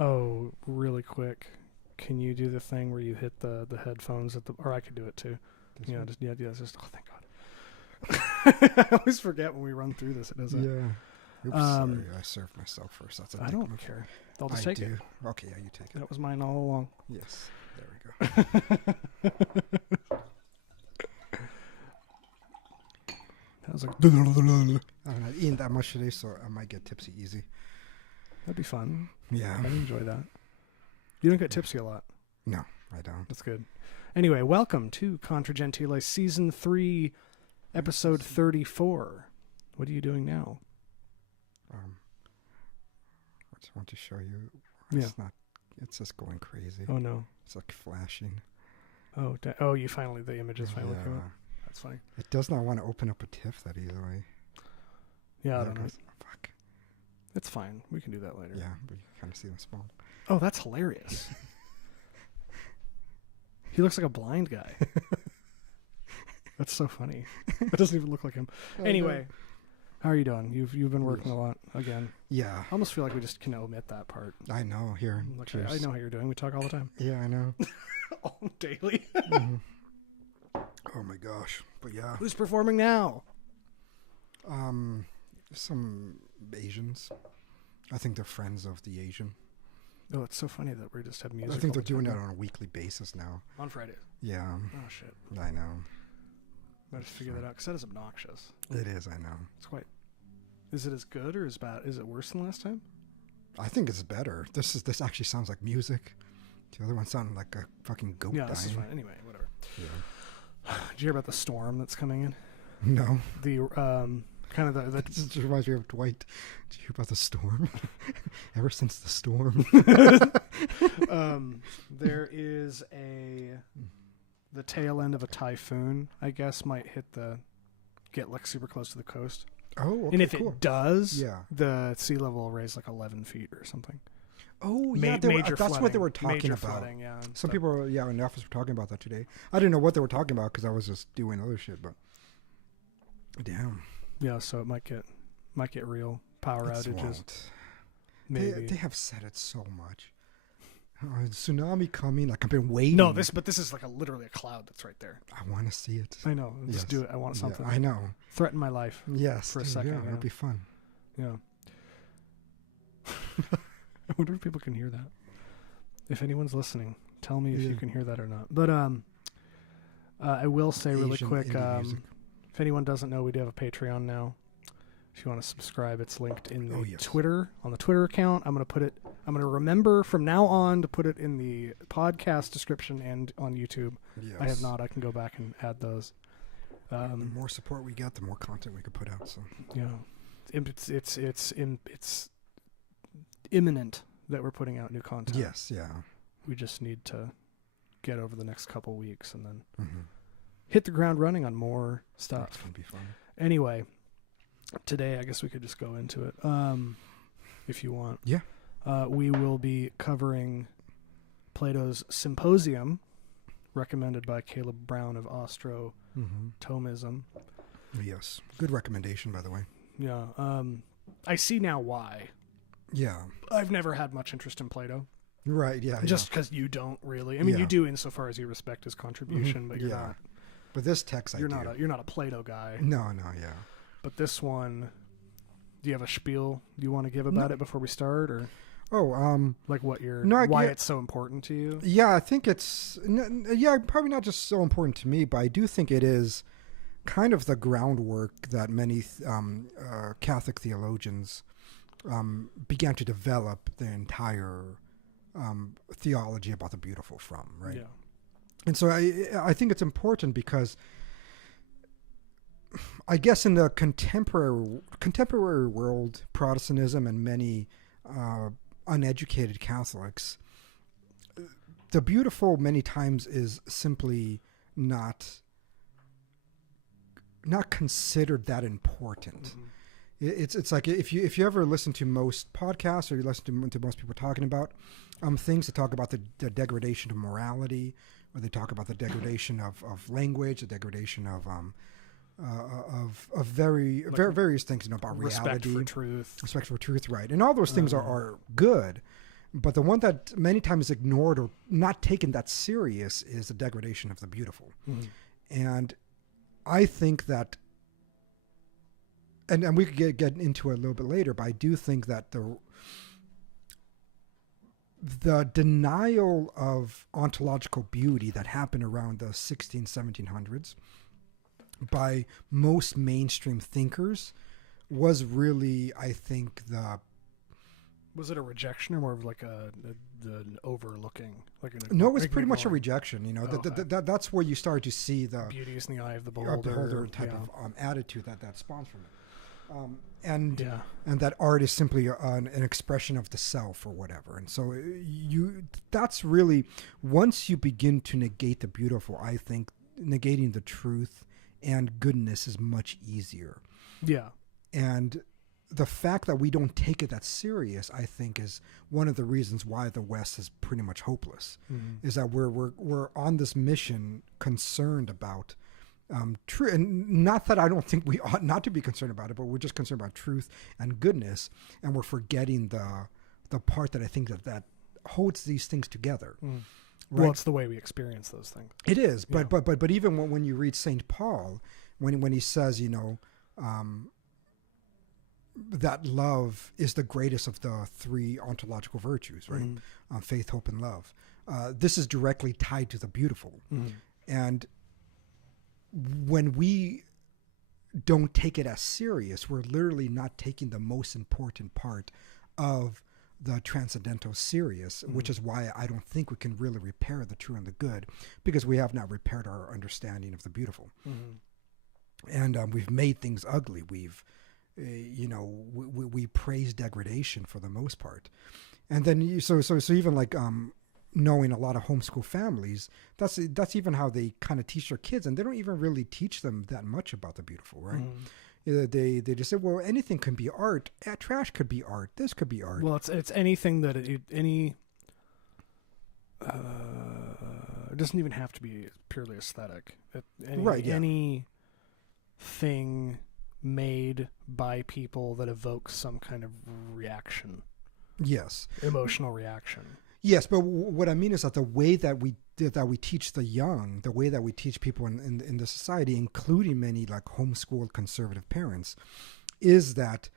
Oh, really quick. Can you do the thing where you hit the headphones or I could do it too. Yeah, just oh, thank God. I always forget when we run through this. It doesn't. Yeah. Oops, sorry. I served myself first. That's a I don't care. I'll just take it. Okay, yeah, you take it. That was mine all along. Yes. There we go. That was like I'm not eating that much today, so I might get tipsy easy. That'd be fun. Yeah. I'd enjoy that. You don't get tipsy a lot. No, I don't. That's good. Anyway, welcome to Contra Gentiles Season 3, Episode 34. What are you doing now? I just want to show you. It's just going crazy. Oh, no. It's like flashing. Oh, the images finally came up. That's funny. It does not want to open up a TIFF that easily. Yeah, I don't know. Fuck. It's fine. We can do that later. Yeah, but you can kind of see them small. Oh, that's hilarious. He looks like a blind guy. That's so funny. That doesn't even look like him. Anyway, how are you doing? You've been working a lot again. Yeah. I almost feel like we just can omit that part. I know. Here. Okay, I know how you're doing. We talk all the time. Yeah, I know. All daily. Mm-hmm. Oh my gosh. But yeah. Who's performing now? Some Asians. I think they're friends of the Asian. Oh, it's so funny that we just have music. I think they're doing that on a weekly basis now. On Fridays. Yeah. Oh shit. I know. I just figure that out because that is obnoxious. It is. I know. It's quite. Is it as good or as bad? Is it worse than last time? I think it's better. This actually sounds like music. The other one sounded like a fucking goat dying. This is fine. Anyway, whatever. Yeah. Did you hear about the storm that's coming in? No. The kind of the This reminds me of Dwight. Did you hear about the storm? Ever since the storm. There is the tail end of a typhoon, I guess, might get like super close to the coast. Oh, okay, and if cool. it does, yeah, the sea level will raise like 11 feet or something. Oh, yeah, that's what they were talking about. Flooding, yeah. Some people, in the office were talking about that today. I didn't know what they were talking about because I was just doing other shit, but damn. Yeah, so it might get real power outages. Won't. Maybe. They have said it so much. Tsunami coming, like I've been waiting. No, this is like literally a cloud that's right there. I want to see it. I know. Just do it. I want something. Yeah, I know. Threaten my life. Yes. For a second. Yeah, it'll be fun. Yeah. I wonder if people can hear that. If anyone's listening, tell me if you can hear that or not. But I will say really quick, if anyone doesn't know, we do have a Patreon now. If you want to subscribe, it's linked in the Twitter, on the Twitter account. I'm going to remember from now on to put it in the podcast description and on YouTube. Yes. I have not. I can go back and add those. The more support we get, the more content we can put out. So yeah, it's imminent that we're putting out new content. Yes, yeah. We just need to get over the next couple weeks and then hit the ground running on more stuff. It's gonna be fun. Anyway, today I guess we could just go into it, if you want. Yeah. We will be covering Plato's Symposium, recommended by Caleb Brown of Ostro Thomism. Yes. Good recommendation, by the way. Yeah. I see now why. Yeah. I've never had much interest in Plato. Right, yeah. Just because you don't really. I mean, you do insofar as you respect his contribution, but you're not. But this text, you're not a Plato guy. No, yeah. But this one, do you have a spiel you want to give about it before we start, or? Like what why it's so important to you? Yeah, I think it's probably not just so important to me, but I do think it is kind of the groundwork that many Catholic theologians began to develop the entire theology about the beautiful from, right? Yeah. And so I think it's important because I guess in the contemporary world, Protestantism and many uneducated Catholics, the beautiful many times is simply not considered that important. It's like if you ever listen to most podcasts or you listen to most people talking about things that talk about the degradation of morality, or they talk about the degradation of language, the degradation of various things, about respect reality, respect for truth, right? And all those things are good, But the one that many times ignored or not taken that serious is the degradation of the beautiful. And I think that, and we could get into it a little bit later, but I do think that the denial of ontological beauty that happened around the 1700s by most mainstream thinkers was really, I think, Was it a rejection or more of like the overlooking? No, it was pretty much a rejection. You know, that's where you start to see the beauty is in the eye of the beholder type of attitude that spawns from it. And that art is simply an expression of the self or whatever. And so that's really, once you begin to negate the beautiful, I think negating the truth and goodness is much easier. Yeah. And the fact that we don't take it that serious, I think, is one of the reasons why the West is pretty much hopeless. Is that we're on this mission concerned about truth, and not that I don't think we ought not to be concerned about it, but we're just concerned about truth and goodness, and we're forgetting the part that I think that holds these things together. Right? Well, it's the way we experience those things. It is, but even when you read St. Paul, when he says, you know, that love is the greatest of the three ontological virtues, right? Faith, hope, and love. This is directly tied to the beautiful. And when we don't take it as serious, we're literally not taking the most important part of the transcendental serious, which is why I don't think we can really repair the true and the good, because we have not repaired our understanding of the beautiful. And we've made things ugly. We've we praise degradation for the most part. And then so even like knowing a lot of homeschool families, that's even how they kind of teach their kids, and they don't even really teach them that much about the beautiful, right? They just say, well, anything can be art. Trash could be art. This could be art. Well, it's anything that it doesn't even have to be purely aesthetic. Anything made by people that evokes some kind of reaction. Yes. Emotional reaction. Yes, but what I mean is that the way that we teach the young, the way that we teach people in the society, including many like homeschooled conservative parents, is that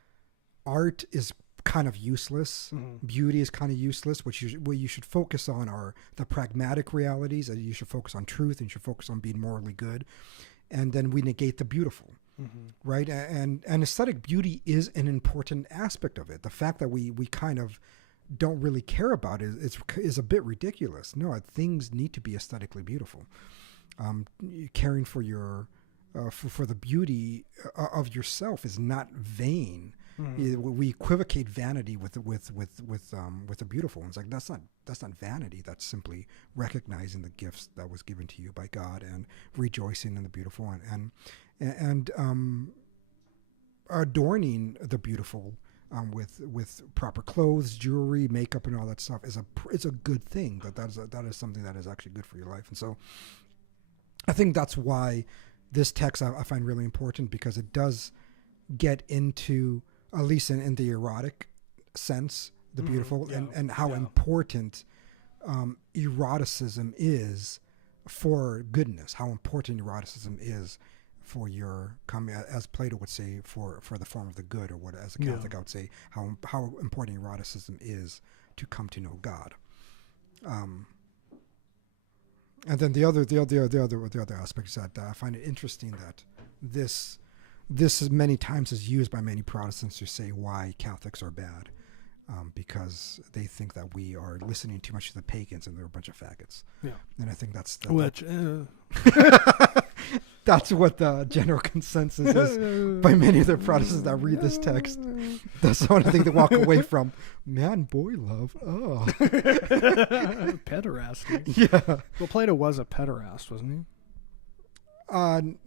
art is kind of useless. Beauty is kind of useless. What you should focus on are the pragmatic realities, and you should focus on truth, and you should focus on being morally good. And then we negate the beautiful. Right? And aesthetic beauty is an important aspect of it. The fact that we kind of don't really care about it is a bit ridiculous. No, things need to be aesthetically beautiful. Caring for your for the beauty of yourself is not vain. We equivocate vanity with the beautiful. And it's like that's not vanity. That's simply recognizing the gifts that was given to you by God and rejoicing in the beautiful and adorning the beautiful with proper clothes, jewelry, makeup, and all that stuff is a good thing. That is something that is actually good for your life. And so I think that's why this text I find really important, because it does get into, at least in the erotic sense, the beautiful, and how important eroticism is for goodness, how important eroticism is for your, as Plato would say, for the form of the good, or what as a Catholic I would say, how important eroticism is to come to know God. And then the other aspect is that I find it interesting that this many times is used by many Protestants to say why Catholics are bad, because they think that we are listening too much to the pagans and they're a bunch of faggots. Yeah, and I think that's that's what the general consensus is by many of the Protestants that read this text. That's the only thing they walk away from. Man, boy, love. Oh, pederasty. Yeah. Well, Plato was a pederast, wasn't he?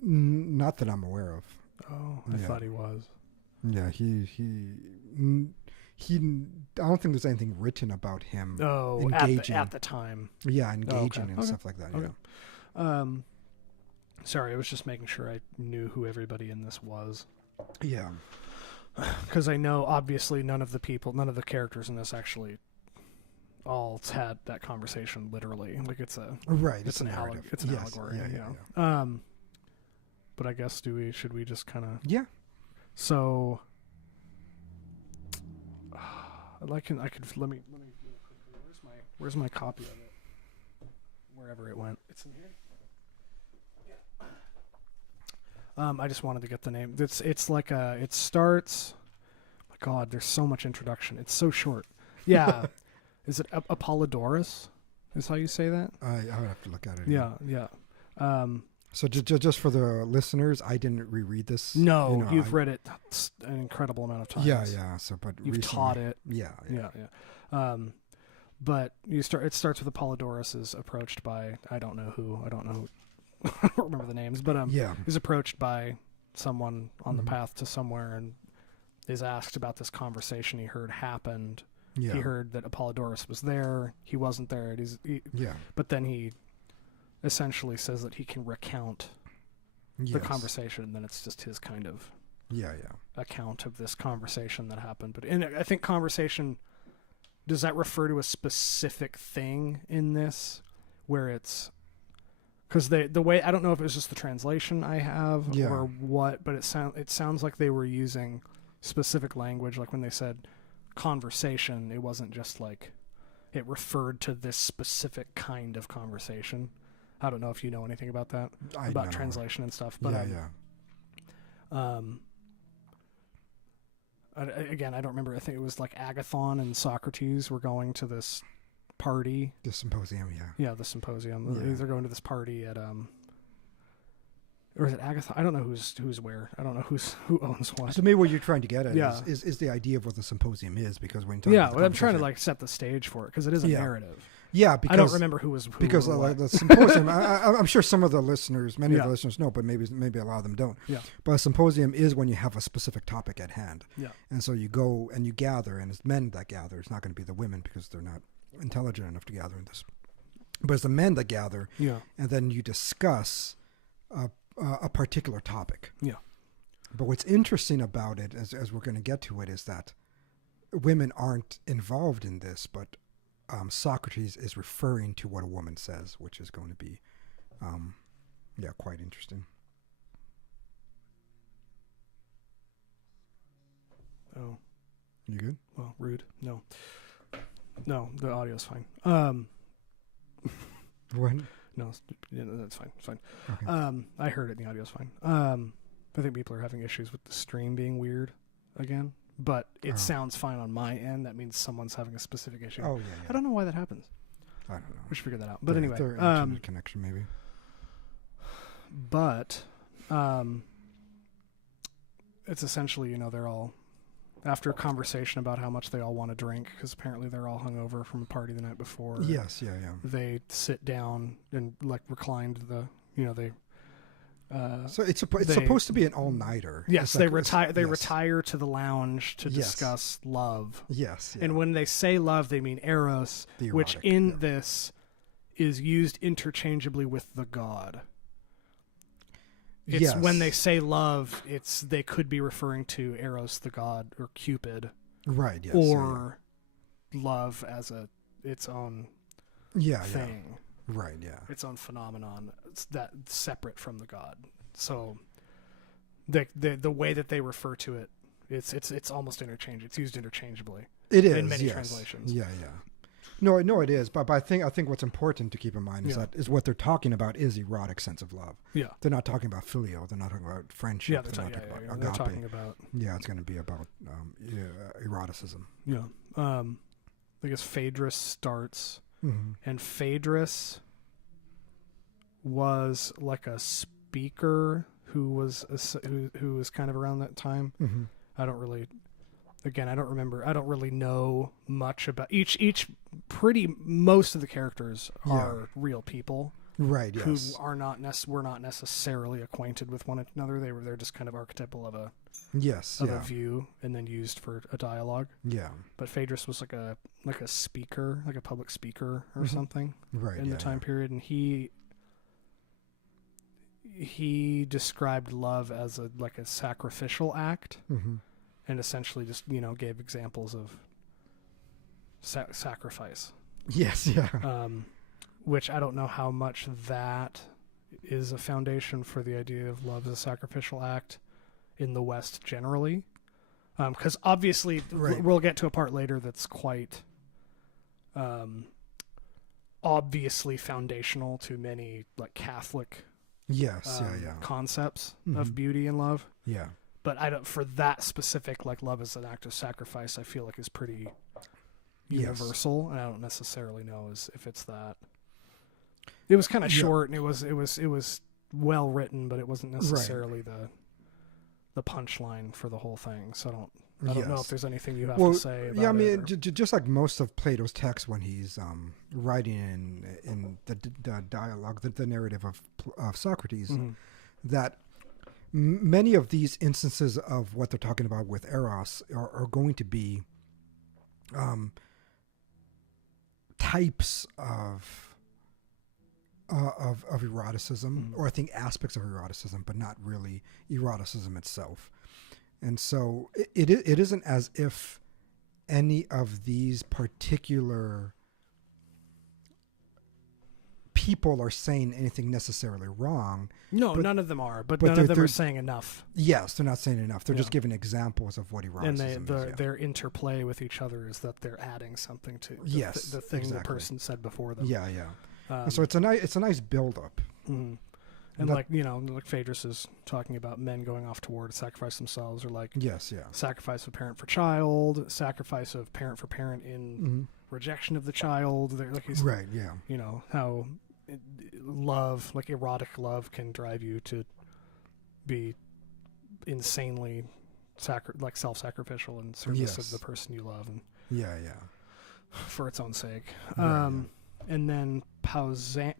Not that I'm aware of. Oh, I thought he was. Yeah, he. I don't think there's anything written about him. Oh, engaging at the time. Yeah, engaging and stuff like that. Okay. Yeah. Sorry, I was just making sure I knew who everybody in this was. Yeah. Because I know, obviously, none of the characters in this actually all had that conversation literally. Like it's an narrative. It's an allegory. Yeah. But I guess should we just kind of So I could let me where's my copy of it? Wherever it went. It's in here. I just wanted to get the name. It's like it starts. My God, there's so much introduction. It's so short. Yeah, is it Apollodorus? Is how you say that? I would have to look at it. Yeah. So just for the listeners, I didn't reread this. No, you've read it an incredible amount of times. Yeah. So, but you've taught it. Yeah. But it starts with Apollodorus is approached by I don't know who. I don't remember the names, but he's approached by someone on the path to somewhere and is asked about this conversation he heard happened. He heard that Apollodorus was there. He wasn't there. But then he essentially says that he can recount the conversation, and then it's just his kind of account of this conversation that happened. But I think conversation, does that refer to a specific thing in this where it's because the way, I don't know if it was just the translation I have or what, but it sounds like they were using specific language. Like when they said conversation, it wasn't just like it referred to this specific kind of conversation. I don't know if you know anything about that, about translation and stuff. But again, I don't remember. I think it was like Agathon and Socrates were going to this party. The symposium, Yeah, the symposium. Yeah. They're going to this party at or is it Agathon? I don't know who's where. I don't know who owns what. So maybe what you're trying to get at is the idea of what the symposium is, because when I'm trying to like set the stage for it because it is a narrative. Yeah, because I don't remember who because the symposium. I'm sure some of the listeners, many of the listeners know, but maybe a lot of them don't. Yeah. But a symposium is when you have a specific topic at hand. Yeah. And so you go and you gather, and it's men that gather. It's not going to be the women because they're not intelligent enough to gather in this. But it's the men that gather. Yeah. And then you discuss a particular topic. Yeah. But what's interesting about it, as we're going to get to it, is that women aren't involved in this, but Socrates is referring to what a woman says, which is going to be, quite interesting. Oh. You good? Well, rude. No, the audio's fine. What? No, that's fine. It's fine. Okay. I heard it. The audio's fine. I think people are having issues with the stream being weird again. But it sounds fine on my end. That means someone's having a specific issue. Oh, yeah. I don't know why that happens. I don't know. We should figure that out. But anyway. Their internet connection, maybe. But it's essentially, they're all, after a conversation about how much they all want to drink, because apparently they're all hungover from a party the night before. Yes, yeah. They sit down and, like, reclined they... so it's supposed to be an all-nighter. Yes, they retire to the lounge to discuss love. Yes. Yeah. And when they say love, they mean eros, which in this is used interchangeably with the god. It's when they say love, they could be referring to Eros the god or Cupid. Right, yes. Or love as its own thing. Yeah. Right, yeah. Its own phenomenon. It's that separate from the god. So the way that they refer to it, it's almost interchangeable. It's used interchangeably. It is in many translations. Yeah. No, it is. But I think what's important to keep in mind is what they're talking about is erotic sense of love. Yeah. They're not talking about filial. They're not talking about friendship. Yeah, they're talking about Yeah, it's going to be about eroticism. Yeah. I guess Phaedrus starts, and Phaedrus was like a speaker who was kind of around that time. Mm-hmm. I don't remember. I don't really know much about most of the characters are real people. Right, yes. Who were not necessarily acquainted with one another. They're just kind of archetypal of a view and then used for a dialogue. Yeah. But Phaedrus was like a speaker, like a public speaker or something. Right. In the time period, and he described love as a sacrificial act. Mm-hmm. And essentially just, gave examples of sacrifice. Yes, yeah. Which I don't know how much that is a foundation for the idea of love as a sacrificial act in the West generally. Because obviously we'll get to a part later that's quite obviously foundational to many like Catholic concepts of beauty and love. Yeah. But I don't, for that specific, like love as an act of sacrifice, I feel like is pretty universal, and I don't necessarily know if it's that. It was kind of short, and it was well written, but it wasn't necessarily the punchline for the whole thing. So I don't know if there's anything you have to say about it. Yeah, I mean, just like most of Plato's texts when he's writing in the dialogue, the narrative of Socrates, that many of these instances of what they're talking about with Eros are going to be types of eroticism, or I think aspects of eroticism, but not really eroticism itself. And so it isn't as if any of these particular people are saying anything necessarily wrong. No, none of them are, but none of them are saying enough. Yes, they're not saying enough. They're just giving examples of what eroticism is. Their interplay with each other is that they're adding something to the thing the person said before them. Yeah, yeah. So it's a nice build-up. Mm-hmm. And like Phaedrus is talking about men going off to war to sacrifice themselves, or like sacrifice of parent for child, sacrifice of parent for parent in rejection of the child. They're like how love, like erotic love, can drive you to be insanely self-sacrificial in service of the person you love, and for its own sake. And then Pausanias,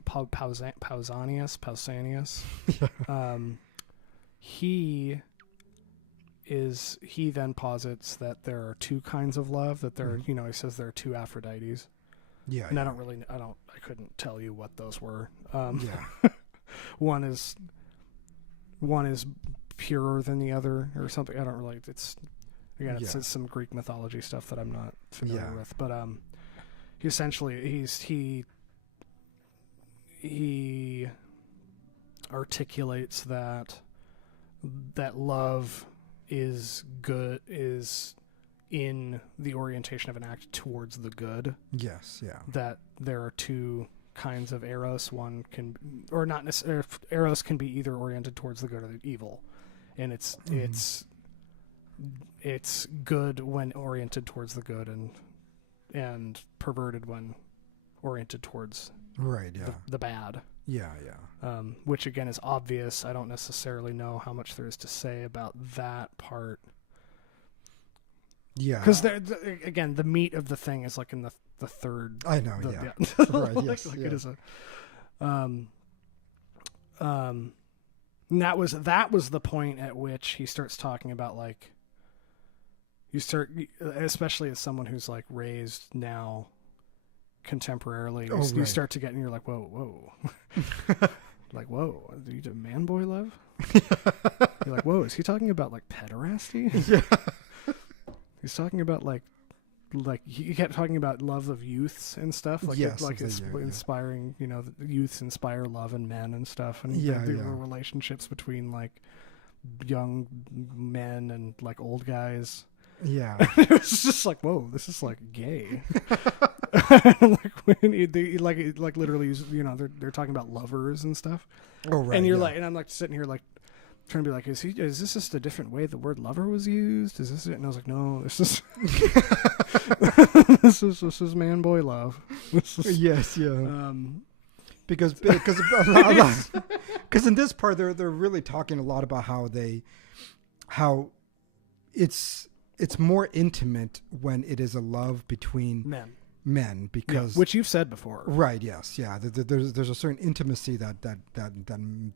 he then posits that there are two kinds of love, that there he says there are two Aphrodites. Yeah. And I couldn't tell you what those were. One is purer than the other or something. I don't really, it's some Greek mythology stuff that I'm not familiar with, but essentially he articulates that love is in the orientation of an act towards the good. Yes, yeah. That there are two kinds of eros. One can, or not necessarily, eros can be either oriented towards the good or the evil, and it's good when oriented towards the good, and perverted when oriented towards the bad. Yeah. Which again is obvious. I don't necessarily know how much there is to say about that part. Yeah, because again, the meat of the thing is like in the third. I know. Right. Yes. It is a. And that was the point at which he starts talking about, like, especially as someone who's like raised now contemporarily, you start to get, and you're like, whoa. Like, whoa, you do man boy love? You're like, whoa, is he talking about like pederasty? Yeah. He's talking about like he kept talking about love of youths and stuff, like inspiring, the youths inspire love in men and stuff, and the relationships between like young men and like old guys. Yeah, it was just like, whoa, this is like gay. Like when like literally, they're talking about lovers and stuff. Oh right, and you're like, and I'm like sitting here like trying to be like, is this just a different way the word lover was used? Is this it? And I was like, no, this is this is man boy love. Yes, yeah. Because in this part they're really talking a lot about how it's more intimate when it is a love between men, because which you've said before, right? Yes, yeah. There's a certain intimacy that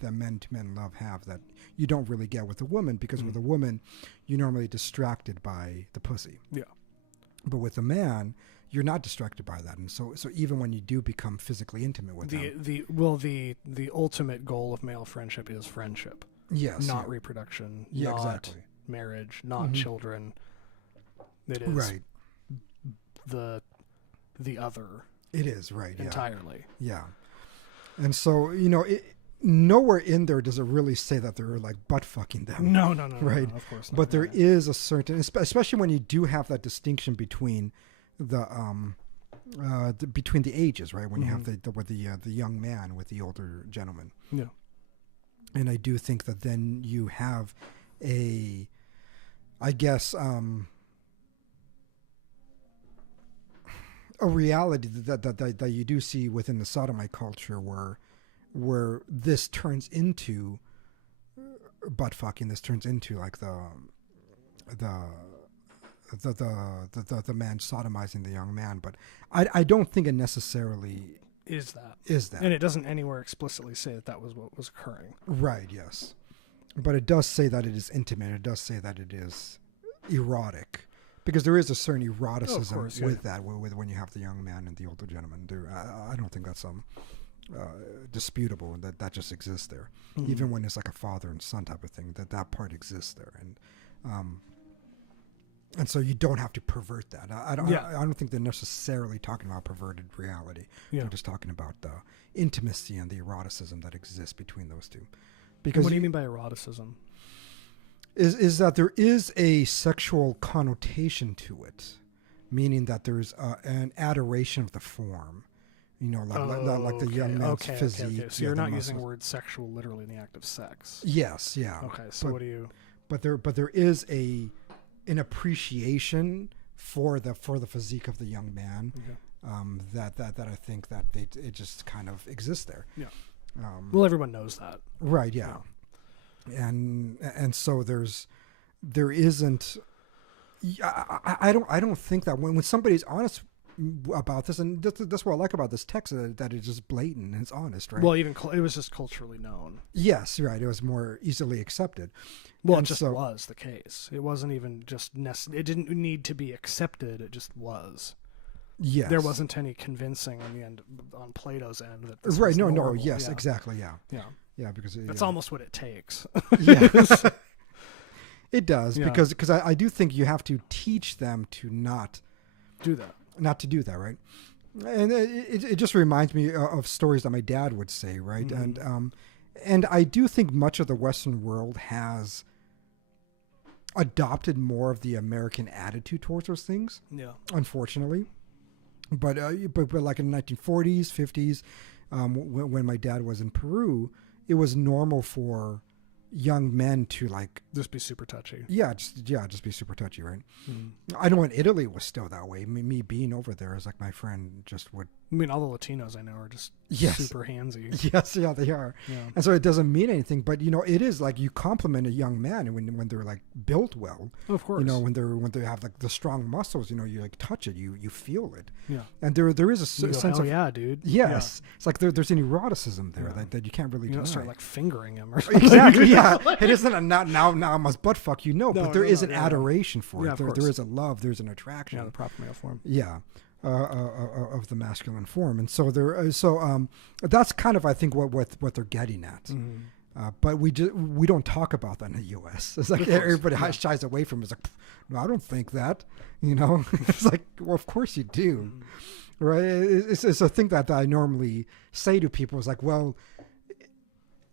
men to men love have that you don't really get with a woman, because with a woman you're normally distracted by the pussy. Yeah, but with a man you're not distracted by that, and so even when you do become physically intimate with them, the ultimate goal of male friendship is friendship. Yes, not reproduction. Yeah, not exactly. Marriage, not children. It is right. The other. It is, right. Entirely. Yeah. And so, nowhere in there does it really say that they're like butt fucking them. No, right? No, of course not. But there is a certain, especially when you do have that distinction between the between the ages, right? When you have the young man with the older gentleman. Yeah. And I do think that then you have a reality that you do see within the sodomite culture where this turns into butt fucking. This turns into like the man sodomizing the young man. But I don't think it necessarily is that. And it doesn't anywhere explicitly say that was what was occurring. Right, yes. But it does say that it is intimate. It does say that it is erotic. Because there is a certain eroticism with that, with when you have the young man and the older gentleman. I don't think that's disputable, and that just exists there. Mm-hmm. Even when it's like a father and son type of thing, that part exists there, and so you don't have to pervert that. I don't think they're necessarily talking about perverted reality. Yeah. They're just talking about the intimacy and the eroticism that exists between those two. Because what do you mean by eroticism? Is that there is a sexual connotation to it, meaning that there's an adoration of the form, like the young man's physique. Okay. So you're not using the word sexual literally in the act of sex. Yes, yeah. Okay, so what do you? But there is an appreciation for the physique of the young man, that I think that it just kind of exists there. Yeah. Well, everyone knows that. Right. Yeah. And so there isn't. I don't think that when somebody's honest about this, and that's what I like about this text, that it's just blatant and it's honest, right? Well, even it was just culturally known. Yes, right. It was more easily accepted. Well, it just was the case. It wasn't even just it didn't need to be accepted. It just was. Yes. There wasn't any convincing on the end, on Plato's end, that this was normal. Yes, exactly. Yeah. Yeah, because that's almost what it takes. Yes, it does, because I do think you have to teach them to not do that. Not to do that, right? And it just reminds me of stories that my dad would say, right? Mm-hmm. And I do think much of the Western world has adopted more of the American attitude towards those things. Yeah, unfortunately, but like in the 1940s, 50s, when my dad was in Peru, it was normal for young men to like just be super touchy. Just be super touchy, right? I know in Italy it was still that way. Me being over there is like my friend just would. I mean, all the Latinos I know are just super handsy. Yes, yeah, they are. Yeah. And so it doesn't mean anything, but it is like you compliment a young man when they're like built well. Of course. When they have like the strong muscles, you like touch it, you feel it. Yeah. And there is a sense of yeah, dude. Yes. Yeah. It's like there's an eroticism there that you can't really. You don't start like fingering him or something. Exactly. Yeah. It isn't a now I must butt fuck but there is an adoration for it. There is a love. There's an attraction. Yeah, the proper male form. Yeah. Of the masculine form, and so that's kind of I think what they're getting at. Mm-hmm. But we don't talk about that in the U.S. It's like everybody shies away from it. It's like, no, I don't think that. It's like, well, of course you do, right? It's a thing that I normally say to people. It's like, well,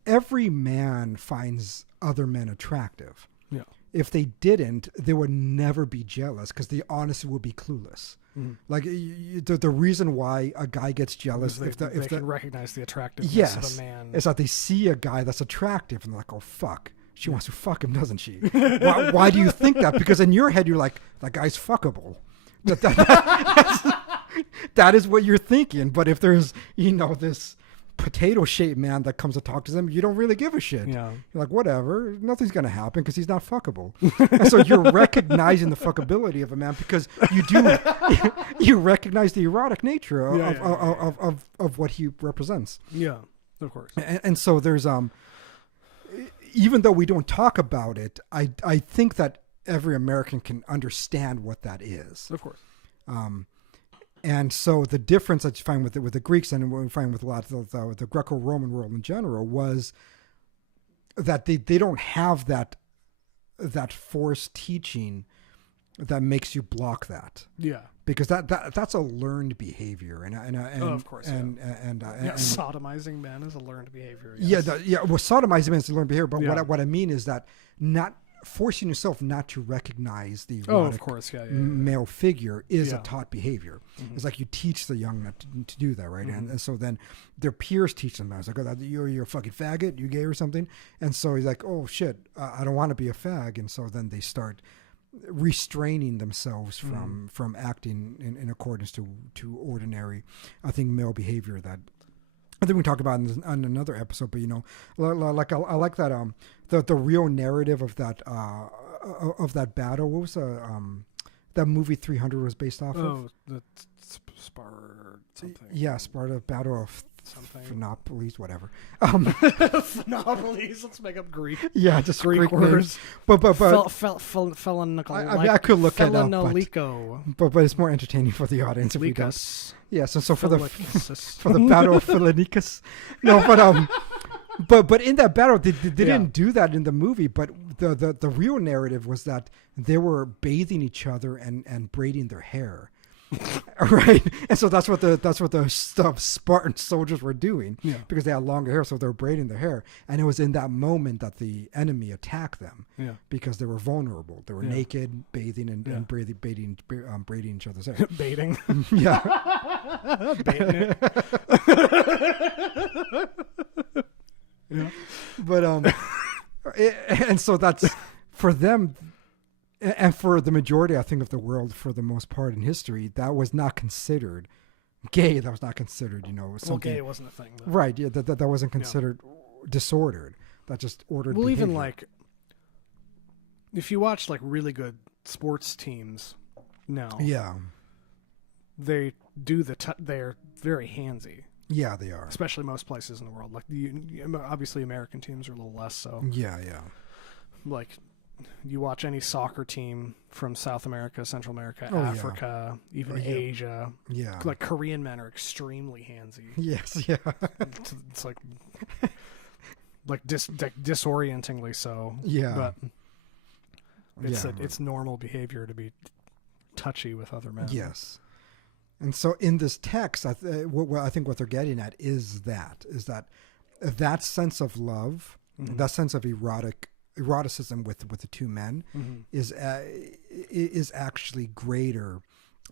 every man finds other men attractive. Yeah. If they didn't, they would never be jealous because they honestly would be clueless. Mm-hmm. Like the reason why a guy gets jealous if they can recognize the attractiveness of a man, is that they see a guy that's attractive and they're like, oh fuck, she wants to fuck him, doesn't she? why do you think that? Because in your head you're like, that guy's fuckable. That is what you're thinking. But if there's this potato-shaped man that comes to talk to them, you don't really give a shit. Yeah. You're like, whatever, nothing's going to happen because he's not fuckable. And so you're recognizing the fuckability of a man because you recognize the erotic nature of what he represents. Yeah, of course. And so there's even though we don't talk about it, I think that every American can understand what that is. Of course. And so the difference that you find with the Greeks and what we find with a lot of the Greco-Roman world in general was that they don't have that forced teaching that makes you block that. Yeah. Because that's a learned behavior, and of course, and sodomizing men is a learned behavior. Yes. Well, sodomizing men is a learned behavior, but Yeah. what I mean is that not forcing yourself not to recognize the of erotic course, male figure is Yeah. a taught behavior. Mhm. It's like you teach the young not to do that, right? Mhm. And so then their peers teach them that. It's like, oh, you're a fucking faggot, you gay or something. And so he's like, oh shit, I don't want to be a fag. And so then they start restraining themselves from acting in accordance to ordinary, I think, male behavior that I think we talked about on another episode. But like I like that the real narrative of that battle. What was that movie 300 was based off of? Oh, the Sparta something. Yeah, Sparta Battle of Something. Philoppolis, whatever. Philoppolis. Let's make up Greek. Yeah, just Greek words. But I could look it up, but it's more entertaining for the audience if we don't. Yeah, so for the Battle of Philonicus. No, but in that battle they didn't do that in the movie. But the real narrative was that they were bathing each other and braiding their hair. Right, and so that's what the Spartan soldiers were doing, because they had longer hair, so they were braiding their hair, and it was in that moment that the enemy attacked them, because they were vulnerable. They were naked, bathing and braiding each other's hair. Baiting, yeah, baiting it. Yeah, but and so that's for them. And for the majority, I think, of the world, for the most part in history, that was not considered gay. That was not considered, something. Well, gay wasn't a thing. Though. Right, yeah, that wasn't considered disordered. That just ordered behavior. Even like, if you watch like really good sports teams now, they do they're very handsy. Yeah, they are. Especially most places in the world. Like, obviously American teams are a little less so. Yeah. Like, you watch any soccer team from South America, Central America, Africa, even Asia. Yeah. Like, Korean men are extremely handsy. Yes, yeah. It's like disorientingly so. Yeah. But it's normal behavior to be touchy with other men. Yes. And so in this text, I think what they're getting at is that sense of love, that sense of eroticism with the two men is actually greater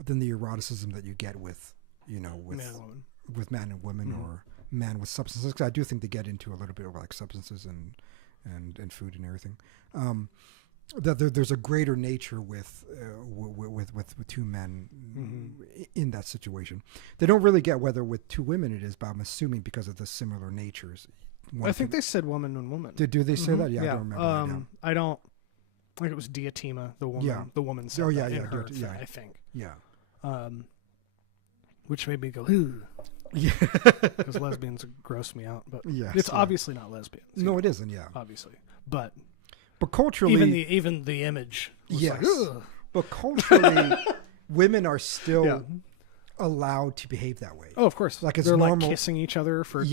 than the eroticism that you get with man and woman or man with substances. I do think they get into a little bit of like substances and food and everything. That there's a greater nature with two men in that situation. They don't really get whether with two women it is, but I'm assuming because of the similar natures. I think they said woman and woman. Do they say that? Yeah, I don't remember. I don't. Like, it was Diotima, the woman. Yeah. The woman said that in her thing, I think. Yeah. Which made me go, ooh. Yeah. Because lesbians gross me out, but yes, it's obviously not lesbians. No, it isn't. Yeah. Obviously, but culturally, even the image. Yes. Like, but culturally, women are still allowed to behave that way. Oh, of course. Like, it's they're normal. Like kissing each other for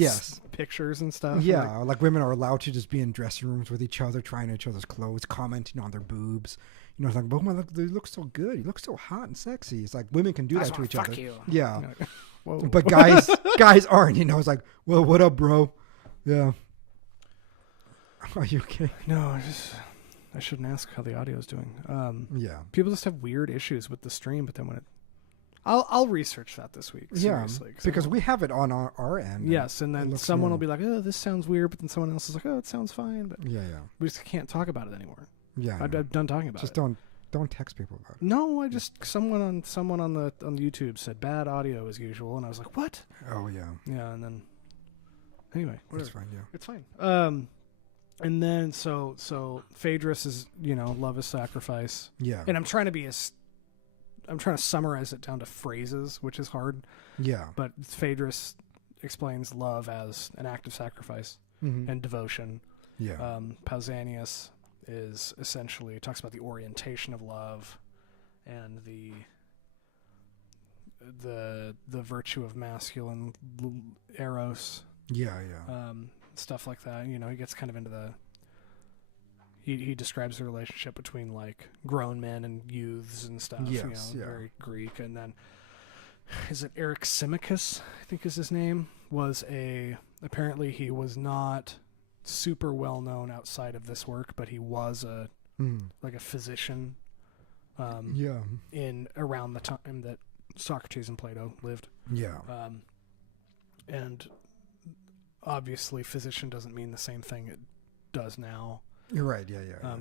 pictures and stuff. Yeah, like women are allowed to just be in dressing rooms with each other, trying each other's clothes, commenting on their boobs. It's like, oh my, they look so good. You look so hot and sexy. It's like women can do that to each other. You. Yeah. Whoa. But guys aren't. It's like, well, what up, bro? Yeah. Are you okay? No, I shouldn't ask how the audio is doing. People just have weird issues with the stream, but then when I'll research that this week. Seriously, because we have it on our end. Yes, and then someone will be like, "Oh, this sounds weird," but then someone else is like, "Oh, it sounds fine." But we just can't talk about it anymore. Yeah, I'm done talking about it. Just don't text people about it. No, I just someone on the YouTube said bad audio as usual, and I was like, "What?" Oh yeah. Yeah, and then anyway, whatever. It's fine. Yeah, it's fine. And then so Phaedrus is love is sacrifice. Yeah, and I'm trying to summarize it down to phrases, which is hard. Yeah. But Phaedrus explains love as an act of sacrifice and devotion. Yeah. Pausanias is essentially talks about the orientation of love and the virtue of masculine eros. Yeah. Stuff like that. He gets kind of into he describes the relationship between like grown men and youths and stuff. Yes, very Greek. And then is it Eryximachus, I think is his name, apparently he was not super well known outside of this work, but he was like a physician in around the time that Socrates and Plato lived. And obviously physician doesn't mean the same thing it does now. You're right.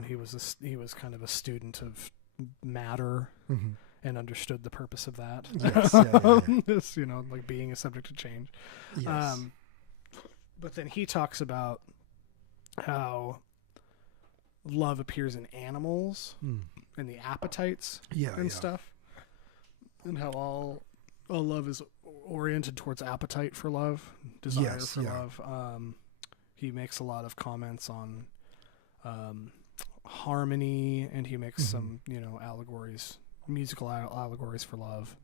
He was kind of a student of matter and understood the purpose of that. This, like being a subject to change. Yes. But then he talks about how love appears in animals and the appetites and stuff, and how all love is oriented towards appetite for love, desire for love. He makes a lot of comments on harmony, and he makes some allegories, musical allegories for love.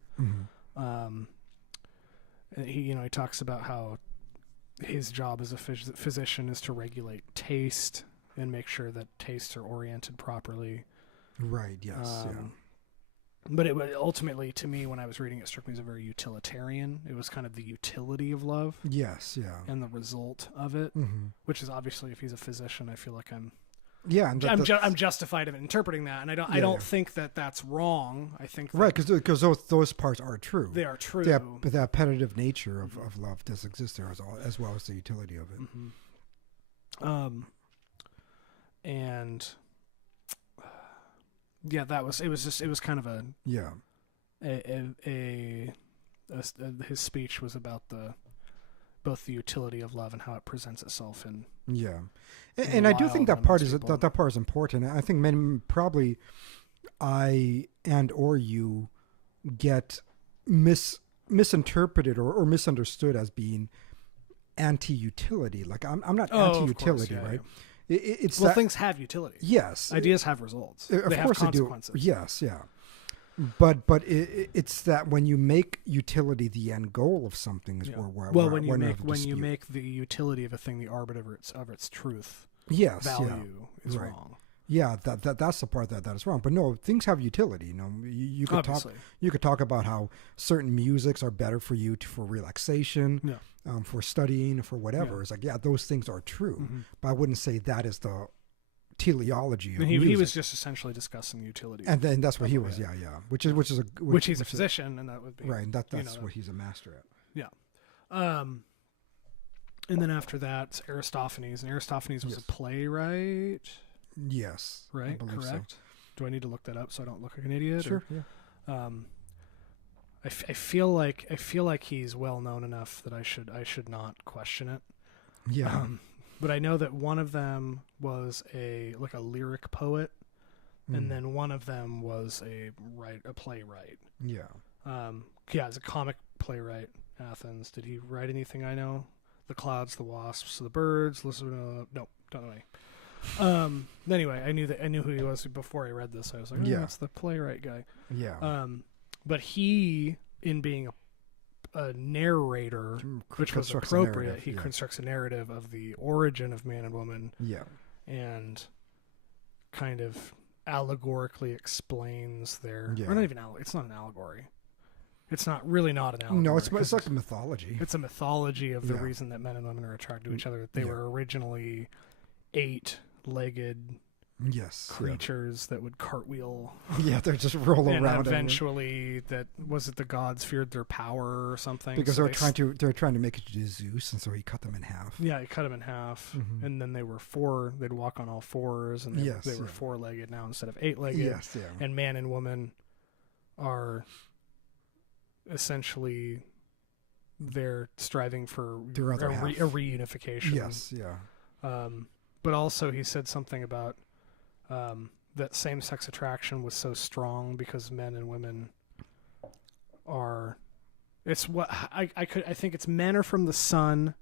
And he talks about how his job as a physician is to regulate taste and make sure that tastes are oriented properly. Right. Yes. But it ultimately, to me, when I was reading it, struck me as a very utilitarian. It was kind of the utility of love. Yes. Yeah. And the result of it, which is obviously, if he's a physician, I feel like I'm justified in interpreting that, and I don't think that that's wrong. I think that because those parts are true. They are true. But the appetitive nature of love does exist there as well as the utility of it. And it was kind of his speech was about both the utility of love and how it presents itself in and I do think that part is important. I think many, probably I and or you, get misinterpreted or misunderstood as being anti-utility. Like I'm not anti-utility, right? It's things have utility. Yes, ideas have results. They have consequences. They do. Yes, But it's that when you make utility the end goal of something is when you make the utility of a thing the arbiter of its truth, value is wrong. Yeah, that's the part that is wrong. But no, things have utility. You could talk about how certain musics are better for you for relaxation, for studying, for whatever. It's like those things are true, but I wouldn't say that is the teleology of music. He was just essentially discussing utility, and then that's what he was. Which he's a physician, and that would be right. That's what he's a master at. And then after that, Aristophanes, and Aristophanes was a playwright. Yes. Right. Correct. So. Do I need to look that up so I don't look like an idiot? Sure. I feel like he's well known enough that I should not question it. Yeah. But I know that one of them was a lyric poet, and then one of them was a playwright. As a comic playwright. Athens. Did he write anything I know? The clouds, the wasps, the birds. No, don't know any. Anyway, I knew who he was before I read this. I was like, that's the playwright guy. But he, in being a narrator, which was appropriate, he constructs a narrative of the origin of man and woman. And kind of allegorically explains their. Or not even it's not an allegory. It's not an allegory. No, it's like a mythology. It's a mythology of the reason that men and women are attracted to each other. That they were originally 8-legged creatures that would cartwheel. They're just roll around. And eventually, the gods feared their power or something? Because they're trying to make it to Zeus, and so he cut them in half. Yeah, he cut them in half, and then they were they'd walk on all fours, and they were 4-legged now instead of 8-legged. And man and woman are essentially they're striving for a reunification. But also he said something about that same-sex attraction was so strong because men and women are. It's what I think it's men are from the sun,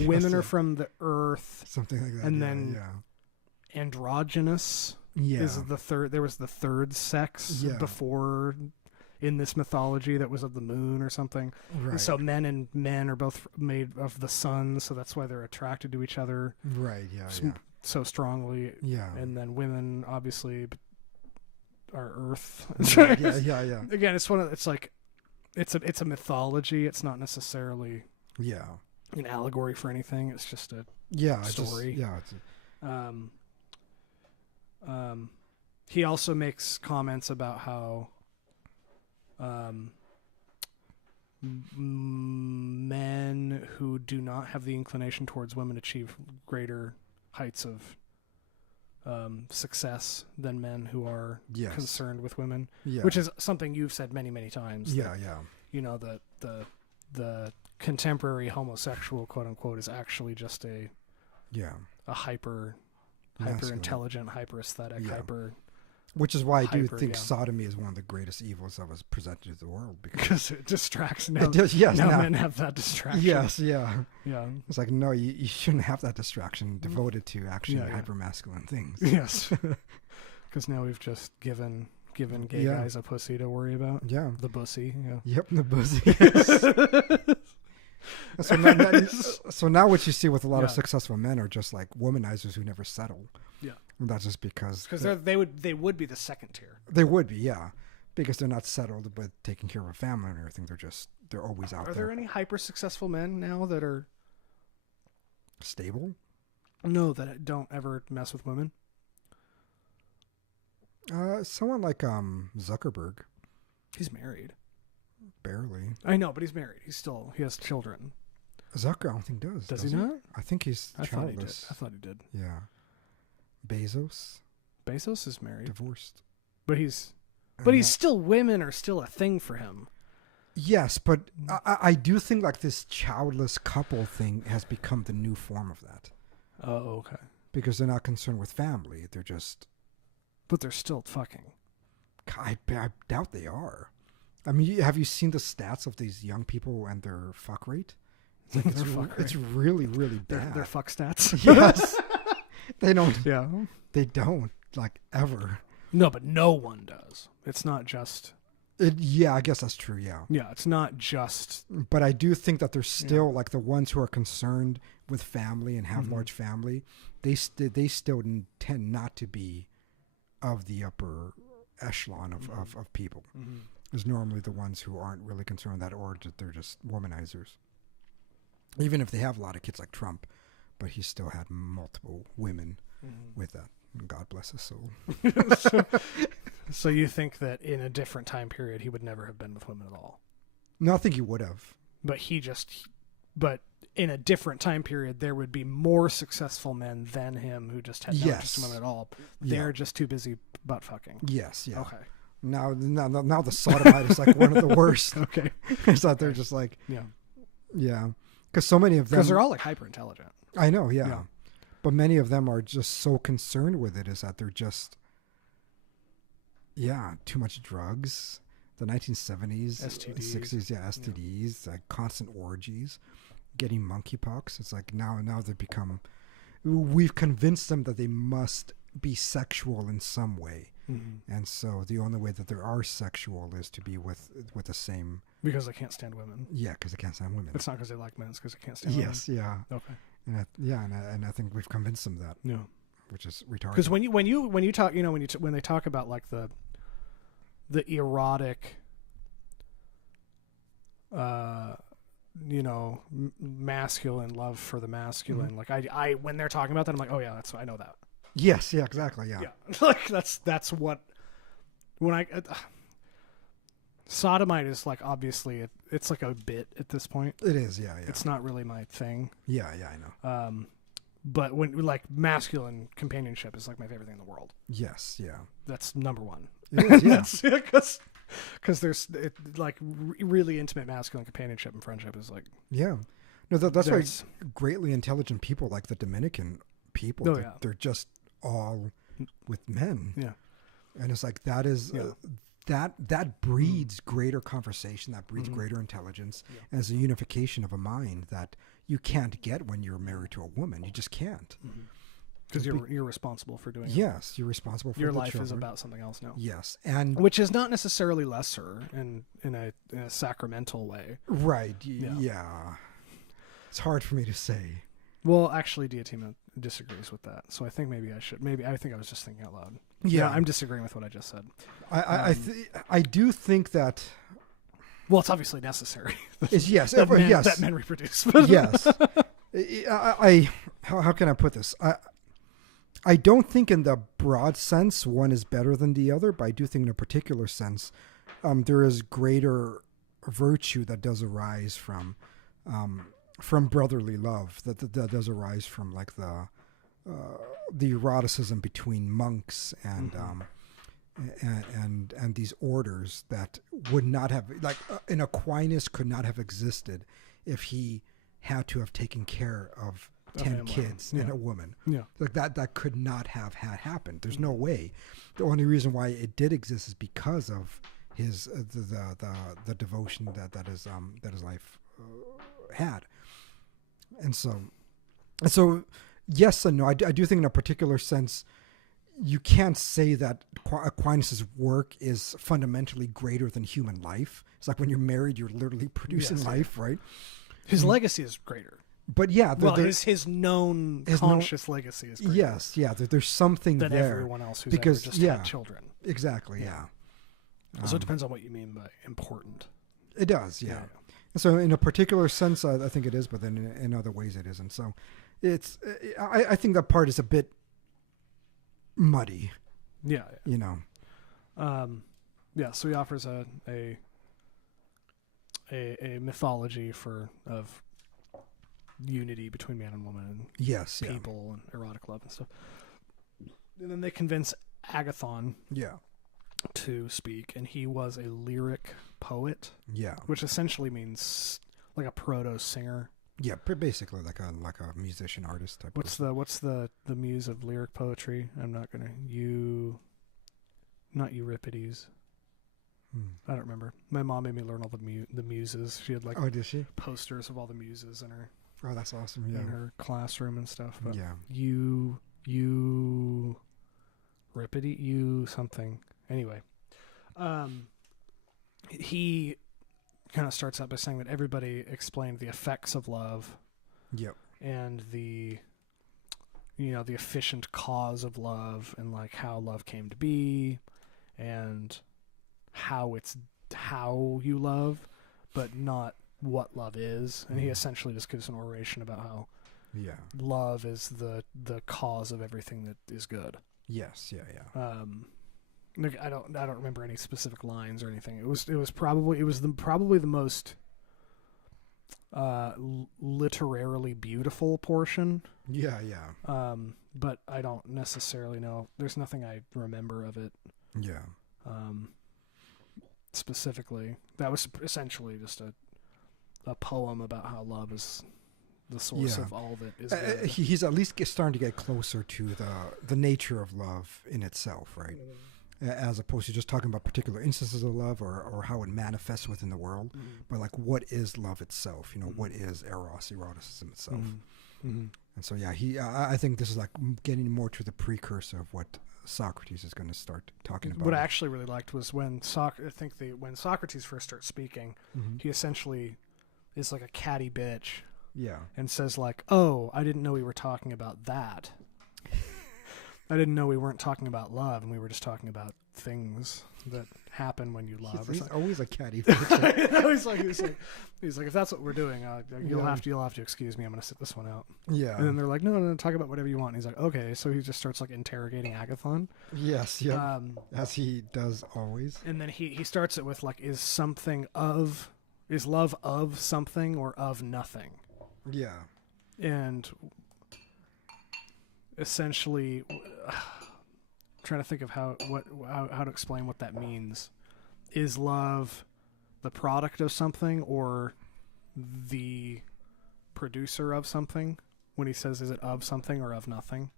women are from the earth, something like that. And then androgynous is the third. There was the third sex before. In this mythology that was of the moon or something. Right. And so men are both made of the sun, so that's why they're attracted to each other. Right, so strongly. Yeah. And then women obviously are Earth. Yeah. Again, it's like it's a mythology. It's not necessarily an allegory for anything. It's just a story. He also makes comments about how men who do not have the inclination towards women achieve greater heights of success than men who are concerned with women, which is something you've said many, many times. That, you know, that the contemporary homosexual, quote unquote, is actually just a hyper intelligent, hyper aesthetic, which is why I do think sodomy is one of the greatest evils that was presented to the world, because it distracts. Now men have that distraction. Yes, yeah. It's like, no, you shouldn't have that distraction devoted to actually hyper masculine things. Yes, because now we've just given gay guys a pussy to worry about. Yeah, the bussy. Yeah. Yep, the bussy. So now what you see with a lot of successful men are just like womanizers who never settle. Yeah. And that's just because they would be the second tier. They would be, because they're not settled with taking care of a family and everything. They're always out there. Are there any hyper successful men now that are stable? No, that don't ever mess with women. Someone like Zuckerberg. He's married. Barely. I know, but he's married. He has children. Zucker, I don't think does. Does he not? I think he's childless. I thought he did. Yeah. Bezos is married. Divorced. But he's still, women are still a thing for him. Yes, but I do think like this childless couple thing has become the new form of that. Oh, okay. Because they're not concerned with family. They're just... But they're still fucking. I doubt they are. I mean, have you seen the stats of these young people and their fuck rate? It's really, really bad. Their fuck stats? Yes. They don't. Yeah. They don't, like, ever. No, but no one does. It's not just... I guess that's true, yeah. Yeah, it's not just... But I do think that there's still, like, the ones who are concerned with family and have large family, they still tend not to be of the upper echelon of people. Mm-hmm. Is normally the ones who aren't really concerned with that, or they're just womanizers. Even if they have a lot of kids like Trump, but he still had multiple women with that. God bless his soul. So you think that in a different time period, he would never have been with women at all? No, I think he would have. But in a different time period, there would be more successful men than him who just had no interest in women at all. They're just too busy butt fucking. Yes, yeah. Okay. Now the sodomite is like one of the worst. Okay. It's that they're just like... Yeah. Because so many of them... Because they're all like hyper intelligent. I know, yeah. But many of them are just so concerned with it is that they're just... too much drugs. The 1970s, STDs. 60s, STDs, like constant orgies, getting monkeypox. It's like now they've become... We've convinced them that they must be sexual in some way. Mm-hmm. And so the only way that they are sexual is to be with the same... Because they can't stand women. Yeah, because they can't stand women. It's not because they like men, it's because they can't stand women. Yes, yeah. Okay. And I think we've convinced them that. Yeah. Which is retarded. Because when you talk, when they talk about like the erotic, masculine love for the masculine, like I when they're talking about that, I'm like, oh yeah, I know that. Yes, yeah, exactly, yeah. Like that's what when sodomite is like, obviously it's like a bit at this point. It is, yeah. It's not really my thing. Yeah, I know. But when like masculine companionship is like my favorite thing in the world. Yes, yeah. That's number one. It is, yeah. Because there's like really intimate masculine companionship and friendship is like... Yeah. No, that's why greatly intelligent people like the Dominican people, they're just all with men. Yeah. And it's like that is... that breeds greater conversation, that breeds greater intelligence, and it's a unification of a mind that you can't get when you're married to a woman. You just can't. Because you're responsible for doing it. Yes, you're responsible for your the life children. is about something else now. Yes, and which is not necessarily lesser in a sacramental way. Right. Yeah. It's hard for me to say. Well, actually, Diotima disagrees with that, so I think maybe I should. Maybe I think I was just thinking out loud. Yeah, I'm disagreeing with what I just said. I do think that. Well, it's obviously necessary. Yes, that men reproduce. Yes. How can I put this? I don't think in the broad sense one is better than the other, but I do think in a particular sense there is greater virtue that does arise from brotherly love that does arise from like the eroticism between monks and and these orders that would not have, like an Aquinas could not have existed if he had to have taken care of 10 kids and a woman. Yeah. Like that could not have had happened. There's no way. The only reason why it did exist is because of his the devotion that his life had. And so yes and no. I do think in a particular sense you can't say that Aquinas' work is fundamentally greater than human life. It's like when you're married, you're literally producing life, right? His legacy is greater. But yeah, his known conscious legacy is greater. Yes, yeah. There's something than there everyone else who's ever just had children. Exactly, yeah. So it depends on what you mean by important. It does, yeah. So in a particular sense, I think it is, but then in other ways it isn't. So it's I think that part is a bit muddy. Yeah. You know. So he offers a mythology of unity between man and woman and people and erotic love and stuff. And then they convince Agathon to speak, and he was a lyric poet. Yeah. Which essentially means like a proto singer. Yeah, basically like a musician artist type. What's the muse of lyric poetry? I'm not gonna not Euripides. I don't remember. My mom made me learn all the muses. She had like did she? Posters of all the muses in her. Oh, that's awesome! Yeah, in her classroom and stuff. But yeah, Euripides, something. Anyway, he kind of starts out by saying that everybody explained the effects of love. Yep. And the efficient cause of love, and like how love came to be, and how you love, but not what love is. And he essentially just gives an oration about how love is the cause of everything that is good. Yes, yeah. I don't remember any specific lines or anything. It was probably the most literarily beautiful portion. Yeah. But I don't necessarily know. There's nothing I remember of it. Yeah. Specifically, that was essentially just a poem about how love is the source of all that is good. He's at least starting to get closer to the nature of love in itself, right? As opposed to just talking about particular instances of love or how it manifests within the world, but like what is love itself? What is eroticism itself? And so I think this is like getting more to the precursor of what Socrates is going to start talking about. What I actually really liked was when when Socrates first starts speaking, he essentially is like a catty bitch. Yeah. And says like, "Oh, I didn't know we were talking about that. I didn't know we weren't talking about love, and we were just talking about things that happen when you love." He's always a catty bitch. he's like, if that's what we're doing, you'll have to excuse me. I'm going to sit this one out. Yeah. And then they're like, no, talk about whatever you want. And he's like, okay. So he just starts like interrogating Agathon. Yes. Yeah. As he does always. And then he starts it with like, is love of something or of nothing? Yeah. And essentially, trying to think of how to explain what that means. Is love the product of something or the producer of something? When he says, is it of something or of nothing?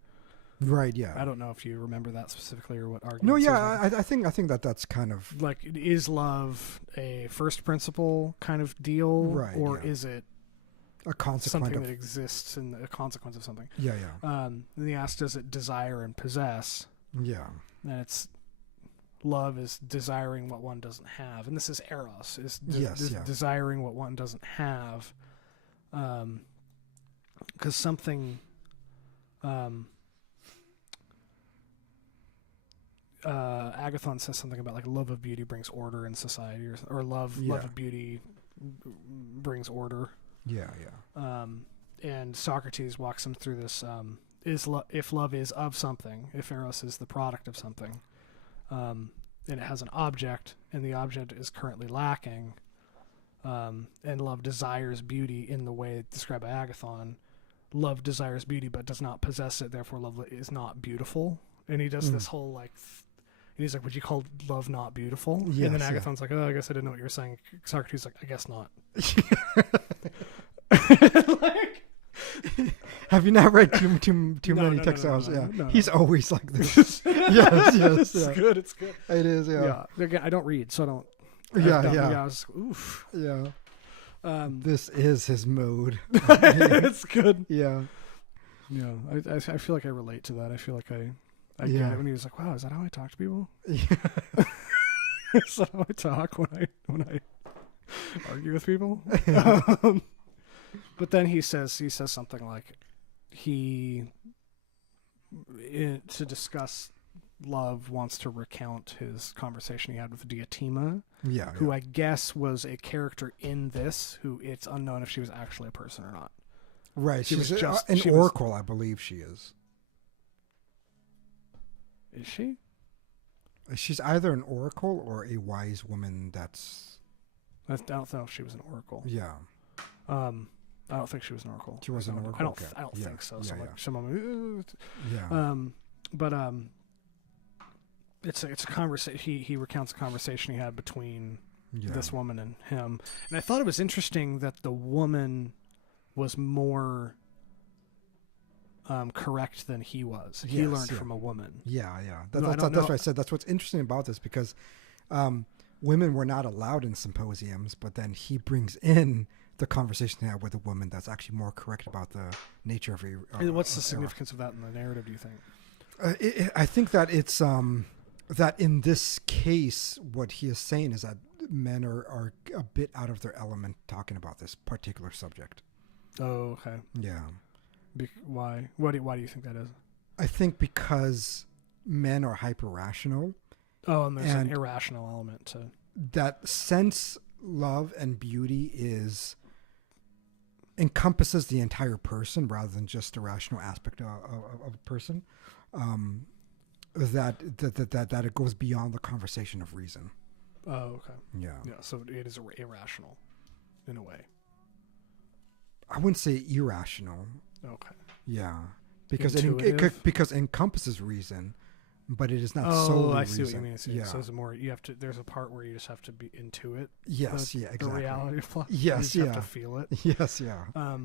Right. Yeah. I don't know if you remember that specifically or what argument. No. Yeah. I think that's kind of like, is love a first principle kind of deal, right? Or is it a consequence something that exists and a consequence of something? Yeah. Then he asks, does it desire and possess? Yeah. And it's love is desiring what one doesn't have, and this is eros, is desiring what one doesn't have. because something, Agathon says something about like love of beauty brings order in society, or love of beauty brings order. Yeah. And Socrates walks him through this. If love is of something, if eros is the product of something, and it has an object, and the object is currently lacking, and love desires beauty in the way described by Agathon, love desires beauty but does not possess it, therefore love is not beautiful. And he does this whole like, and he's like, would you call love not beautiful? Yes, and then Agathon's like, oh, I guess I didn't know what you were saying. Socrates is like, I guess not. Like, have you not read too many texts? No. He's always like this. yes. It's good. It's good. It is. Yeah. Again, I don't read, so I don't. Yeah. I was like, oof. Yeah. This is his mode. It's good. Yeah. Yeah. I feel like I relate to that. I feel like I get it when he was like, wow, is that how I talk to people? Yeah. Is that how I talk when I argue with people? But then he says something like to discuss love, wants to recount his conversation he had with Diotima, who I guess was a character in this, who it's unknown if she was actually a person or not. Right. She's an oracle, I believe she is. Is she? She's either an oracle or a wise woman that's... I don't know if she was an oracle. Yeah. I don't think she was an oracle. She was an oracle? I don't think so. Yeah, But it's a conversation. He recounts a conversation he had between this woman and him, and I thought it was interesting that the woman was more correct than he was. He learned from a woman. Yeah. That's what I said. That's what's interesting about this, because women were not allowed in symposiums, but then he brings in the conversation he had with a woman that's actually more correct about the nature of a... What's the significance of that in the narrative, do you think? I think that it's... that in this case, what he is saying is that men are a bit out of their element talking about this particular subject. Oh, okay. Yeah. Why? Why do you think that is? I think because men are hyper-rational. Oh, and there's an irrational element to... That sense, love, and beauty encompasses the entire person rather than just a rational aspect of a person. That it goes beyond the conversation of reason. Oh, okay. Yeah. So it is irrational, in a way. I wouldn't say irrational. Okay. Yeah, because it encompasses reason, but it is not solely reason. I see what you mean. So it's more. There's a part where you just have to be intuit. Yes. Exactly. The reality of life. Yes. You have to feel it. Yes. Yeah.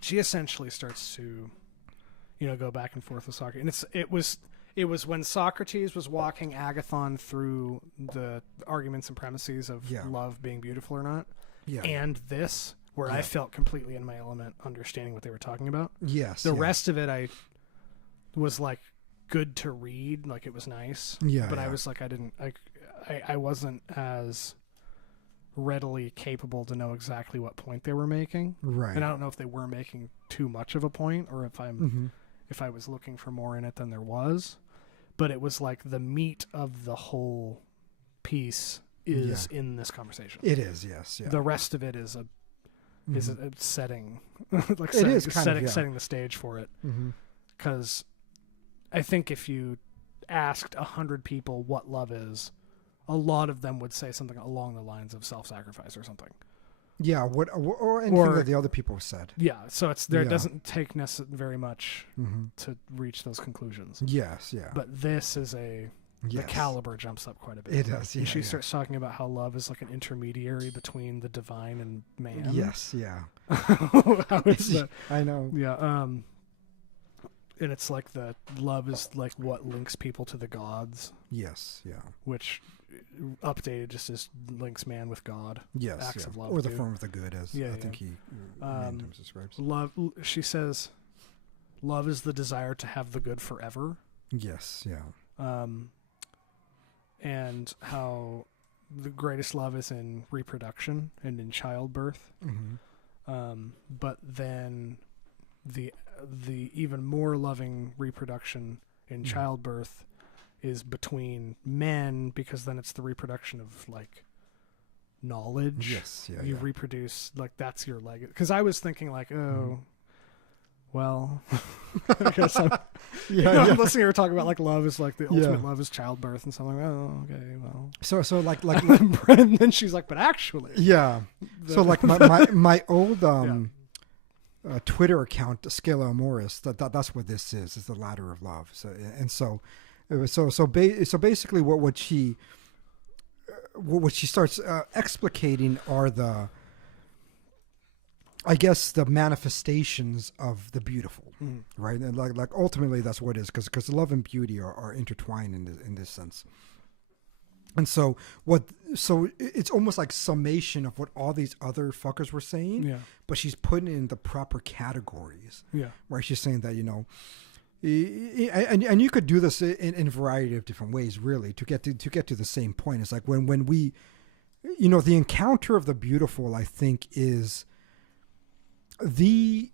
She essentially starts to, go back and forth with Socrates, and it was when Socrates was walking Agathon through the arguments and premises of love being beautiful or not, and this, where I felt completely in my element, understanding what they were talking about. Yes. The rest of it, I was like good to read, like it was nice. Yeah. But I was like, I wasn't as readily capable to know exactly what point they were making. Right. And I don't know if they were making too much of a point, or if I was looking for more in it than there was. But it was like the meat of the whole piece is in this conversation. It is, yes. Yeah. The rest of it is a setting, like setting the stage for it. Because I think if you asked 100 people what love is, a lot of them would say something along the lines of self-sacrifice or something. Yeah, or anything that the other people said. Yeah, so it doesn't take very much to reach those conclusions. Yes, yeah. But this is the caliber jumps up quite a bit. It does, yeah. And she starts talking about how love is like an intermediary between the divine and man. Yes, yeah. How is that? I know. Yeah, and it's like the love is like what links people to the gods. Yes, yeah. Which updated just as links man with God. Yes, acts of love, or the form of the good, as I think he describes. Love. She says, love is the desire to have the good forever. Yes, yeah. And how the greatest love is in reproduction and in childbirth. But then the even more loving reproduction in childbirth is between men, because then it's the reproduction of like knowledge. Yes, yeah, you reproduce, like that's your legacy. Because I was thinking like, well, I guess I'm, I'm listening to her talk about like love is like the ultimate love is childbirth, and so I'm like, oh, okay, well. So like and then she's like, but actually, so like my old Twitter account, Scala Morris, that's what this is the ladder of love. So basically what she starts explicating are the manifestations of the beautiful, right? And like ultimately that's what it is, because love and beauty are intertwined in this sense. And so it's almost like summation of what all these other fuckers were saying, but she's putting it in the proper categories. Right? She's saying that, and you could do this in a variety of different ways, really, to get to the same point. It's like when we, the encounter of the beautiful, I think, is the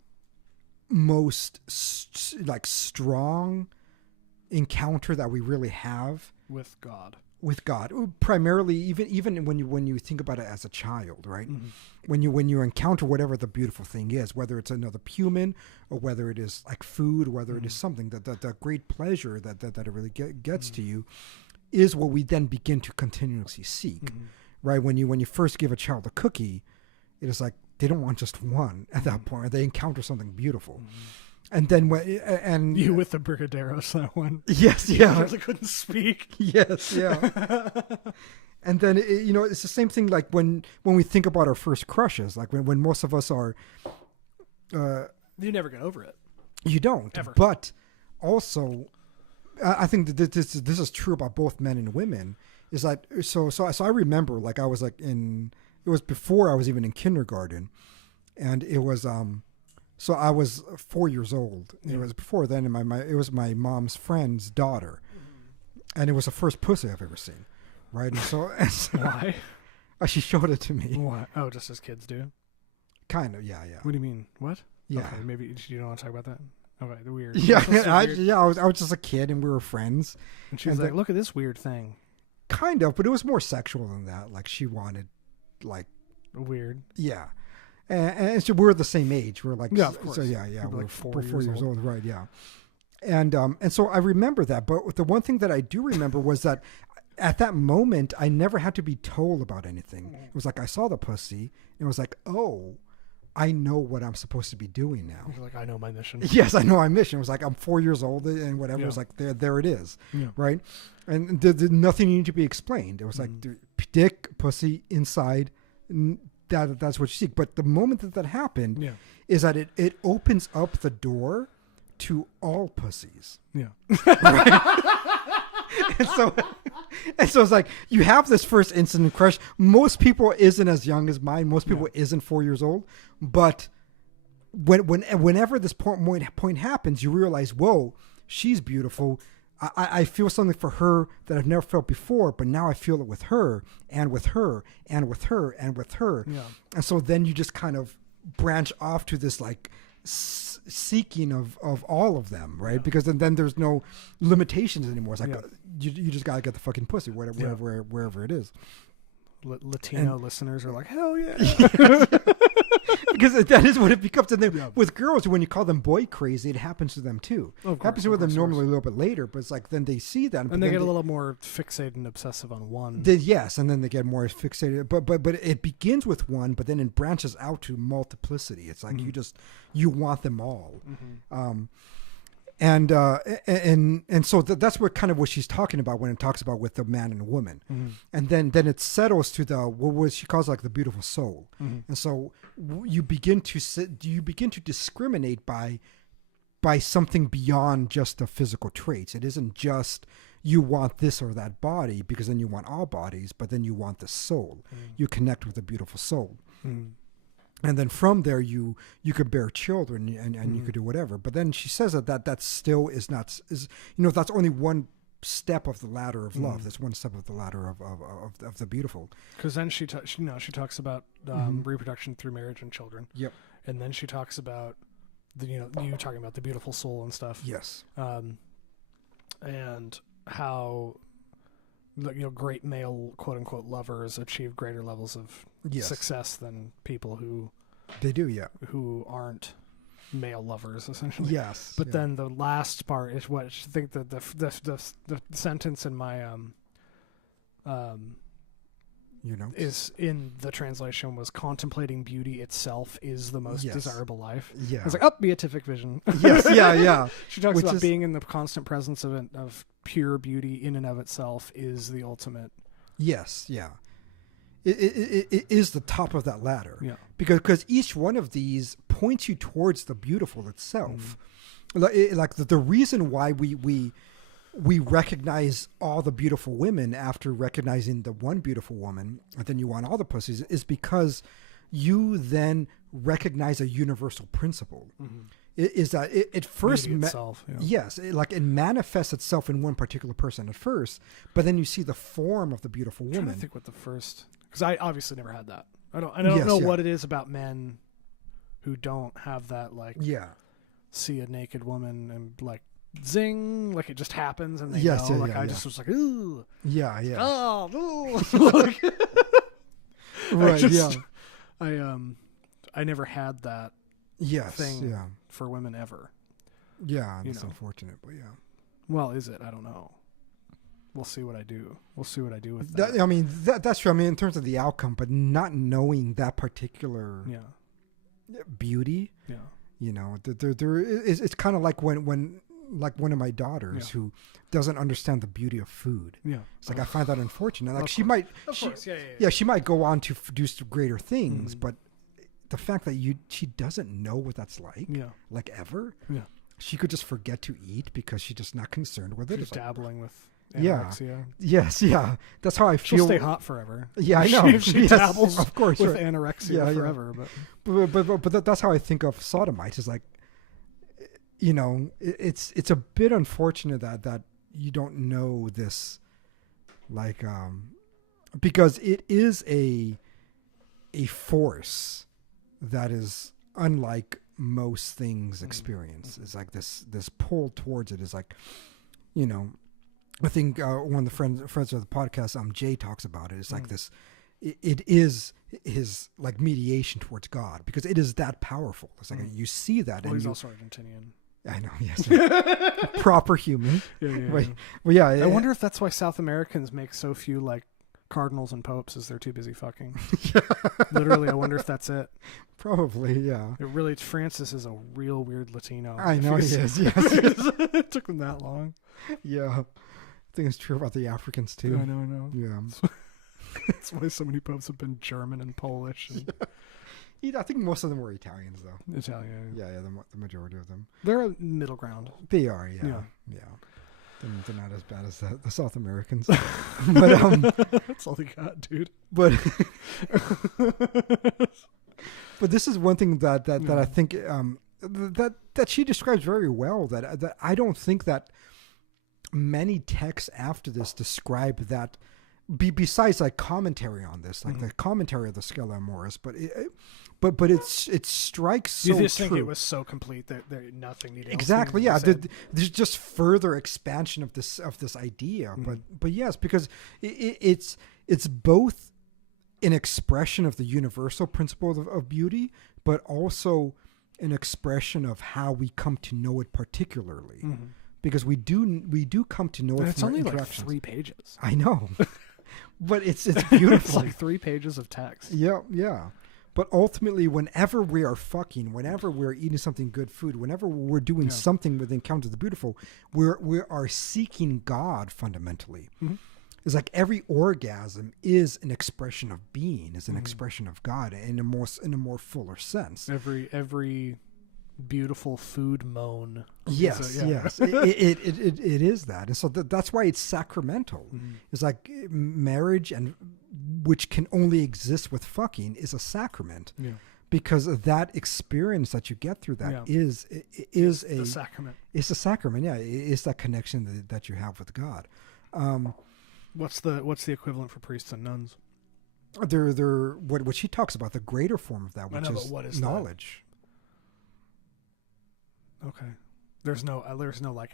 most strong encounter that we really have with God. Primarily, even when you think about it as a child, right? When you encounter whatever the beautiful thing is, whether it's another human or whether it is like food, whether it is something that great pleasure that it really gets to you, is what we then begin to continuously seek, right? When you first give a child a cookie, it is like they don't want just one at that point. They encounter something beautiful. And then and you with the brigadeiros, that one. Yes, yeah. I really couldn't speak. Yes, yeah. And then it's the same thing like when we think about our first crushes, like when most of us are. You never get over it. You don't. Ever. But also, I think that this is true about both men and women. Is that so I remember, like, I was like it was before I was even in kindergarten, and it was So I was 4 years old. It was before then, and it was my mom's friend's daughter, and it was the first pussy I've ever seen, right? And so why? She showed it to me. Why? Oh, just as kids do. Kind of, yeah. What do you mean? What? Yeah. Okay, maybe you don't want to talk about that. Okay, the weird. Yeah, I was just a kid, and we were friends. And she was like, "Look at this weird thing." Kind of, but it was more sexual than that. Like she wanted, like weird. Yeah. And so we're the same age. We're like, of course. So yeah, we're like 4 years old, right? Yeah, and so I remember that. But the one thing that I do remember was that at that moment, I never had to be told about anything. It was like I saw the pussy, and it was like, oh, I know what I'm supposed to be doing now. You're like, I know my mission. Yes, I know my mission. It was like I'm 4 years old, and whatever. It was like there it is, right? And there's nothing needed to be explained. It was like dick, pussy, inside. That's what you seek. But the moment that happened is that it opens up the door to all pussies. Yeah. Right? and so it's like you have this first instant crush. Most people isn't as young as mine. Most people isn't 4 years old. But whenever this point happens, you realize, whoa, she's beautiful. I feel something for her that I've never felt before, but now I feel it with her and with her and with her and with her. Yeah. And so then you just kind of branch off to this like seeking of all of them, right? Yeah. Because then there's no limitations anymore. It's like you just got to get the fucking pussy, wherever it is. Latino listeners are like, hell yeah. Because that is what it becomes. And then with girls, when you call them boy crazy, it happens to them too. It happens to them normally a little bit later, but it's like then they see that. And they get a little more fixated and obsessive on one. Yes, and then they get more fixated. But it begins with one, but then it branches out to multiplicity. It's like you want them all. Mm-hmm. And so that's what she's talking about when it talks about with the man and the woman, and then it settles to what she calls like the beautiful soul, and so you begin to discriminate by something beyond just the physical traits. It isn't just you want this or that body, because then you want all bodies, but then you want the soul. You connect with the beautiful soul. And then from there, you could bear children and you could do whatever. But then she says that still is that's only one step of the ladder of love. That's one step of the ladder of the beautiful. Because then she talks about reproduction through marriage and children. Yep. And then she talks about you talking about the beautiful soul and stuff. Yes. And how great male quote unquote lovers achieve greater levels of success than people who who aren't male lovers, essentially. Yes. But then the last part is what I think the sentence in my is in the translation was contemplating beauty itself is the most desirable life. Yeah. I was like, beatific vision. Yes. Yeah. She talks about being in the constant presence of pure beauty in and of itself is the ultimate. Yes. Yeah. It is the top of that ladder. Yeah. Because each one of these points you towards the beautiful itself. Like the reason why we recognize all the beautiful women after recognizing the one beautiful woman, and then you want all the pussies, is because you then recognize a universal principle. Is that it first it manifests itself in one particular person at first, but then you see the form of the beautiful woman. I'm trying to think what the first, because I obviously never had that. I don't know what it is about men who don't have that, see a naked woman and zing, it just happens and they know. I just was like, ooh. Yeah. Oh, ooh. Right. I never had that thing for women ever. Yeah, that's unfortunate, but yeah. Well, is it? I don't know. We'll see what I do. We'll see what I do with that. I mean, that's true. I mean, in terms of the outcome, but not knowing that particular beauty. Yeah. There is. It's kind of like when one of my daughters who doesn't understand the beauty of food. Yeah. It's I find that unfortunate. She might, she might go on to do greater things, but the fact that she doesn't know what that's like, ever. Yeah. She could just forget to eat because she's just not concerned with it. She's dabbling with anorexia. Yes. Yeah. That's how I feel. She'll stay hot forever. Yeah, I know. She dabbles, of course, with anorexia forever. But that's how I think of sodomites. Is it's a bit unfortunate that you don't know this, because it is a force that is unlike most things experience. It's this pull towards it is I think one of the friends of the podcast, Jay, talks about it. It's this. It is his mediation towards God because it is that powerful. It's you see that. Well, he's also Argentinian. I know, yes. Proper human. Yeah. Well, yeah. I wonder if that's why South Americans make so few cardinals and popes, is they're too busy fucking. Literally, I wonder if that's it. Probably, yeah. Francis is a real weird Latino. I know he is, yes. It took them that long. Yeah. I think it's true about the Africans too. I know. Yeah. That's why so many popes have been German and Polish. I think most of them were Italians, though. Italian. Yeah, the majority of them. They're a middle ground. They are, yeah. They're not as bad as the South Americans. But that's all they got, dude. But this is one thing that I think that she describes very well. That I don't think that many texts after this describe that. Besides commentary on this, the commentary of the Schela Amoris, but it strikes so true. You just think it was so complete that nothing needed. Exactly, yeah. There's just further expansion of this idea, but yes, because it's both an expression of the universal principle of beauty, but also an expression of how we come to know it particularly, because we do come to know it. And it's only 3 pages. I know. But it's beautiful. It's 3 pages of text. Yeah. But ultimately, whenever we are fucking, whenever we're eating something good food, whenever we're doing something with Encounter the Beautiful, we are seeking God fundamentally. It's every orgasm is an expression of being, is an expression of God in a more fuller sense. Every beautiful food moan. Yes. It is that, and so that's why it's sacramental. It's marriage, and which can only exist with fucking, is a sacrament. Yeah. Because that experience that you get through that is a sacrament. It's a sacrament. Yeah, it's that connection that you have with God. What's the equivalent for priests and nuns? They're what she talks about, the greater form of that, which is what is knowledge. Okay. There's no like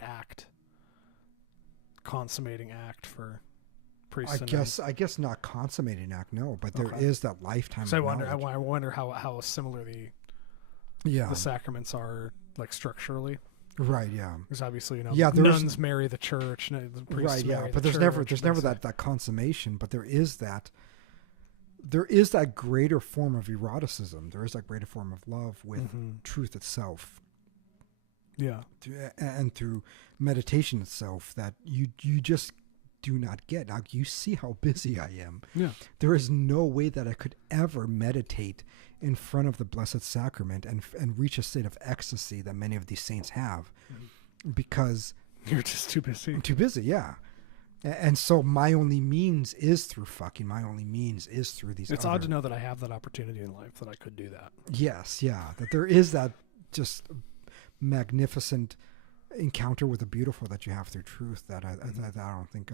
consummating act for priests. I guess not consummating act, no, but there is that lifetime. So I wonder how similar the sacraments are, like, structurally. Right. Yeah. Because obviously, nuns marry the church. The priests right. Yeah. marry But the there's never that consummation. But there is that greater form of eroticism. There is that greater form of love with truth itself. Yeah. And through meditation itself that you just do not get. Now, you see how busy I am. Yeah. There is no way that I could ever meditate in front of the Blessed Sacrament and reach a state of ecstasy that many of these saints have, because you're just too busy. I'm too busy, yeah. And so my only means is through fucking. My only means is through these. It's odd to know that I have that opportunity in life, that I could do that. Yes, yeah. That there is that just magnificent encounter with the beautiful that you have through truth that I don't think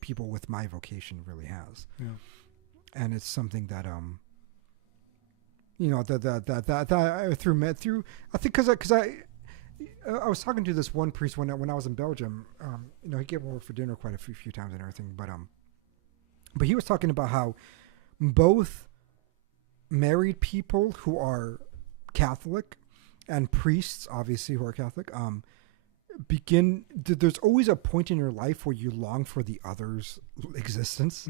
people with my vocation really has. Yeah. And it's something that that through I think because I was talking to this one priest when I was in Belgium. He came over for dinner quite a few times and everything, but he was talking about how both married people who are Catholic and priests, obviously, who are Catholic, there's always a point in your life where you long for the other's existence.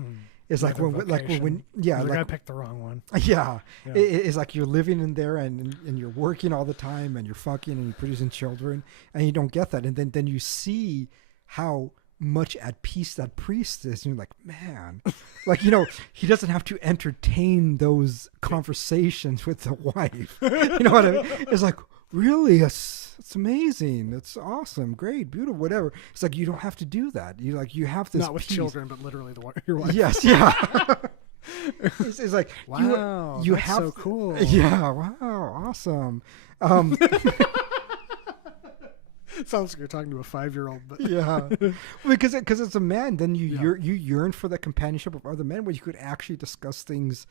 It's like when I picked the wrong one. Yeah. It's like you're living in there and you're working all the time and you're fucking and you're producing children and you don't get that. And then you see how much at peace that priest is. And you're like, man, he doesn't have to entertain those conversations with the wife. You know what I mean? It's like, really? It's amazing. It's awesome. Great. Beautiful. Whatever. It's like, you don't have to do that. You have this not with peace. Children, but literally your wife. Yes. Yeah. it's like, wow, you that's have so cool. Yeah. Wow. Awesome. Sounds like you're talking to a 5-year-old. But yeah. Because it's a man, then you yearn for the companionship of other men where you could actually discuss things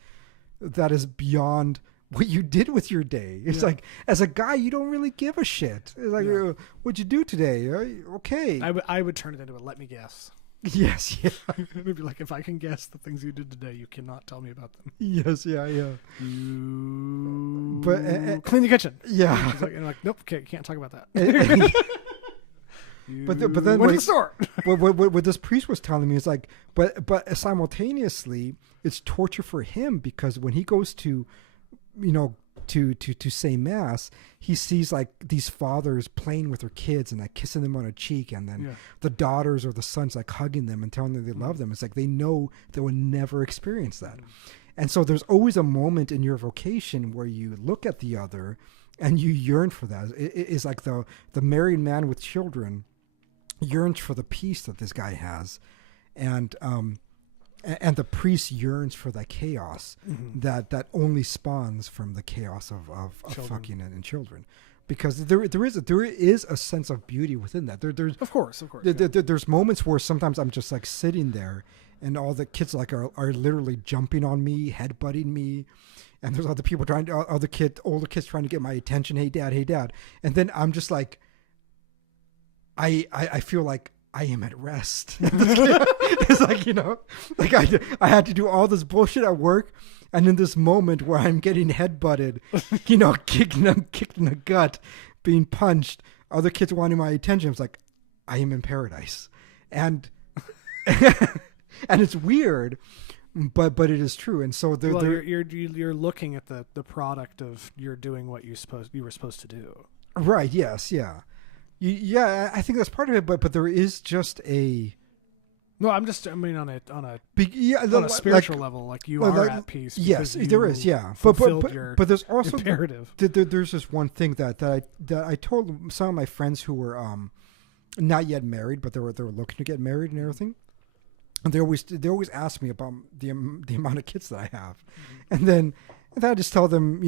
that is beyond what you did with your day. It's like, as a guy, you don't really give a shit. It's like, what'd you do today? Okay. I would turn it into a let me guess. Yes, yeah. It'd be like, if I can guess the things you did today, you cannot tell me about them. Yes, yeah. You clean the kitchen. Yeah. Like, nope, okay, can't talk about that. But then went to the store. what this priest was telling me is like, but simultaneously, it's torture for him, because when he goes to say mass, he sees like these fathers playing with their kids and like kissing them on a cheek, and then the daughters or the sons like hugging them and telling them they love them. It's like they know they will never experience that. And so there's always a moment in your vocation where you look at the other and you yearn for that. It's like the married man with children yearns for the peace that this guy has, and the priest yearns for that chaos that only spawns from the chaos of fucking and children, because there is a sense of beauty within that. There's of course. There's moments where sometimes I'm just like sitting there, and all the kids like are literally jumping on me, headbutting me, and there's older kids trying to get my attention. Hey dad, and then I'm just like, I feel like I am at rest. It's like, I had to do all this bullshit at work, and in this moment where I'm getting headbutted, kicked in the gut, being punched, other kids wanting my attention, it's like, I am in paradise. And and it's weird, but it is true. And so you're looking at the product of you're doing what you were supposed to do. Right. Yes. Yeah. Yeah, I think that's part of it, but there is just a. No, on a spiritual level, like you are at peace. Yes, there is. Yeah, but there's also imperative. There's this one thing that I told some of my friends who were not yet married, but they were looking to get married and everything. And they always ask me about the amount of kids that I have, and then I just tell them,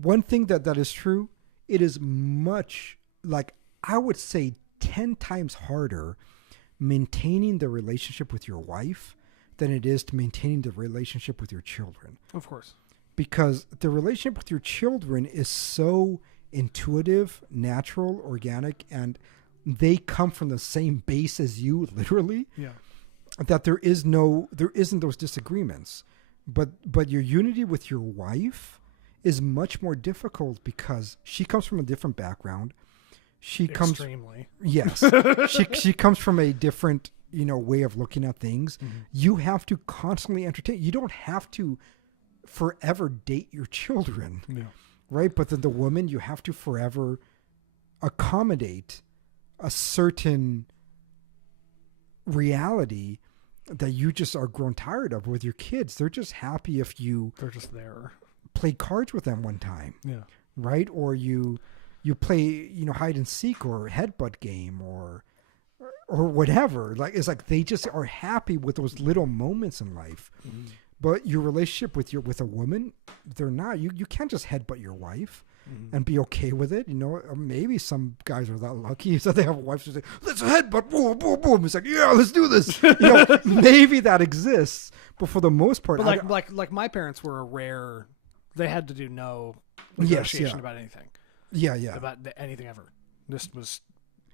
one thing that is true. It is much, like, I would say 10 times harder maintaining the relationship with your wife than it is to maintaining the relationship with your children. Of course. Because the relationship with your children is so intuitive, natural, organic, and they come from the same base as you, literally. Yeah. That there isn't those disagreements, but your unity with your wife is much more difficult because she comes from a different background. Extremely. Yes. she comes from a different, way of looking at things. Mm-hmm. You have to constantly entertain. You don't have to forever date your children. Yeah. Right? But then the woman, you have to forever accommodate a certain reality that you just are grown tired of with your kids. They're just happy if they're just there. Play cards with them one time. Yeah. Right? Or you play, hide and seek or headbutt game or whatever. Like, it's like they just are happy with those little moments in life. Mm-hmm. But your relationship with a woman, they're not. You can't just headbutt your wife and be okay with it. Maybe some guys are that lucky so they have a wife who say, "Let's headbutt, boom, boom, boom." It's like, yeah, let's do this. Maybe that exists, but for the most part, but like my parents were a rare. They had to do no negotiation about anything. Yeah. About anything ever. This was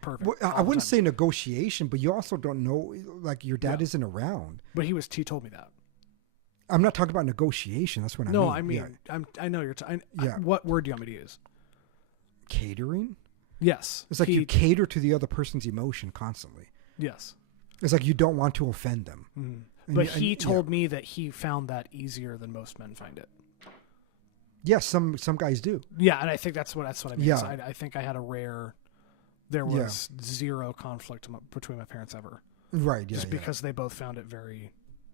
perfect. Well, I wouldn't say negotiation, but you also don't know. Like your dad isn't around. But he told me that. I'm not talking about negotiation. That's what I mean. No, I mean, yeah. I know you're. What word do you want me to use? Catering. Yes, it's like you cater to the other person's emotion constantly. Yes, it's like you don't want to offend them. Mm-hmm. But he told me that he found that easier than most men find it. Yes, some guys do. Yeah, and I think that's what I mean. Yeah. So I think I had a rare. There was zero conflict between my parents ever. Right. Yeah. Just because they both found it very.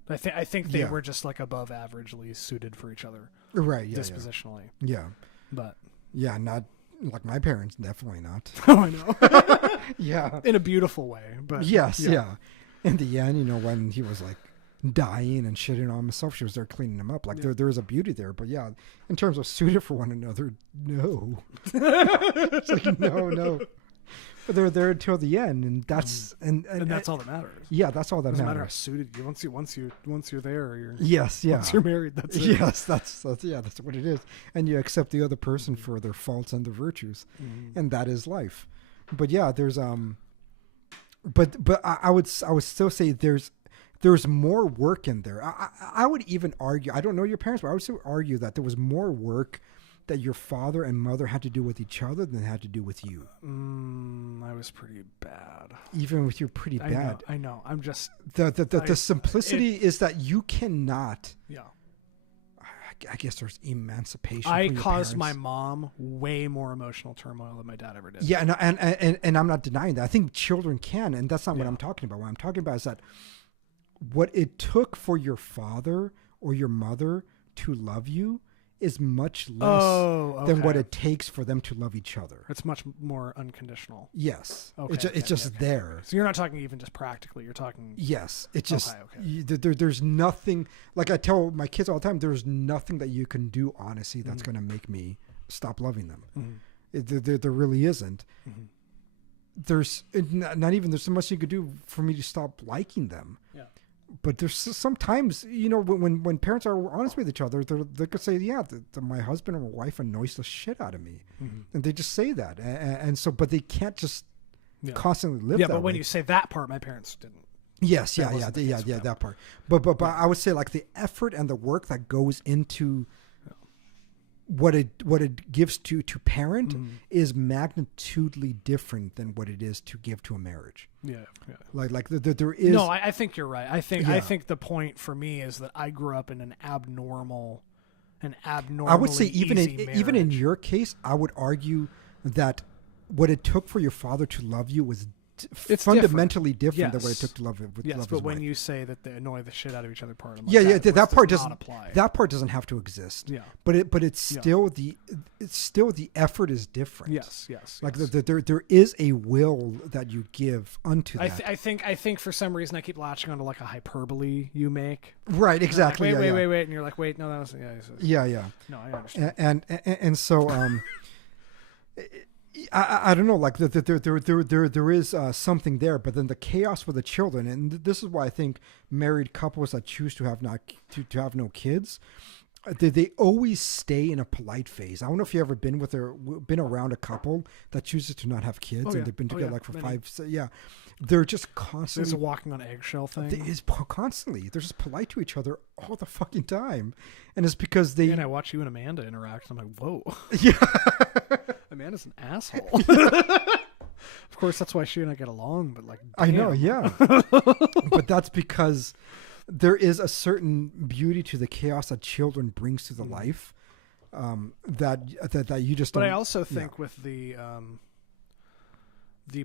I think they were just like above averagely suited for each other. Right. Yeah. Dispositionally. Yeah. But. Yeah, not like my parents. Definitely not. Oh, I know. Yeah. In a beautiful way, but. Yes. Yeah. In the end, when he was like dying and shitting on himself, she was there cleaning him up. Like there is a beauty there, but yeah, in terms of suited for one another, no. It's like no. But they're there until the end, and that's and that's all that matters. Yeah, that's all that doesn't matters. Matter how suited you once you're there, you're yes, yeah. Once you're married, that's it. Yes, that's what it is, and you accept the other person for their faults and their virtues, and that is life. But yeah, there's but I would still say there's more work in there. I would even argue. I don't know your parents, but I would still argue that there was more work that your father and mother had to do with each other than had to do with you. I was pretty bad. Even with you, pretty bad. I know. I'm just the simplicity is that you cannot. Yeah. I guess there's emancipation. I caused my mom way more emotional turmoil than my dad ever did. Yeah, and I'm not denying that. I think children can, and that's not what I'm talking about. What I'm talking about is that what it took for your father or your mother to love you is much less than what it takes for them to love each other. It's much more unconditional. Yes. Okay. It's just there. So you're not talking even just practically. You're talking. Yes. It's just there's nothing, like I tell my kids all the time, there's nothing that you can do honestly that's going to make me stop loving them. Mm-hmm. There really isn't. Mm-hmm. There's there's so much you could do for me to stop liking them. Yeah. But there's sometimes, when parents are honest with each other, they could say, yeah, my husband or my wife annoys the shit out of me. Mm-hmm. And they just say that. And so, but they can't just constantly live that way. Yeah, but when you say that part, my parents didn't. Yes, that part. But I would say like the effort and the work that goes into what it gives to parent is magnitudely different than what it is to give to a marriage. Yeah. Like there is. No, I think you're right. I think the point for me is that I grew up in an abnormal. I would say even in your case, I would argue that what it took for your father to love you was it's fundamentally different than what it took to love his but when wife. You say that they annoy the shit out of each other part, that part doesn't apply. That part doesn't have to exist. Yeah, but it's still the effort is different. Yes. Like there is a will that you give unto that. I think for some reason I keep latching onto like a hyperbole you make. Right. Exactly. Like, wait, and you're like, wait, no, that was yeah. No, I understand. And so I don't know, like there is something there, but then the chaos for the children, and this is why I think married couples that choose to have no kids, they always stay in a polite phase. I don't know if you ever been around a couple that chooses to not have kids, and they've been together like for many. 5. So, yeah, they're just constantly. There's a walking on eggshell thing. Constantly. They're just polite to each other all the fucking time, and it's because they. And I watch you and Amanda interact. And I'm like, whoa. Yeah. Amanda's an asshole. Of course, that's why she and I get along. But like, damn. I know, yeah. But that's because there is a certain beauty to the chaos that children brings to the life that you just. But I also think with the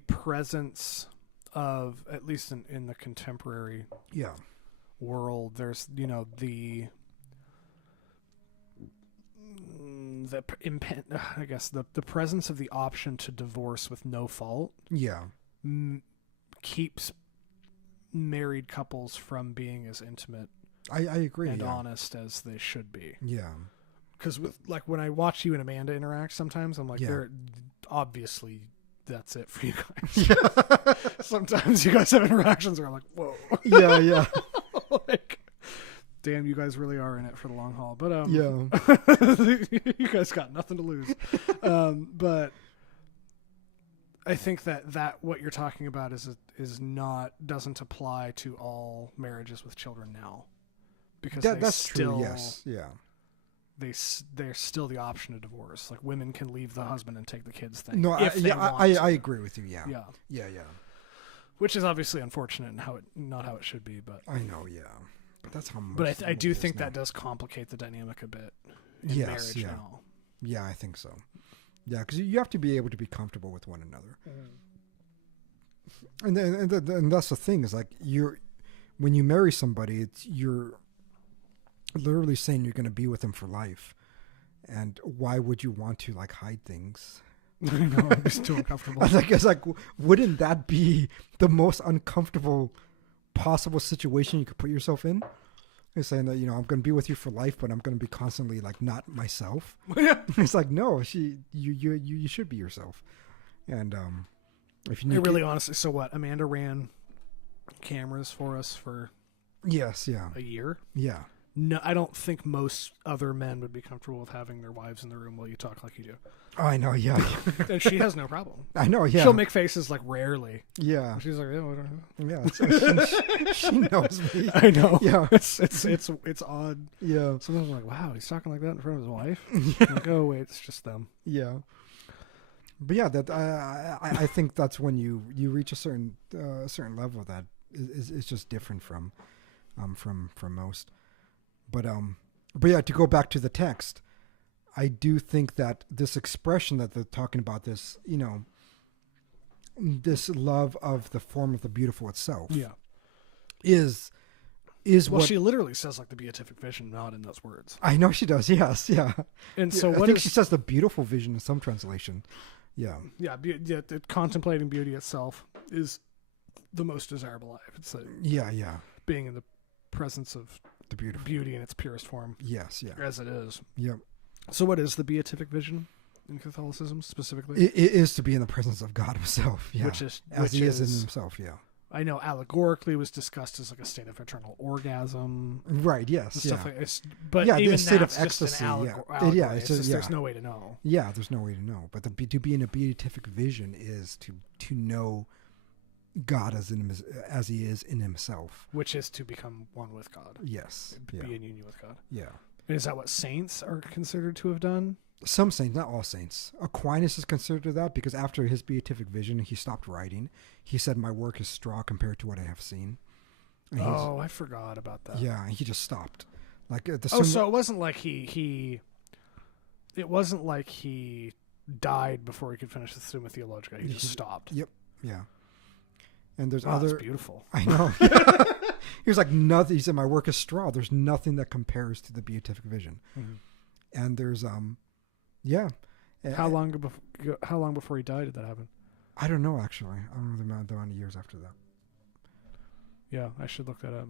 presence of, at least in the contemporary world, there's the I guess the presence of the option to divorce with no fault keeps married couples from being as intimate I agree and honest as they should be. Because like when I watch you and Amanda interact sometimes, I'm like, they're obviously that's it for you guys. Sometimes you guys have interactions where I'm like, whoa. Yeah. Like, damn, you guys really are in it for the long haul. But you guys got nothing to lose. But I think that what you're talking about doesn't apply to all marriages with children now, because that's still, true. Yes, there's still the option of divorce. Like, women can leave the husband and take the kids thing. No, I agree with you. Yeah. Which is obviously unfortunate and not how it should be. But I know, but that's how. But I do think that does complicate the dynamic a bit in marriage now. Yeah, I think so. Yeah, because you have to be able to be comfortable with one another, and that's the thing, is like when you marry somebody, you're literally saying you're going to be with them for life, and why would you want to like hide things? I know, it's too uncomfortable. It's like, wouldn't that be the most uncomfortable possible situation you could put yourself in? You're saying that, I'm going to be with you for life, but I'm going to be constantly like not myself. It's like, no, you should be yourself. And if you really honestly, so what? Amanda ran cameras for us for a year. Yeah. No, I don't think most other men would be comfortable with having their wives in the room while you talk like you do. Oh, I know, yeah. And she has no problem. I know, yeah. She'll make faces like rarely. Yeah. She's like, whatever. Yeah. She knows me. I know. Yeah. It's odd. Yeah. Sometimes I'm like, wow, he's talking like that in front of his wife. I'm like, oh wait, it's just them. Yeah. But yeah, that I think that's when you reach a certain level that is just different from most. But yeah, to go back to the text, I do think that this expression that they're talking about, this, this love of the form of the beautiful itself, is well, what she literally says, like, the beatific vision, not in those words. I know she does. Yes, yeah. And so I think she says the beautiful vision in some translation. Yeah. Contemplating beauty itself is the most desirable life. It's being in the presence of the beautiful beauty in its purest form. Yes, yeah. As it is. Yep. So what is the beatific vision in Catholicism specifically? It is to be in the presence of God himself. Yeah. As he is in himself. Yeah. I know allegorically was discussed as like a state of eternal orgasm. Right. Yes. Stuff like this. But even the state of just ecstasy. It's just, there's no way to know. Yeah. There's no way to know. But to be in a beatific vision is to know God as he is in himself, which is to become one with God. Yes. Be in union with God. Yeah. And is that what saints are considered to have done? Some saints, not all saints. Aquinas is considered that because after his beatific vision, he stopped writing. He said, "My work is straw compared to what I have seen." And I forgot about that. Yeah, he just stopped. Like so it wasn't like he died before he could finish the Summa Theologica. He just stopped. Yep. Yeah. And there's that's beautiful. I know. He was like, nothing. He said, "My work is straw. There's nothing that compares to the beatific vision." Mm-hmm. And there's How long before he died did that happen? I don't know, actually. I don't know the amount of years after that. Yeah, I should look that up.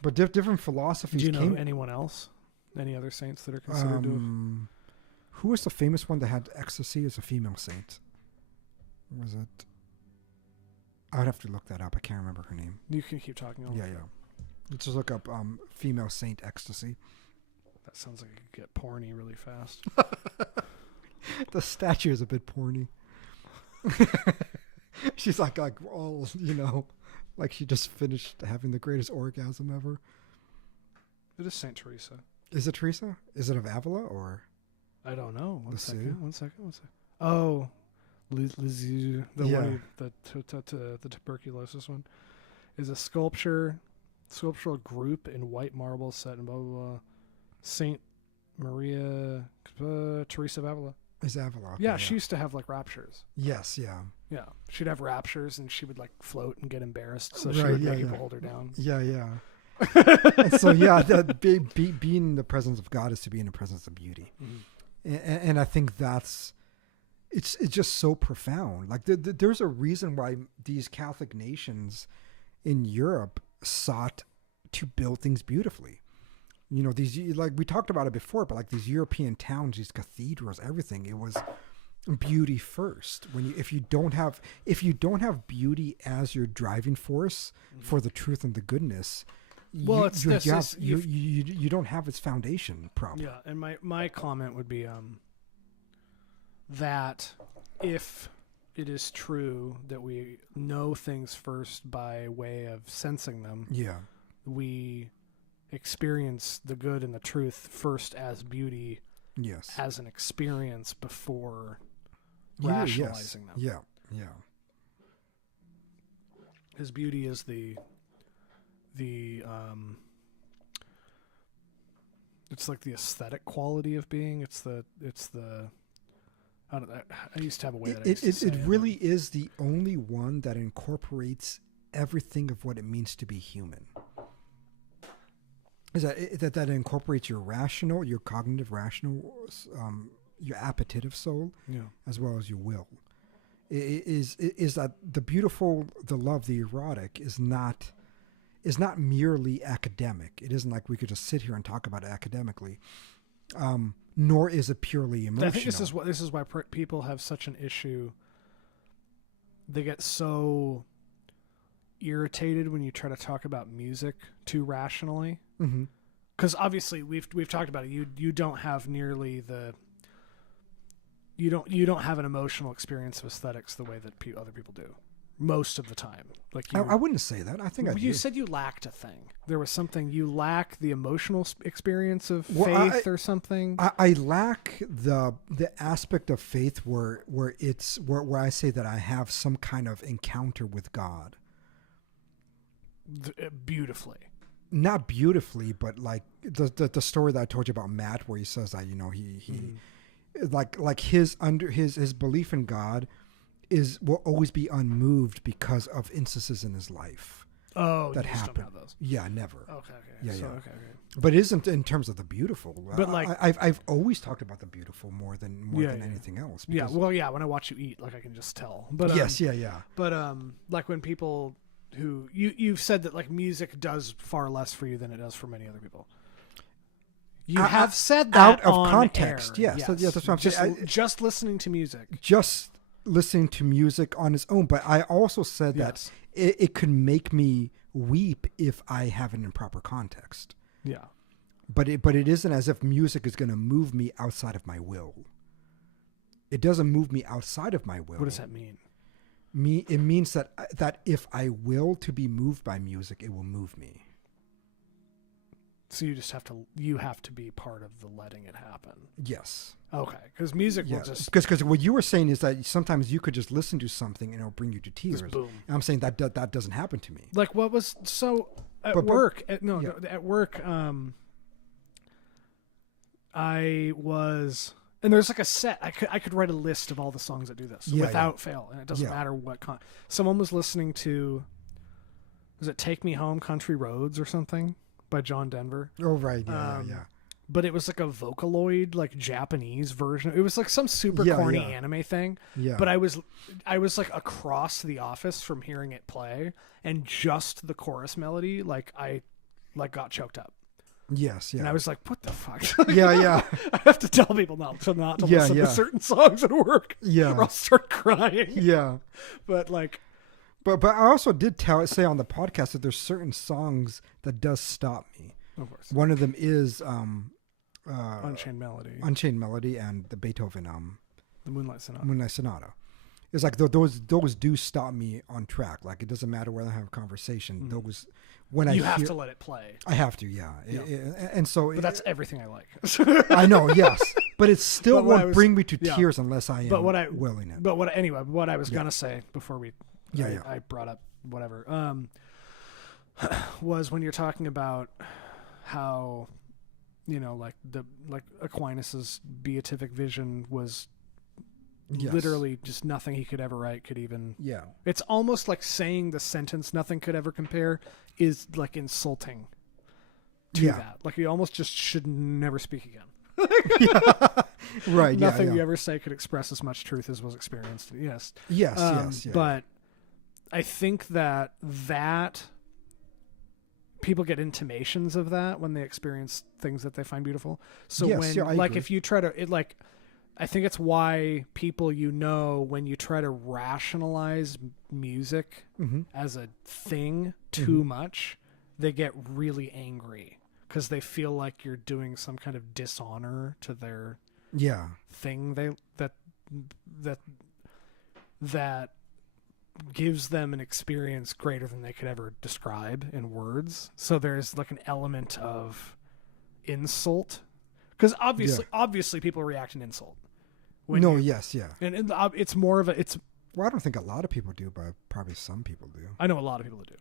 But different philosophies. Do you know anyone else? Any other saints that are considered to have? Who was the famous one that had ecstasy as a female saint? Was it? I would have to look that up. I can't remember her name. You can keep talking. Yeah. Let's just look up female saint ecstasy. That sounds like it could get porny really fast. The statue is a bit porny. She's like all, like she just finished having the greatest orgasm ever. It is Saint Teresa. Is it Teresa? Is it of Avila or? I don't know. One second. Oh, Lisieux, the tuberculosis one, is a sculptural group in white marble set in blah blah blah. Saint Maria Teresa of Avila. Is Avila? Okay, yeah, she used to have like raptures. Yes, yeah. Yeah, she'd have raptures and she would like float and get embarrassed, so she would make people hold her down. Yeah, yeah. And so being in the presence of God is to be in the presence of beauty, and I think it's just so profound. Like there's a reason why these Catholic nations in Europe sought to build things beautifully. These, like we talked about it before, but like these European towns, these cathedrals, everything, it was beauty first. If you don't have beauty as your driving force for the truth and the goodness, you don't have its foundation proper. Yeah, and my comment would be that if it is true that we know things first by way of sensing them, we experience the good and the truth first as beauty, as an experience before rationalizing them. Yeah. His beauty is the it's like the aesthetic quality of being. It's the I don't know, I used to have a way that it really is the only one that incorporates everything of what it means to be human. Is that incorporates your rational, your cognitive rational, your appetitive soul, as well as your will. Is that the beautiful, the love, the erotic is not merely academic. It isn't like we could just sit here and talk about it academically. Nor is it purely emotional. I think this is why people have such an issue. They get so irritated when you try to talk about music too rationally, because obviously we've talked about it. You don't have nearly the you don't have an emotional experience of aesthetics the way that other people do most of the time. Like I wouldn't say that. I think you said you lacked a thing. There was something you lack, the emotional experience of faith or something. I lack the aspect of faith where I say that I have some kind of encounter with God. Beautifully, not beautifully, but like the story that I told you about Matt, where he says that he like his belief in God will always be unmoved because of instances in his life that happen. Yeah, never. Okay. Yeah, so, yeah. Okay. But it isn't in terms of the beautiful. But like I've always talked about the beautiful more than anything else. Yeah. Well, yeah. When I watch you eat, like I can just tell. But yes, yeah. But like when people who you've said that like music does far less for you than it does for many other people. You have said that out of context. Air. Yes. That's what I'm saying. Just listening to music. Just listening to music on its own. But I also said that it could make me weep if I have it in proper context. Yeah. But it isn't as if music is going to move me outside of my will. It doesn't move me outside of my will. What does that mean? It means that if I will to be moved by music, it will move me. So you have to be part of the letting it happen. Yes. Okay, because music will just... Because what you were saying is that sometimes you could just listen to something and it'll bring you to tears. Boom. And I'm saying that doesn't happen to me. Like what was... So at work... At work, I was... And there's like a set. I could write a list of all the songs that do this without fail. And it doesn't matter what... Someone was listening to... Was it Take Me Home, Country Roads or something? By John Denver. Oh, right. Yeah. But it was like a Vocaloid, like Japanese version. It was like some super corny anime thing. Yeah. But I was like across the office from hearing it play, and just the chorus melody, I got choked up. Yes, yeah. And I was like, what the fuck? Yeah. I have to tell people not to listen to certain songs at work. Yeah. Or I'll start crying. Yeah. But like... But I also did say on the podcast that there's certain songs that does stop me. Of course. One of them is Unchained Melody, and the Beethoven the Moonlight Sonata. It's like those do stop me on track. Like it doesn't matter whether I have a conversation. Those you have to let it play. I have to, yeah. And so, but that's everything I like. I know, yes, but it still won't bring me to tears unless I am willing it. But what I was gonna say before I brought up whatever was when you're talking about how like Aquinas's beatific vision was. Yes. Literally just nothing he could ever write could even it's almost like saying the sentence nothing could ever compare is like insulting to that. Like you almost just should never speak again. Right. Nothing you ever say could express as much truth as was experienced. Yes. But I think that people get intimations of that when they experience things that they find beautiful. So when if you try to I think it's why people, when you try to rationalize music as a thing too much, they get really angry because they feel like you're doing some kind of dishonor to their thing that gives them an experience greater than they could ever describe in words. So there's like an element of insult because obviously people react in insult. And it's more of well, I don't think a lot of people do, but probably some people do. I know a lot of people that do.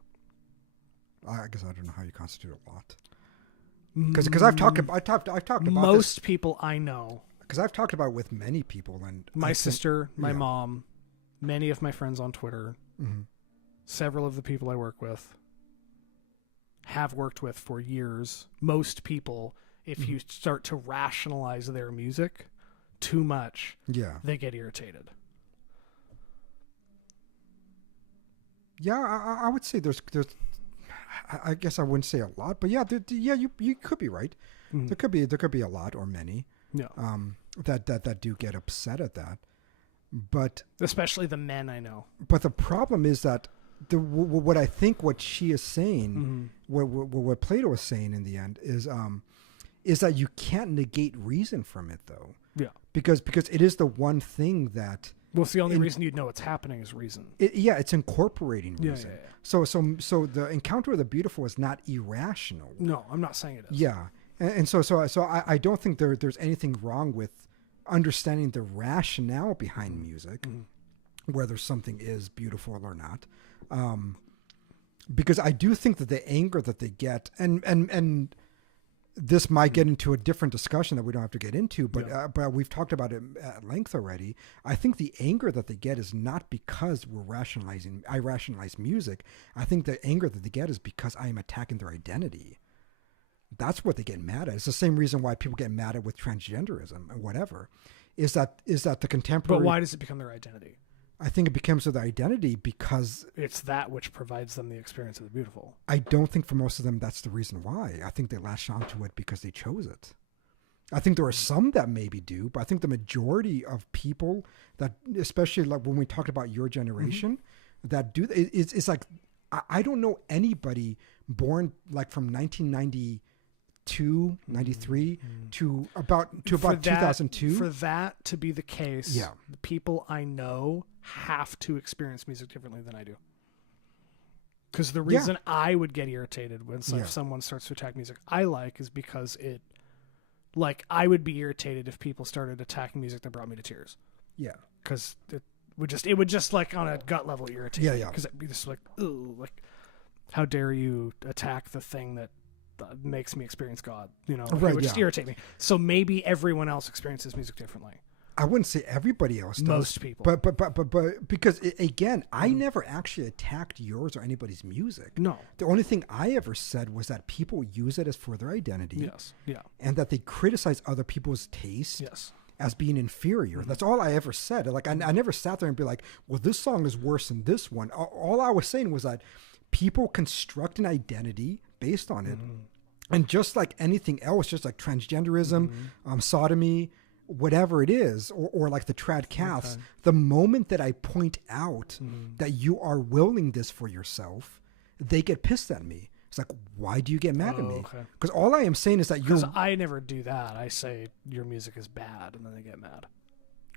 I guess I don't know how you constitute a lot. Because I've talked about most people I know. Because I've talked about it with many people, and my sister, my mom, many of my friends on Twitter, several of the people I work with, have worked with for years. Most people, if you start to rationalize their music too much, they get irritated. I would say there's I guess I wouldn't say a lot, but you could be right. There could be a lot or many that do get upset at that, but especially the men I know. But the problem is that what I think what she is saying, what Plato is saying in the end is that you can't negate reason from it though. Yeah. Because it is the one thing that. Well, it's the only reason you'd know it's happening is reason. It's incorporating reason. Yeah. So the encounter of the beautiful is not irrational. No, I'm not saying it is. Yeah, and so I don't think there's anything wrong with understanding the rationale behind music, whether something is beautiful or not. Because I do think that the anger that they get, and this might get into a different discussion that we don't have to get into, but we've talked about it at length already. I think the anger that they get is not because I rationalize music. I think the anger that they get is because I am attacking their identity. That's what they get mad at. It's the same reason why people get mad at with transgenderism and whatever. Is that the contemporary? But why does it become their identity? I think it becomes their identity because it's that which provides them the experience of the beautiful. I don't think for most of them that's the reason why. I think they latch onto it because they chose it. I think there are some that maybe do, but I think the majority of people that, especially like when we talked about your generation, that do it's like I don't know anybody born like from 1992, 93 to about 2002. For that to be the case, the people I know have to experience music differently than I do. Because the reason I would get irritated when someone starts to attack music I like is because I would be irritated if people started attacking music that brought me to tears. Yeah. Because it would just like on a gut level irritate me. Because it'd be just like, ooh, like, how dare you attack the thing that makes me experience God, it would just irritate me. So maybe everyone else experiences music differently. I wouldn't say everybody else does. Most people. But because again, I never actually attacked yours or anybody's music. No. The only thing I ever said was that people use it as for their identity. Yes. Yeah. And that they criticize other people's taste. Yes. As being inferior. That's all I ever said. Like I never sat there and be like, well, this song is worse than this one. All I was saying was that people construct an identity based on it. And just like anything else, just like transgenderism, sodomy, whatever it is, or like the trad caths, the moment that I point out that you are willing this for yourself, they get pissed at me. It's like, why do you get mad at me? Okay. Because all I am saying is that Because I never do that. I say your music is bad, and then they get mad.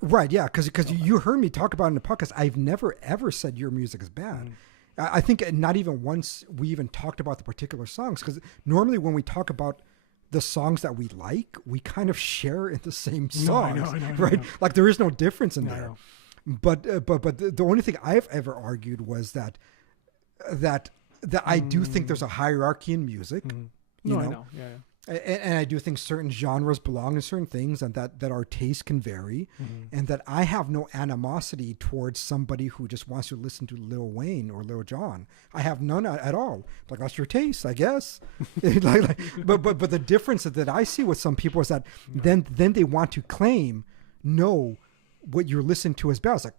Right, yeah, because you heard me talk about it in the podcast. I've never, ever said your music is bad. I think not even once we even talked about the particular songs, because normally when we talk about the songs that we like, we kind of share in the same songs, I know, right? Like there is no difference in No, there. no. But the only thing I've ever argued was that I do think there's a hierarchy in music. No, I know. Yeah. And I do think certain genres belong in certain things, and that our taste can vary, and that I have no animosity towards somebody who just wants to listen to Lil Wayne or Lil Jon. I have none at all. Like, that's your taste, I guess. But the difference that I see with some people is that then they want to claim, no, what you're listening to is bad. It's like,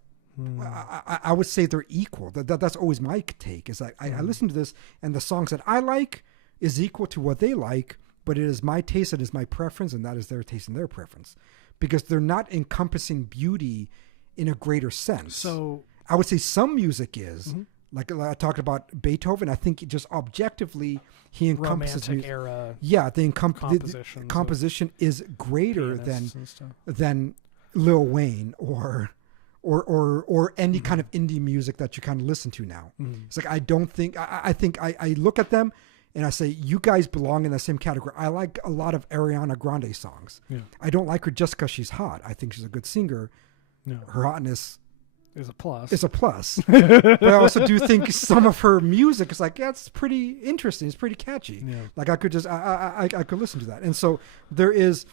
I would say they're equal. That's always my take. Is like I listen to this, and the songs that I like is equal to what they like. But it is my taste, it is my preference, and that is their taste and their preference. Because they're not encompassing beauty in a greater sense. So I would say some music is. Like I talked about Beethoven, I think just objectively he encompasses romantic era. Yeah, the composition is greater than Lil Wayne or any kind of indie music that you kind of listen to now. It's like I think I look at them and I say, you guys belong in the same category. I like a lot of Ariana Grande songs. Yeah. I don't like her just because she's hot. I think she's a good singer. Yeah. Her hotness is a plus. But I also do think some of her music is like, yeah, it's pretty interesting. It's pretty catchy. Yeah. Like I could just, I could listen to that. And so there's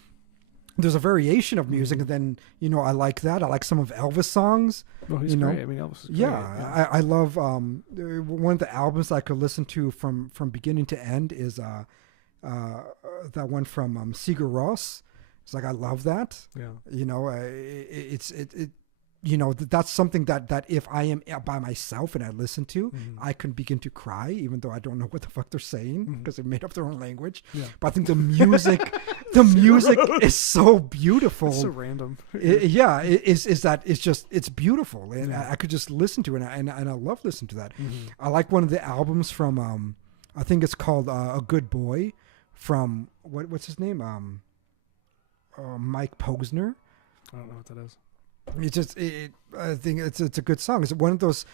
a variation of music, and then I like that. I like some of Elvis songs. Oh, he's great. I mean, Elvis is great. Yeah. I love one of the albums I could listen to from beginning to end is that one from Sigur Rós. It's like I love that. Yeah. That's something that if I am by myself and I listen to, I can begin to cry, even though I don't know what the fuck they're saying because they made up their own language. Yeah. But I think the music is so beautiful. It's so random. It's beautiful, and I could just listen to it, and I love listening to that. I like one of the albums from I think it's called A Good Boy, from what's his name, Mike Posner. I don't know what that is. I think it's a good song. It's one of those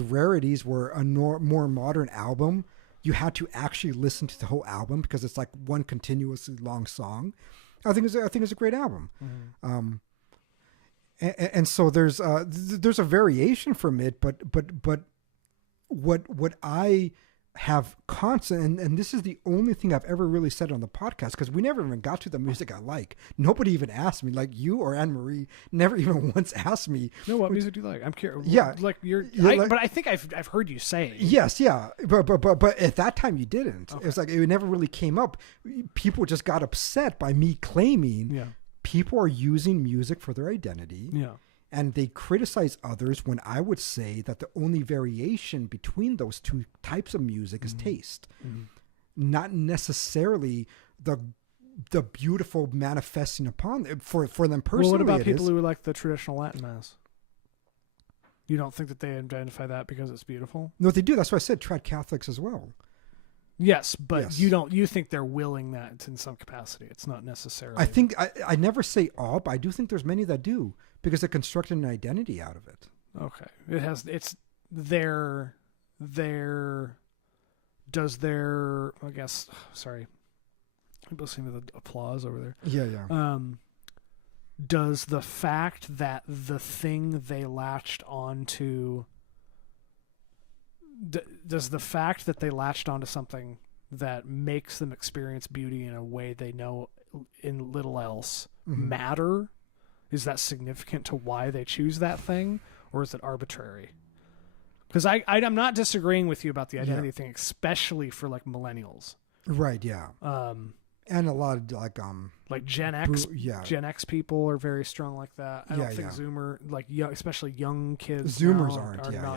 rarities where a more modern album, you had to actually listen to the whole album because it's like one continuously long song. I think it's a great album. And so there's a variation from it, but what I have constant, and this is the only thing I've ever really said on the podcast, because we never even got to the music I like. Nobody even asked me, like you or Anne-Marie never even once asked me. No, what music do you like? I'm curious. Yeah, like but I think I've heard you say it. Yes, yeah, but at that time you didn't. Okay. It's like it never really came up. People just got upset by me claiming people are using music for their identity. Yeah. And they criticize others when I would say that the only variation between those two types of music is taste, not necessarily the beautiful manifesting upon it for them personally. Well, what about people who like the traditional Latin Mass? You don't think that they identify that because it's beautiful? No, they do. That's why I said trad Catholics as well. Yes, but you think they're willing that in some capacity. It's not necessarily. I think I never say all, but I do think there's many that do, because they constructed an identity out of it. Okay. It's their I guess, sorry. I'm listening to the applause over there. Yeah. Does the fact that the thing they latched onto does the fact that they latched onto something that makes them experience beauty in a way they know in little else matter? Is that significant to why they choose that thing, or is it arbitrary? Because I'm not disagreeing with you about the identity thing, especially for like millennials. Right. Yeah. And a lot of like Gen X. Gen X people are very strong like that. I don't think Zoomer, like especially young kids. Zoomers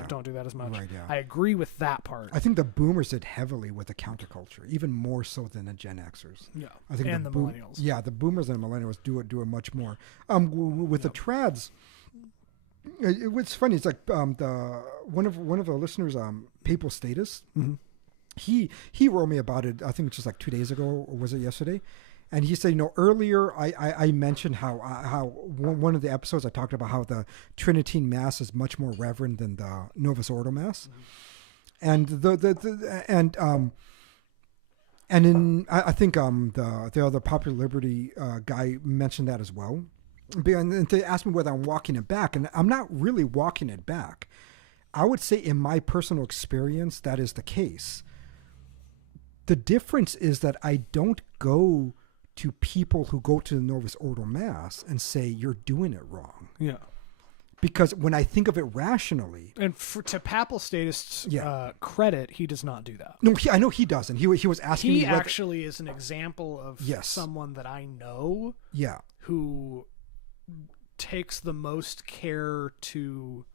don't do that as much. Right, yeah. I agree with that part. I think the Boomers did heavily with the counterculture, even more so than the Gen Xers. Yeah. I think the millennials. Yeah, the Boomers and the millennials do it much more. With the trads, it's funny. It's like one of the listeners, Papal Status. he wrote me about it. I think it was just like 2 days ago, or was it yesterday? And he said, earlier I mentioned how one of the episodes I talked about how the Tridentine Mass is much more reverent than the Novus Ordo Mass, and I think the other Popular Liberty guy mentioned that as well. And they asked me whether I'm walking it back, and I'm not really walking it back. I would say in my personal experience that is the case. The difference is that I don't go to people who go to the Novus Ordo Mass and say you're doing it wrong. Yeah. Because when I think of it rationally, and to Papal Statist's credit, he does not do that. No, I know he doesn't. He was asking me. He actually is an example of someone that I know. Yeah. Who takes the most care to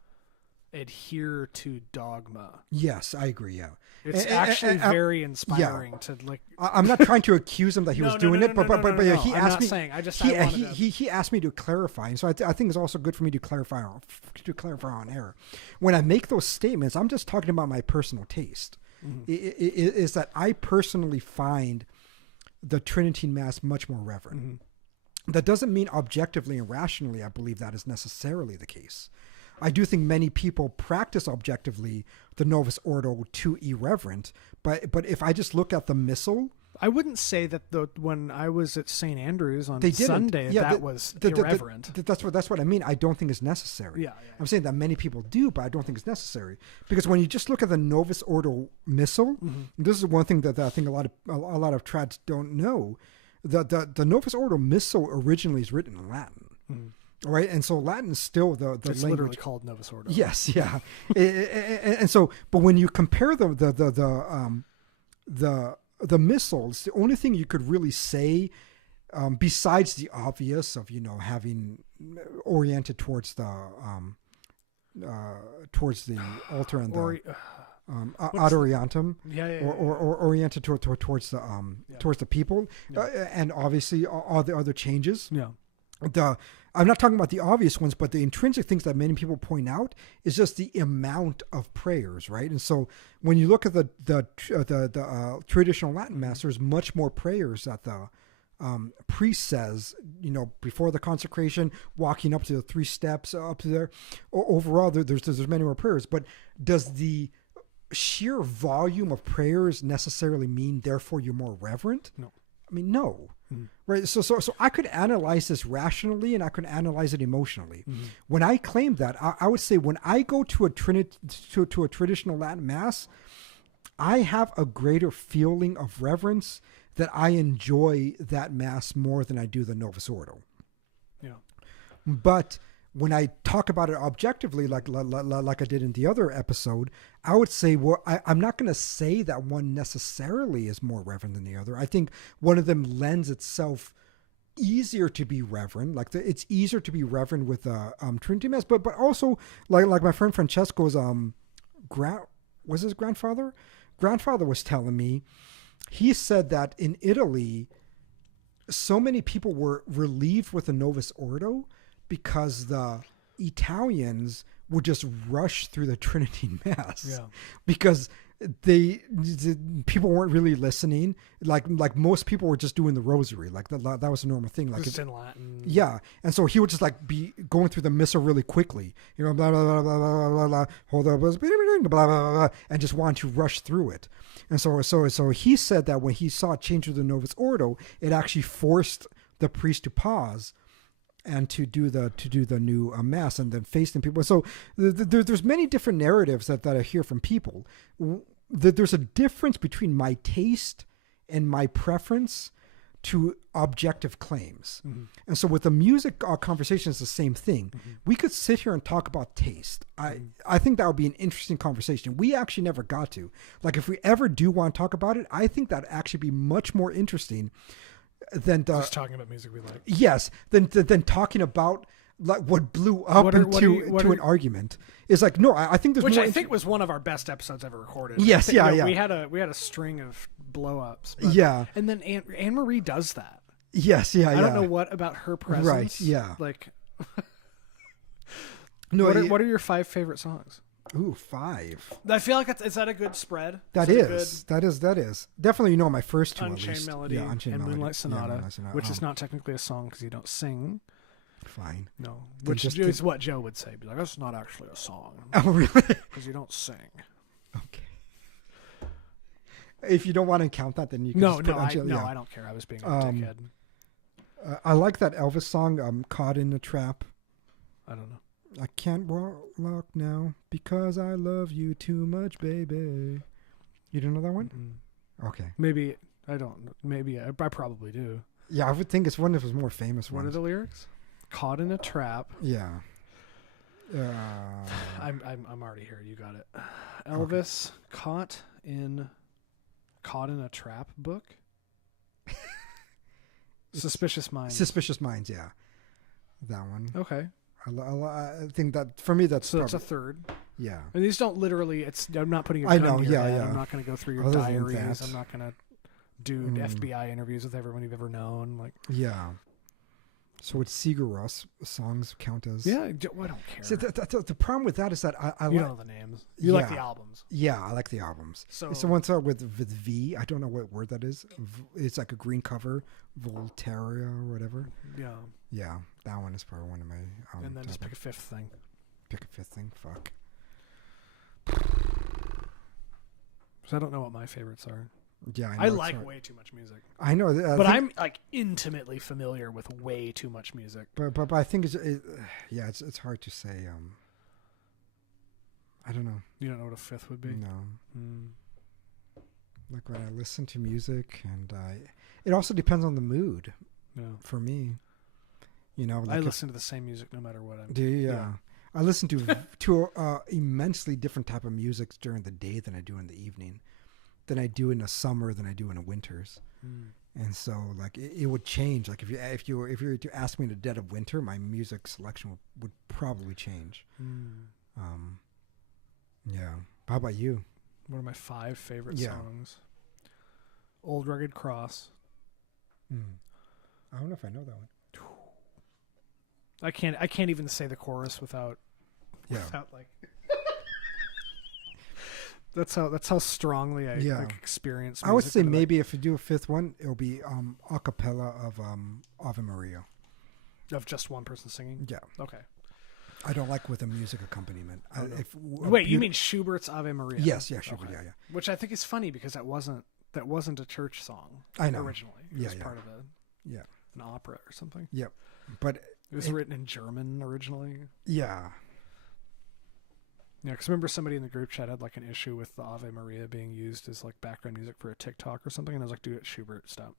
adhere to dogma. Yes, I agree. Yeah, it's actually very inspiring to like. I'm not trying to accuse him that he was doing it, but he I'm asked me. Saying, he asked me to clarify, and so I think it's also good for me to clarify on air. When I make those statements, I'm just talking about my personal taste. Mm-hmm. Is that I personally find the Tridentine Mass much more reverent. Mm-hmm. That doesn't mean objectively and rationally I believe that is necessarily the case. I do think many people practice objectively the Novus Ordo too irreverent, but if I just look at the Missal, I wouldn't say that when I was at St. Andrews on Sunday that was irreverent. That's what I mean. I don't think it's necessary. Yeah. I'm saying that many people do, but I don't think it's necessary because when you just look at the Novus Ordo Missal, this is one thing that I think a lot of trads don't know. The Novus Ordo Missal originally is written in Latin. Mm-hmm. Right, and so Latin is still the it's language. Literally called Novus Ordo. Yes, yeah, and so, but when you compare the missals, the only thing you could really say, besides the obvious of having oriented towards the altar and the ad orientem, or oriented towards the people, and obviously all the other changes. Yeah. I'm not talking about the obvious ones, but the intrinsic things that many people point out is just the amount of prayers, right? And so when you look at the traditional Latin Mass, there's much more prayers that the priest says, before the consecration, walking up to the 3 steps up to there. Overall, there's many more prayers, but does the sheer volume of prayers necessarily mean therefore you're more reverent? No. I mean, no. Right. So I could analyze this rationally and I could analyze it emotionally. Mm-hmm. When I claim that, I would say when I go to a traditional Latin Mass, I have a greater feeling of reverence that I enjoy that Mass more than I do the Novus Ordo. Yeah. But when I talk about it objectively, like I did in the other episode, I would say, well, I'm not going to say that one necessarily is more reverent than the other. I think one of them lends itself easier to be reverent. Like it's easier to be reverent with Trinity Mass, but also like my friend Francesco's was his grandfather? Grandfather was telling me, he said that in Italy, so many people were relieved with the Novus Ordo because the Italians would just rush through the Trinity Mass because people weren't really listening. Like most people were just doing the rosary. Like that was a normal thing. Like it's in Latin. Yeah. And so he would just like be going through the Missa really quickly, blah, blah, blah, blah, blah, blah, blah, hold up, blah, blah, blah, blah, and just want to rush through it. And so he said that when he saw a change to the Novus Ordo, it actually forced the priest to pause and to do the new Mass and then face them people. So there's many different narratives that I hear from people. There's a difference between my taste and my preference to objective claims. Mm-hmm. And so with the music conversation, it's the same thing. Mm-hmm. We could sit here and talk about taste. I think that would be an interesting conversation. We actually never got to. Like if we ever do want to talk about it, I think that'd actually be much more interesting than just talking about music we like. Yes, than talking about like what blew up into an argument. Is like no, I think there's which more I think was one of our best episodes ever recorded. Yes, yeah. We had a string of blow ups. Yeah, and then Anne Marie does that. Yes, yeah. I don't know what about her presence. Right. Yeah. Like, no. What are your 5 favorite songs? Ooh, 5. I feel like is that a good spread? That is definitely. You know, my first two. Unchained Melody, Unchained and Melody. Moonlight Sonata, Moonlight Sonata. which is not technically a song because you don't sing. Fine. No, which is what Joe would say. Be like, that's not actually a song. Oh, really? Because you don't sing. Okay. If you don't want to count that, then you can No, just put I don't care. I was being a dickhead. I like that Elvis song, Caught in a Trap. I don't know. I can't walk now because I love you too much, baby. You don't know that one? Mm-mm. Okay. Maybe, I don't know. Maybe, I probably do. Yeah, I would think it's one of his more famous What ones. are the lyrics? Caught in a trap. Yeah. I'm already here. You got it. Elvis, okay. Caught in a trap book. Suspicious Minds. Suspicious Minds, yeah. That one. Okay. I think that for me that's it's a third. Yeah. And these don't literally. I'm not putting your I gun know. to your Yeah, head. yeah. I'm not going to go through your Other diaries. I'm not going to do FBI interviews with everyone you've ever known. Like. Yeah. So would Sigur Rós songs count as? Yeah, I don't care. So the problem with that is that I you don't know the names. You like the albums. Yeah, I like the albums. So one song with V. I don't know what word that is. It's like a green cover, Voltaria or whatever. Yeah. Yeah, that one is probably one of my. And then just pick a fifth thing. Pick a fifth thing. Fuck. So I don't know what my favorites are. Yeah, I like way too much music. I know, but I'm like intimately familiar with way too much music. But I think it's hard to say. I don't know. You don't know what a fifth would be? No. Like when I listen to music, and it also depends on the mood. Yeah. For me, you know, like I listen to the same music no matter what I'm. Do you? Yeah. I listen to immensely different type of music during the day than I do in the evening. Than I do in the summer, than I do in the winters, and so like it would change. Like if you were to ask me in the dead of winter, my music selection would probably change. Yeah. How about you? One of my 5 favorite songs. Old Rugged Cross. I don't know if I know that one. I can't even say the chorus without like. That's how strongly I experience music. I would say maybe if you do a fifth one, it'll be a cappella of Ave Maria. Of just one person singing? Yeah. Okay. I don't like with a music accompaniment. Wait, you mean Schubert's Ave Maria? Yes, Schubert, yeah. Which I think is funny because that wasn't a church song. I know. Originally. It was part of an opera or something. Yep. But it was written in German originally. Yeah. Yeah, because remember somebody in the group chat had like an issue with the Ave Maria being used as like background music for a TikTok or something, and I was like, dude, Schubert, stop.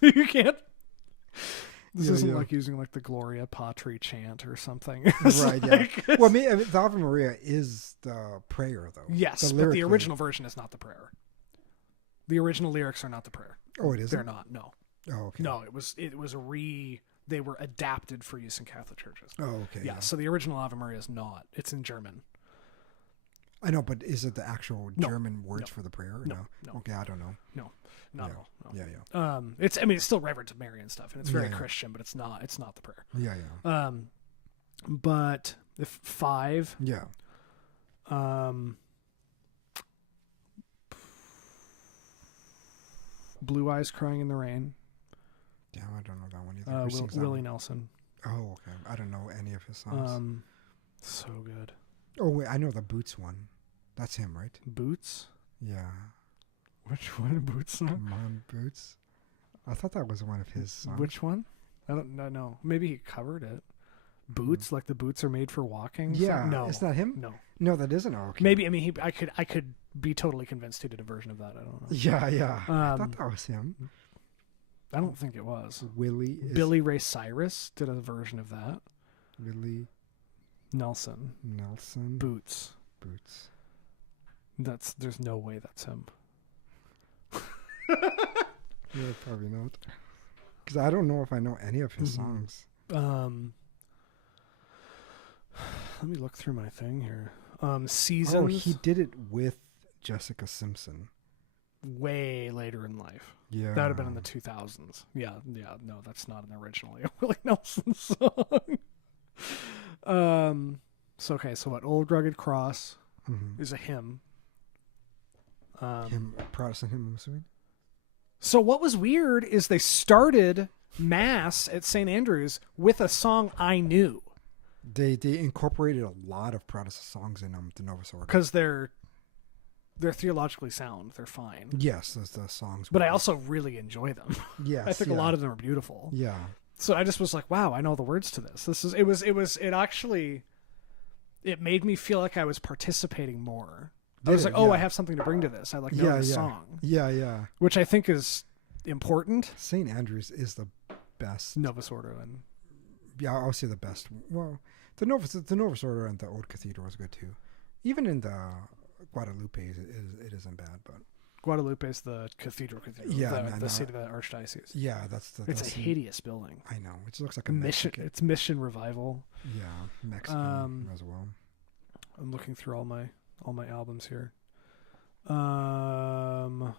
You can't. This isn't like using like the Gloria Patri chant or something. Right, like, yeah. Well, the Ave Maria is the prayer, though. Yes, but the original version is not the prayer. The original lyrics are not the prayer. Oh, it isn't? They're not, no. Oh, okay. No, they were adapted for use in Catholic churches. Oh, okay. Yeah, so the original Ave Maria is not. It's in German. I know, but is it the actual German words for the prayer? No. Okay, I don't know. No, not at all. No. Yeah. It's still reverent to Mary and stuff, and it's very Christian, but it's not the prayer. Yeah. But if 5. Yeah. Blue Eyes Crying in the Rain. Damn, I don't know that one either. Willie Nelson. Oh, okay. I don't know any of his songs. So good. Oh, wait, I know the Boots one. That's him, right? Boots? Yeah. Which one? Boots? Come on, Boots. I thought that was one of his songs. Which one? I don't know. Maybe he covered it. Boots? Like the boots are made for walking? Yeah. No. Is that him? No. No, that isn't. Oh, okay. Maybe, I mean, I could be totally convinced he did a version of that. I don't know. Yeah. I thought that was him. I don't think it was. Billy Ray Cyrus did a version of that. Willie Nelson. Boots. There's no way that's him. Yeah, probably not. Because I don't know if I know any of his songs. Let me look through my thing here. Seasons. Oh, he did it with Jessica Simpson. Way later in life. Yeah. That would have been in the 2000s. Yeah. No, that's not an originally a Willie Nelson song. So what? Old Rugged Cross Mm-hmm. is a hymn. Protestant hymn, I'm assuming. So what was weird is they started Mass at St. Andrews with a song I knew. They incorporated a lot of Protestant songs in the Novus Ordo. Because they're theologically sound. They're fine. Yes, the songs. But I also really enjoy them. Yes, I think a lot of them are beautiful. Yeah. So I just was like, wow, I know the words to this. It made me feel like I was participating more. I was like, I have something to bring to this. I know this song. Yeah, yeah. Which I think is important. St. Andrews is the best. Novus Ordo. And yeah, I'll say the best. Well, the Novus Ordo and the Old Cathedral is good too. Even in the Guadalupe, it isn't bad, but Guadalupe is the cathedral. Yeah, the seat of the archdiocese. Yeah, it's a hideous building. I know. It looks like a mission. It's Mission Revival. Yeah, Mexican as well. I'm looking through all my albums here. What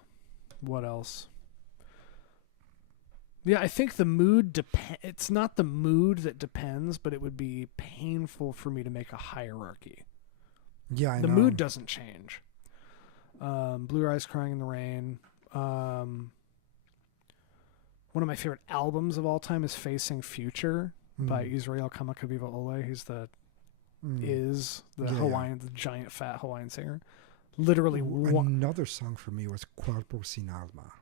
else? Yeah, I think the mood it's not the mood that depends, but it would be painful for me to make a hierarchy. Yeah, I know. The mood doesn't change. Blue Eyes Crying in the Rain. One of my favorite albums of all time is Facing Future by Israel Kamakaviva Ole. He's the Hawaiian, the giant fat Hawaiian singer. Literally, another song for me was Cuerpo Sin Alma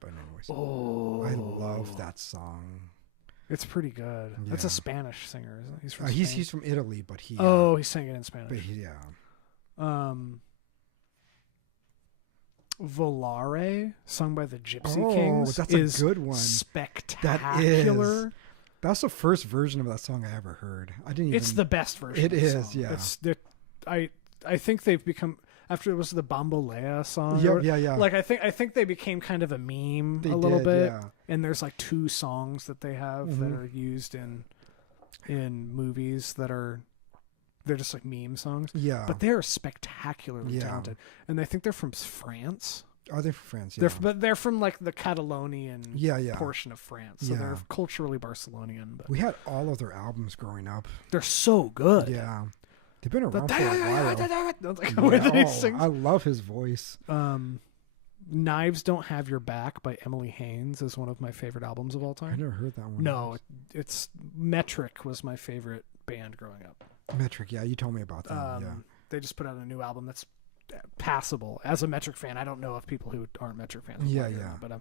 by Noise. Oh, I love that song. It's pretty good. Yeah. That's a Spanish singer, isn't he? He's from he's from Italy, but he. He sang it in Spanish. But Volare, sung by the Gypsy Kings, that's is a good one. Spectacular. That's the first version of that song I ever heard. I didn't even. It's the best version. It is, song. yeah. I think they've become, after it was the Bambolea song. Yeah. Like I think they became kind of a meme a little bit. Yeah. And there's like 2 songs that they have that are used in movies they're just like meme songs. Yeah. But they're spectacularly talented. And I think they're from France. Are they from France? Yeah. They're from like the Catalonian portion of France. So they're culturally Barcelonian. But we had all of their albums growing up. They're so good. Yeah. They've been around for a while. I love his voice. Knives Don't Have Your Back by Emily Haynes is one of my favorite albums of all time. I never heard that one. No, it's Metric was my favorite band growing up. Metric, yeah, you told me about that. They just put out a new album that's passable. As a Metric fan, I don't know if people who aren't Metric fans. But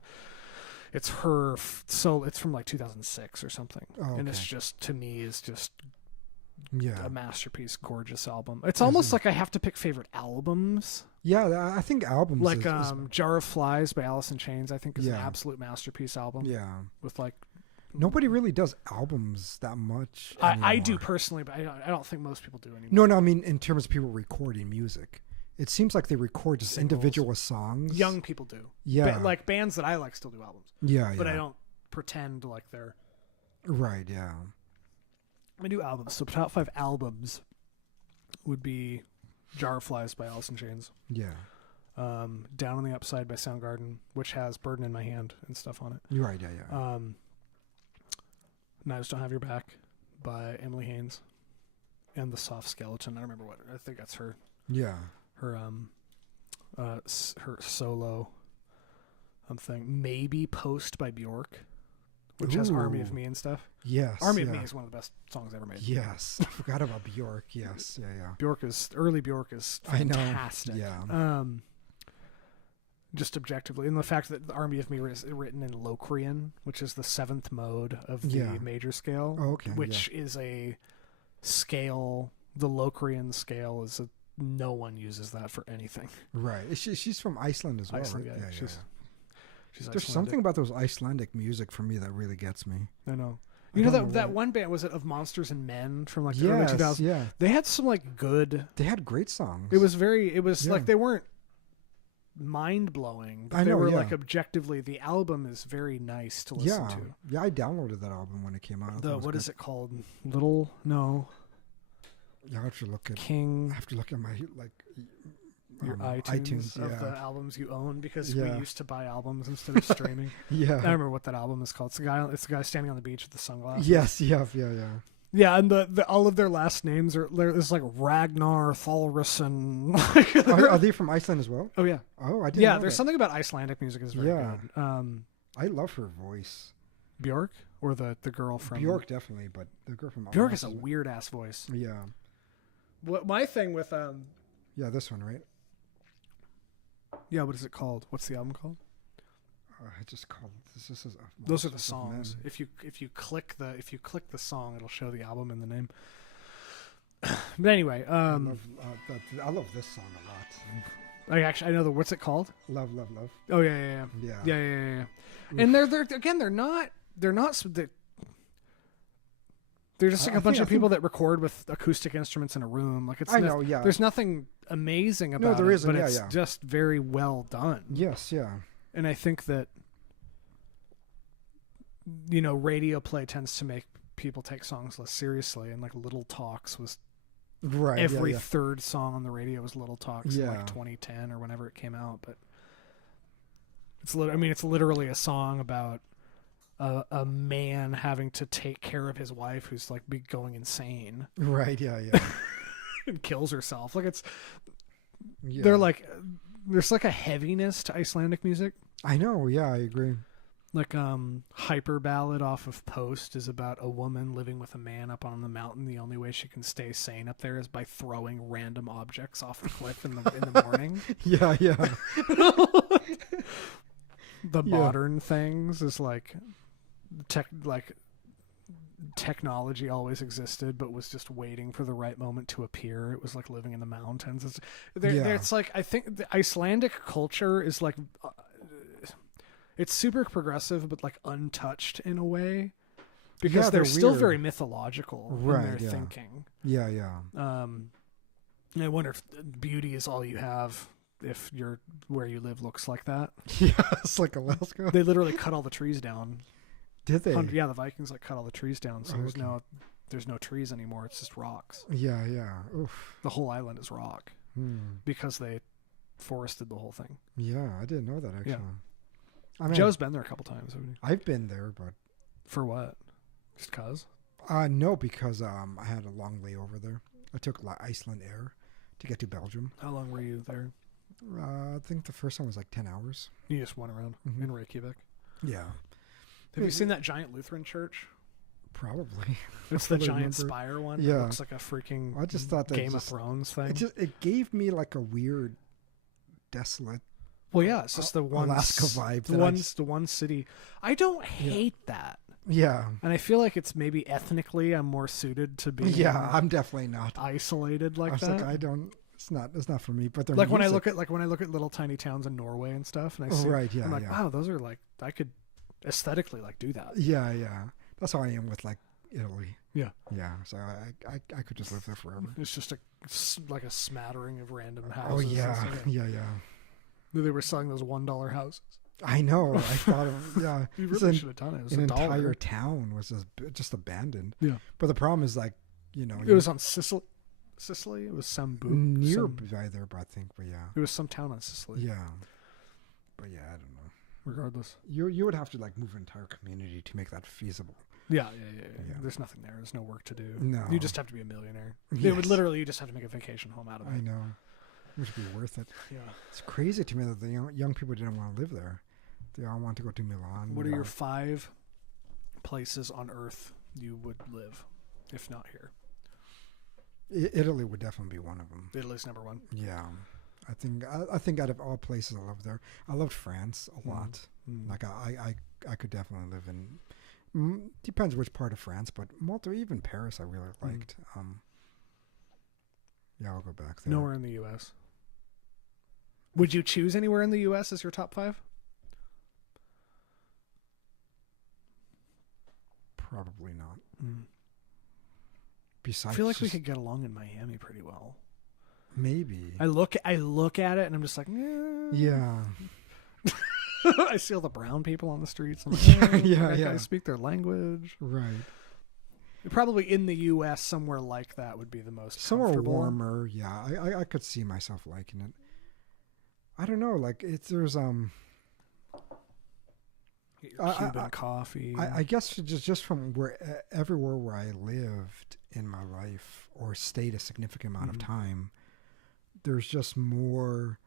it's her. So it's from like 2006 or something, and it's just, to me, is just a masterpiece, gorgeous album. It's almost like I have to pick favorite albums. Yeah, I think albums like Jar of Flies by Alice in Chains, I think is an absolute masterpiece album. Yeah, with like. Nobody really does albums that much. I do personally, but I don't think most people do anymore. No, I mean in terms of people recording music. It seems like they record just individual songs. Young people do. Yeah. Like bands that I like still do albums. Yeah, But I don't pretend like they're... Right, yeah. I do albums. So top 5 albums would be Jar of Flies by Alice in Chains. Yeah. Down on the Upside by Soundgarden, which has Burden in My Hand and stuff on it. You're right, yeah. Knives Don't Have Your Back by Emily Haynes. And The Soft Skeleton. I don't remember what... I think that's her... Yeah. Her solo thing. Maybe Post by Bjork, which has Army of Me and stuff. Yes. Army of Me is one of the best songs ever made. Yes. I forgot about Bjork. Yes. Yeah. Early Bjork is fantastic. I know. Yeah. Just objectively. And the fact that the Army of Me is written in Locrian, which is the 7th mode of the major scale. Oh, okay. Which is a scale. The Locrian scale is no one uses that for anything. Right. She's from Iceland as well. Iceland, right? yeah. She's There's Icelandic. something about those Icelandic music for me that really gets me. I know. You know that one band, was it Of Monsters and Men from like the early 2000s? Yeah. They had some like good... They had great songs. It was like they weren't mind-blowing. But they were like objectively, the album is very nice to listen to. Yeah, I downloaded that album when it came out. What is it called? No. Yeah, I have to look at King. I have to look at my your iTunes of the albums you own, because we used to buy albums instead of streaming. Yeah, I remember what that album is called. It's the guy standing on the beach with the sunglasses. Yes, yeah. Yeah, and the all of their last names are there's like Ragnar Thalrisson. Are they from Iceland as well? Oh yeah. Oh, I didn't. Yeah, know there's that. something about Icelandic music is very good. I love her voice. Bjork or the girl from Bjork definitely, but the girl from Bjork has a weird ass voice. Yeah. What my thing with Yeah, this one, right? yeah, what is it called? What's the album called? I just called this is Those are the songs. If you click the song, it'll show the album and the name. But anyway, I love this song a lot. I know what's it called? Love. Oh yeah. And they're just like a bunch of people that record with acoustic instruments in a room. Like it's there's nothing amazing about there it, isn't, but it's just very well done. Yes, yeah. And I think that radio play tends to make people take songs less seriously, and like Little Talks was right. Every third song on the radio was Little Talks in like 2010 or whenever it came out, but it's literally a song about a man having to take care of his wife who's like going insane. Right, yeah. And kills herself. Like they're like, there's like a heaviness to Icelandic music. I know, yeah, I agree. Like Hyper Ballad off of Post is about a woman living with a man up on the mountain. The only way she can stay sane up there is by throwing random objects off the cliff in the morning. Yeah. The modern things is like technology always existed but was just waiting for the right moment to appear. It was like living in the mountains. It's like, I think the Icelandic culture is like it's super progressive but like untouched in a way because they're still very mythological in their thinking. Yeah. I wonder if beauty is all you have if where you live looks like that. Yeah, it's like Alaska. They literally cut all the trees down. Did they? Yeah, the Vikings like cut all the trees down, so there's no trees anymore. It's just rocks. Yeah. Oof. The whole island is rock because they forested the whole thing. Yeah, I didn't know that actually. Yeah. Joe's been there a couple times. Haven't you? I've been there, but for what? Just cause? No, because I had a long layover there. I took Iceland Air to get to Belgium. How long were you there? I think the first time was like 10 hours. You just went around in Reykjavik. Yeah. Have you seen that giant Lutheran church? Probably. It's the giant spire one. Yeah. It looks like a freaking I just thought that Game of Thrones thing. It gave me like a weird, desolate. Well, yeah, it's just the one Alaska vibe. The one city. I don't hate that. Yeah. And I feel like it's maybe ethnically I'm more suited to be. Yeah, I'm definitely not isolated like that. Like, I don't. It's not for me. But like when I look at little tiny towns in Norway and stuff, and I see, I'm like, wow, those are like I could aesthetically like do that. Yeah. That's how I am with like Italy. Yeah. So I could just live there forever. It's just like a smattering of random houses. Oh yeah. They were selling those $1 houses. I know. I thought of You really should have done it. It was an $1. entire town was just abandoned. Yeah. But the problem is like it was on Sicily. It was nearby there, but I think. But yeah. It was some town on Sicily. Yeah. But yeah, I don't know. Regardless, you would have to like move an entire community to make that feasible. Yeah. There's nothing there. There's no work to do. No. You just have to be a millionaire. Yes. It would literally, you just have to make a vacation home out of it. I know. It would be worth it. Yeah. It's crazy to me that the young people didn't want to live there. They all want to go to Milan. What are your 5 places on Earth you would live, if not here? Italy would definitely be one of them. Italy's number 1. Yeah. I think out of all places I love there, I loved France a lot. Like I could definitely live in. Depends which part of France, but Malta, even Paris, I really liked. Yeah, I'll go back there. Nowhere in the U.S. Would you choose anywhere in the U.S. as your top 5? Probably not. Besides, I feel like we could get along in Miami pretty well. Maybe. I look at it and I'm just like, yeah. I see all the brown people on the streets. I'm like, yeah. I speak their language. Right. Probably in the U.S. somewhere like that would be the most somewhere warmer. Yeah, I could see myself liking it. I don't know. Like there's Get your Cuban coffee. I guess just from everywhere where I lived in my life or stayed a significant amount of time, there's just more.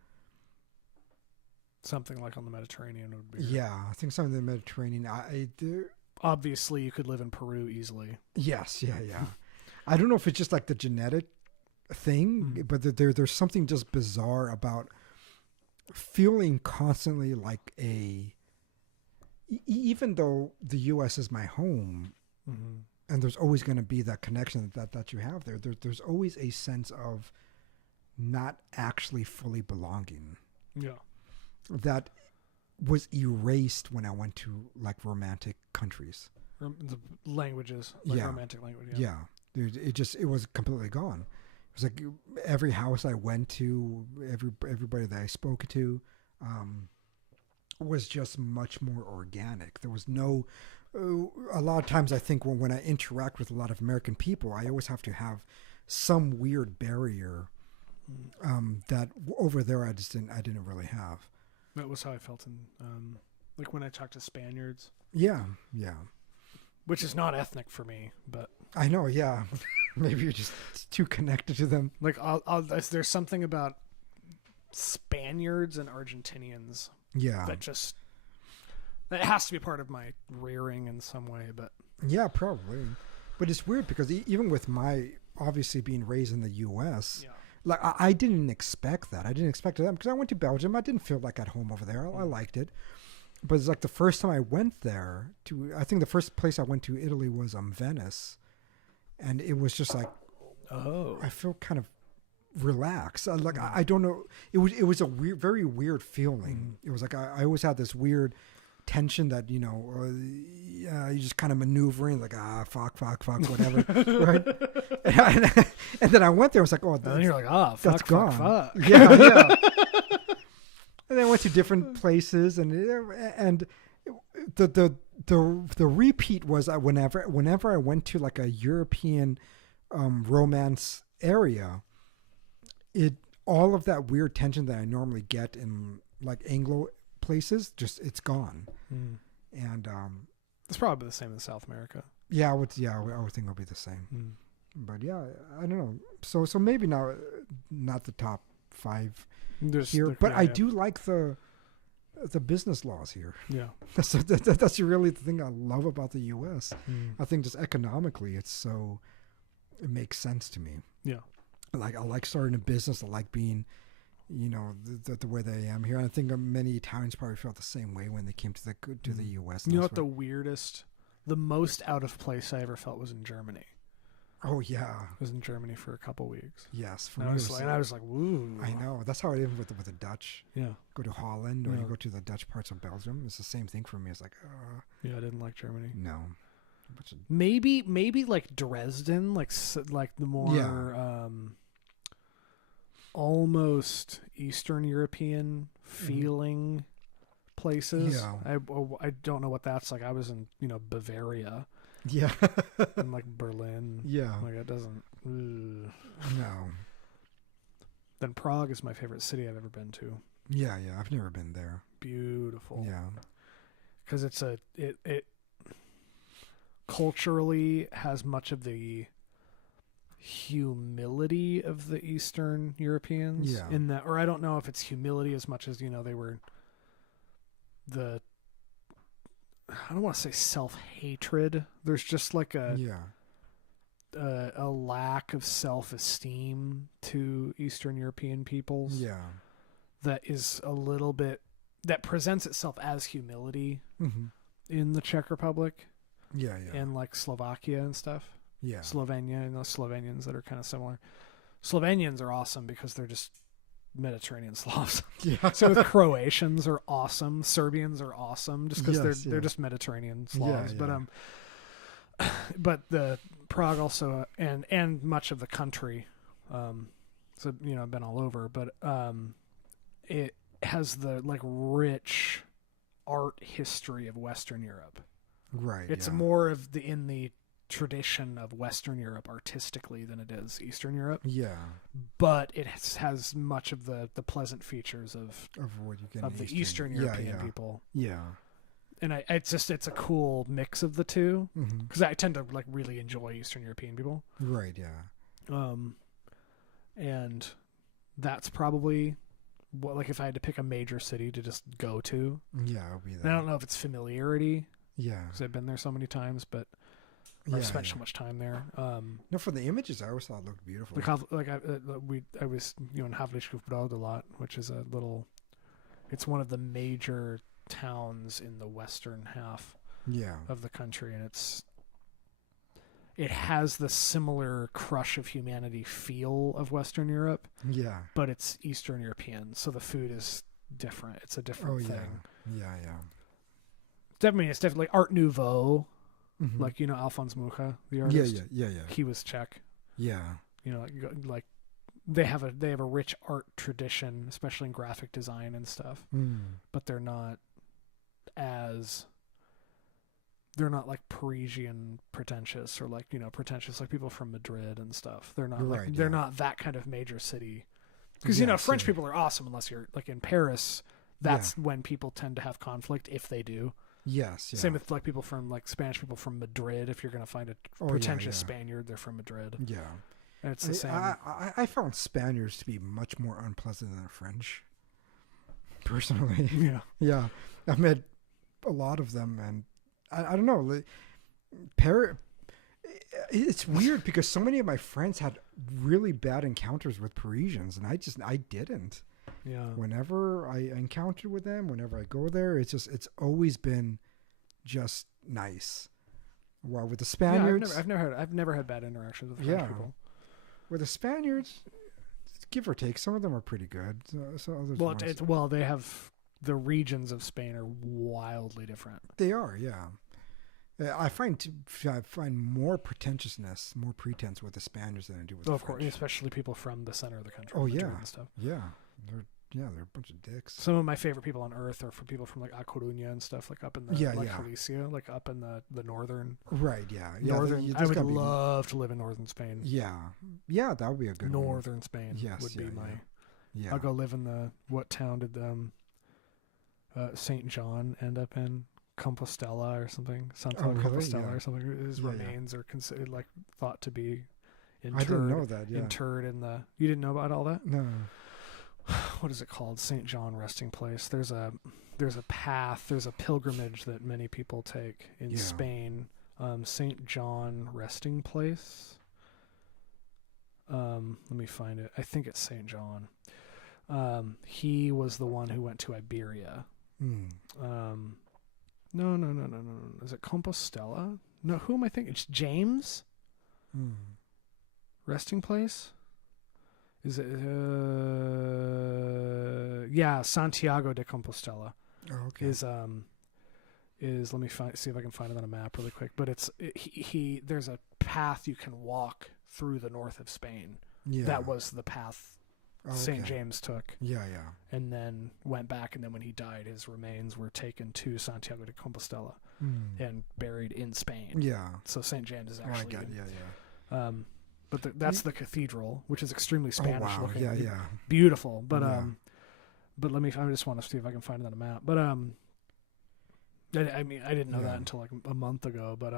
Something like on the Mediterranean would be. Yeah, I think something in the Mediterranean. Obviously, you could live in Peru easily. Yes, yeah. I don't know if it's just like the genetic thing, but there's something just bizarre about feeling constantly like even though the U.S. is my home, and there's always going to be that connection that you have there. There's always a sense of not actually fully belonging. Yeah. That was erased when I went to like romantic countries. The languages, like romantic language. Yeah. It was completely gone. It was like every house I went to, everybody that I spoke to, was just much more organic. There was no, a lot of times I think when I interact with a lot of American people, I always have to have some weird barrier, that over there I didn't really have. That was how I felt in, like when I talked to Spaniards. Yeah. Which is not ethnic for me, but I know. Yeah, maybe you're just too connected to them. Like, there's something about Spaniards and Argentinians. Yeah, that has to be part of my rearing in some way. But yeah, probably. But it's weird because even with my obviously being raised in the U.S. Like I didn't expect that. I didn't expect that because I went to Belgium. I didn't feel like at home over there. I liked it. But it's like the first time I went there I think the first place I went to Italy was Venice. And it was just like, I feel kind of relaxed. I don't know. It was a weird, very weird feeling. It was like, I always had this weird tension that, you just kind of maneuvering like, fuck, whatever. Right. And then I went there. I was like, oh, and you're like, fuck, that's gone. Fuck. Yeah. And then I went to different places, and the repeat was whenever I went to like a European romance area, all of that weird tension that I normally get in like Anglo places, it's gone. And it's probably the same in South America. Yeah, I would think it'll be the same. But yeah, I don't know. So maybe not the top 5 here, but I do like the business laws here. Yeah, that's really the thing I love about the U.S. I think just economically, it makes sense to me. Yeah, like I like starting a business. I like being, the way that I am here. And I think many Italians probably felt the same way when they came to the U.S. You know what the most out of place I ever felt was in Germany. Oh yeah, I was in Germany for a couple weeks. Yes, I was like, woo. I know. That's how it is with the Dutch. Yeah, go to Holland or you go to the Dutch parts of Belgium. It's the same thing for me. It's like, yeah, I didn't like Germany. No, maybe like Dresden, like the more almost Eastern European feeling places. Yeah, I don't know what that's like. I was in Bavaria. Yeah. And like Berlin. Yeah. Like it doesn't. No. Then Prague is my favorite city I've ever been to. Yeah. I've never been there. Beautiful. Yeah. Because it culturally has much of the humility of the Eastern Europeans. Yeah. In that, or I don't know if it's humility as much as, they were I don't want to say self-hatred. There's just like a lack of self-esteem to Eastern European peoples. Yeah. That is a little bit, that presents itself as humility in the Czech Republic. Yeah. And like Slovakia and stuff. Yeah. Slovenia and those Slovenians that are kind of similar. Slovenians are awesome because they're just Mediterranean Slavs. Yeah. So the Croatians are awesome. Serbians are awesome just because they're just Mediterranean Slavs. Yeah. But the Prague also and much of the country. So I've been all over, but it has the like rich art history of Western Europe. Right. It's more of in the tradition of Western Europe artistically than it is Eastern Europe. Yeah. But it has much of the pleasant features of what you get of the Eastern European people. Yeah. it's a cool mix of the two, because I tend to like really enjoy Eastern European people. Right. Yeah. And that's probably what, like, if I had to pick a major city to just go to. Yeah, it'll be that. And I don't know if it's familiarity. Yeah. Because I've been there so many times, but I've spent so much time there. No, from the images, I always thought it looked beautiful. I was in Havličkov Brod a lot, which is it's one of the major towns in the western half of the country, and it has the similar crush of humanity feel of Western Europe. Yeah. But it's Eastern European, so the food is different. It's a different thing. Yeah. It's definitely Art Nouveau. Like, Alphonse Mucha, the artist. Yeah. He was Czech. Yeah. Like they have a rich art tradition, especially in graphic design and stuff. But they're not like Parisian pretentious, or like, pretentious like people from Madrid and stuff. They're not they're not that kind of major city. Because French people are awesome unless you're like in Paris. That's when people tend to have conflict, if they do. Yes. Yeah. Same with like people from like Spanish people from Madrid. If you're going to find a pretentious Spaniard, they're from Madrid. Yeah. And it's the same. I found Spaniards to be much more unpleasant than the French. Personally. Yeah. Yeah. I've met a lot of them, and I don't know. It's weird because so many of my friends had really bad encounters with Parisians, and I didn't. Yeah. Whenever I encounter with them, whenever I go there, it's always been just nice. While with the Spaniards, yeah, I've never had bad interactions with French people. With the Spaniards, give or take, some of them are pretty good. So others they have, the regions of Spain are wildly different. They are, yeah. I find more pretentiousness, more pretense with the Spaniards than I do with the French. Of course, especially people from the center of the country. Oh yeah, and stuff. Yeah. They're a bunch of dicks. Some of my favorite people on earth are for people from like A Coruña and stuff, like up in the Galicia, like up in the northern. Right. Yeah. Northern. I would love to live in northern Spain. Yeah. Yeah, that would be a good northern Spain. Yes, would be my. Yeah. I'll go live in what town did Saint John end up in? Compostela or something. Santiago Compostela or something. His remains are considered thought to be interred. I didn't know that. Yeah. Interred in the. You didn't know about all that? No. What is it called? St. John Resting Place. There's a path. There's a pilgrimage that many people take in Spain. St. John Resting Place. Let me find it. I think it's St. John. He was the one who went to Iberia. No. Is it Compostela? No, who am I thinking? It's James? Resting place? Is it? Santiago de Compostela. Oh, okay. Is let me see if I can find it on a map really quick. But there's a path you can walk through the north of Spain. Yeah. That was the path St. James took. Yeah. And then went back, and then when he died, his remains were taken to Santiago de Compostela and buried in Spain. Yeah. So St. James is actually. Yeah. But that's the cathedral, which is extremely Spanish looking. Yeah. Beautiful. But let me. I just want to see if I can find it on a map. But I mean, I didn't know that until like a month ago. But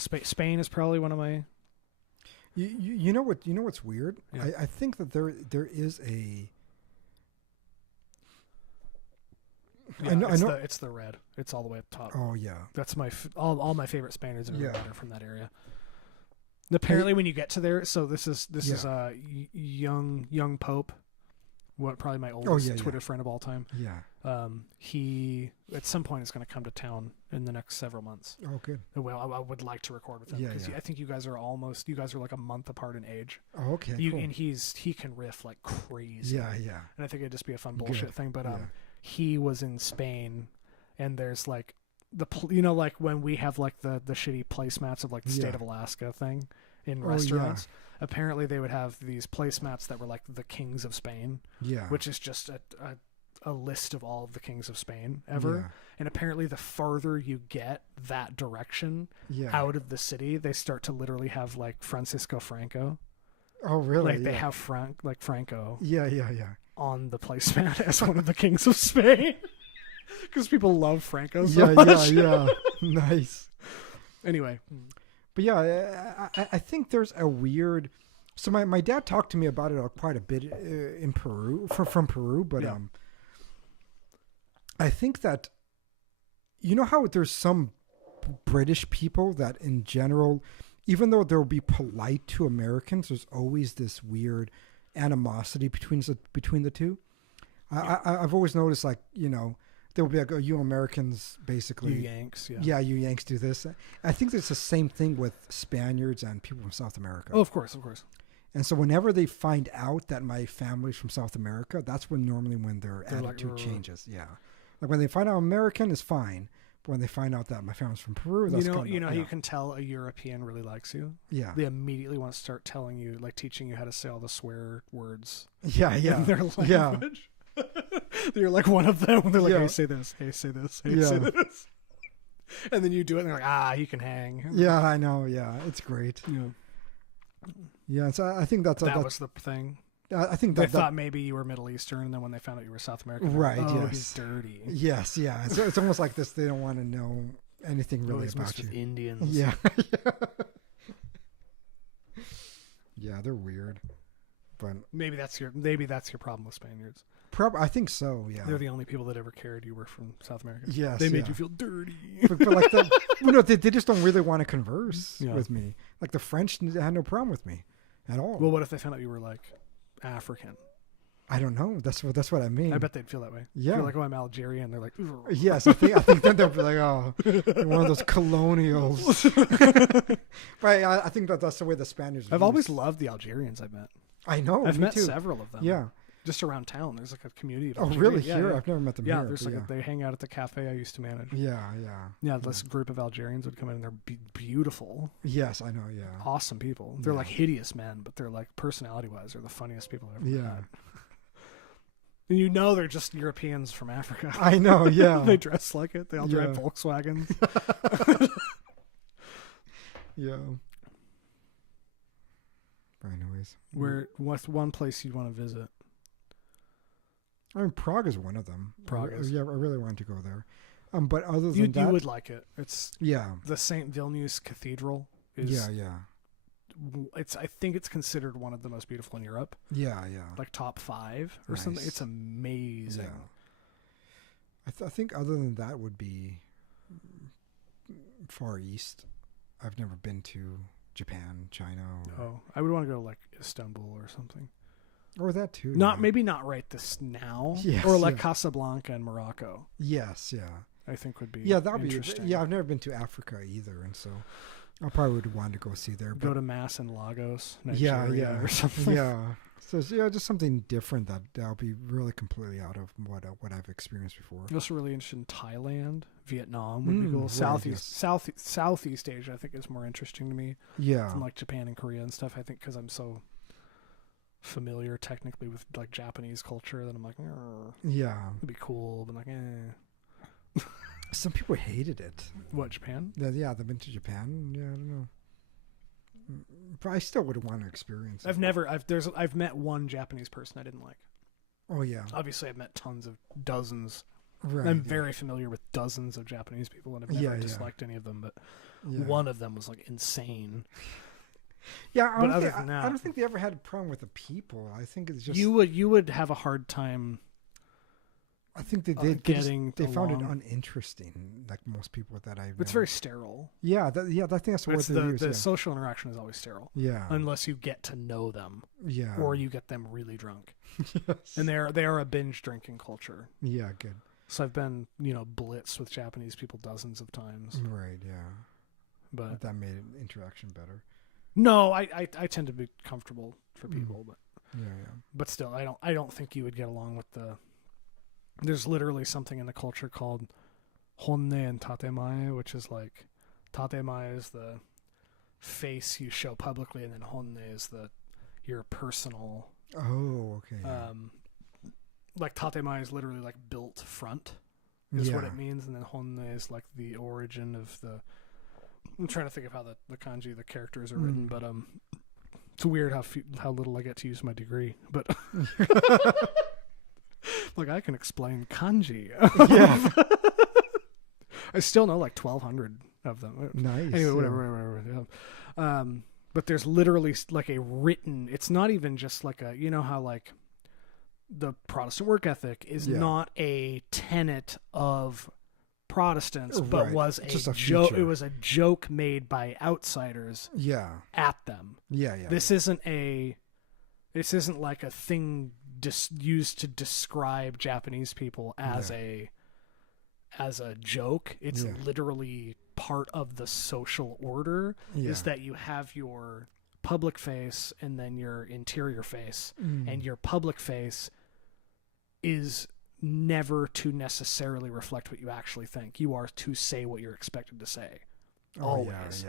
Spain is probably one of my. You know what's weird? Yeah. I think that there is a. Yeah, I know. It's the red. It's all the way up top. Oh yeah. That's all my favorite Spaniards are from that area. Apparently, when you get to there, so this is a young Pope. Probably my oldest Twitter friend of all time. Yeah. He at some point is going to come to town in the next several months. Oh, good. Well, I would like to record with him because I think you guys are like a month apart in age. Oh, okay. Cool. And he can riff like crazy. Yeah. And I think it'd just be a fun bullshit thing. But he was in Spain, and there's like like when we have like the shitty placemats of like the state of Alaska thing in restaurants. Apparently they would have these placemats that were like the kings of Spain, which is just a list of all of the kings of Spain ever. And apparently the farther you get that direction out of the city, they start to literally have like Francisco Franco. Oh, really? Like they have Franco. Yeah. On the placemat as one of the kings of Spain. Because people love Franco so much. Yeah. Nice. Anyway. But yeah, I think there's a weird... So my dad talked to me about it quite a bit in Peru, from Peru, but I think that, you know how there's some British people that in general, even though they'll be polite to Americans, there's always this weird animosity between the two. I've always noticed, like, you know, there will be like, oh, you Americans basically. You Yanks, yeah. Yeah, you Yanks do this. I think it's the same thing with Spaniards and people from South America. Oh, of course. And so whenever they find out that my family's from South America, that's when their attitude like, changes. Yeah. Like when they find out I'm American, it's fine. But when they find out that my family's from Peru, that's how you can tell a European really likes you? Yeah. They immediately want to start telling you, like teaching you how to say all the swear words. Yeah. In their language. Yeah. You're like one of them. They're like, hey, say this. Hey, say this. Hey, say this. And then you do it and they're like, you can hang. Yeah, I know. Yeah. It's great. Yeah. Yeah. So I think that was the thing. I think they thought maybe you were Middle Eastern, and then when they found out you were South American, right? Like, yes, he's dirty. Yes, yeah. It's almost like this. They don't want to know anything really about you. Indians. Yeah. Yeah, they're weird. But maybe that's your problem with Spaniards. I think so. Yeah, they're the only people that ever cared you were from South America. Yes, they made you feel dirty. but like they just don't really want to converse with me. Like the French had no problem with me at all. Well, what if they found out you were like African? I don't know. That's what I mean. I bet they'd feel that way. Yeah. You're like, I'm Algerian. They're like, ugh. Yes. I think then they'll be like, oh, one of those colonials. But I think that's the way the Spaniards. I've always loved the Algerians. I've met. I know. I've met several of them. Yeah. Just around town, there's like a community of Algerians. Really? Here? I've never met them. Yeah, here, there's they hang out at the cafe I used to manage. Yeah. This group of Algerians would come in and they're beautiful. Yes, I know, yeah. Awesome people. They're like hideous men, but they're like personality-wise, they're the funniest people I've ever met. And you know they're just Europeans from Africa. I know, yeah. They dress like it. They all drive Volkswagens. Yeah. But anyways. What's one place you'd want to visit? I mean, Prague is one of them. Prague is. Yeah, I really wanted to go there. But other than that... You would like it. It's the St. Vilnius Cathedral is... Yeah. I think it's considered one of the most beautiful in Europe. Yeah. Like top 5 or something. It's amazing. Yeah. I think other than that would be Far East. I've never been to Japan, China. I would want to go to like Istanbul or something. Or that too. Maybe not right this now. Yes, or like Casablanca and Morocco. Yes, yeah. I think would be that'd interesting. be. Yeah, I've never been to Africa either, and so I probably would want to go see there. Go to mass in Lagos, Nigeria, or something. Yeah. So just something different that'll be really completely out of what I've experienced before. I'm also really interested in Thailand, Vietnam would be cool. Southeast Asia, I think, is more interesting to me. Yeah. From like Japan and Korea and stuff. I think because I'm so familiar technically with like Japanese culture that I'm like, it'd be cool, but like, Some people hated it. What, Japan? Yeah, they've been to Japan. Yeah, I don't know. But I still would want to experience it. I've met one Japanese person I didn't like. Oh yeah. Obviously, I've met dozens. Right. I'm very familiar with dozens of Japanese people, and I've never disliked any of them. But one of them was like insane. Yeah, I don't think they ever had a problem with the people. I think it's just you would have a hard time. I think they found it uninteresting, like most people that I. It's very sterile. Yeah, I think that's the word they use. The social interaction is always sterile. Yeah, unless you get to know them. Yeah, or you get them really drunk. Yes, and they are a binge drinking culture. Yeah, good. So I've been blitzed with Japanese people dozens of times. Right. Yeah, but that made interaction better. No, I tend to be comfortable for people, but yeah. But still, I don't think you would get along with the. There's literally something in the culture called honne and tatemae, which is like tatemae is the face you show publicly, and then honne is your personal. Oh, okay. Like tatemae is literally like built front, is what it means, and then honne is like the origin of the. I'm trying to think of how the kanji, the characters are written, but it's weird how little I get to use my degree. But Like, I can explain kanji. Yeah. I still know like 1,200 of them. Nice. Anyway, whatever. Yeah. But there's literally like a written, it's not even just like a, you know how like the Protestant work ethic is not a tenet of Protestants, but was a joke. It was a joke made by outsiders at them. This isn't like a thing used to describe Japanese people as a joke. It's literally part of the social order is that you have your public face and then your interior face, and your public face is never to necessarily reflect what you actually think. You are to say what you're expected to say. Always.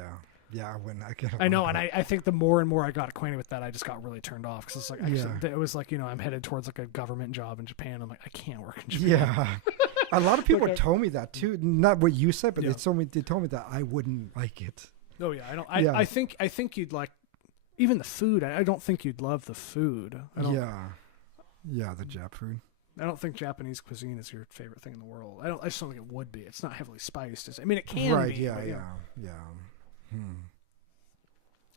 When I know, and I think the more and more I got acquainted with that, I just got really turned off because it's like it was like, you know, I'm headed towards like a government job in Japan. I'm like, I can't work in Japan. Yeah. A lot of people told me that too. Not what you said, but they told me that I wouldn't like it. Oh yeah, I don't. I think you'd like even the food. I don't think you'd love the food. The Jap food. I don't think Japanese cuisine is your favorite thing in the world. I just don't think it would be. It's not heavily spiced. I mean, it can be. Yeah.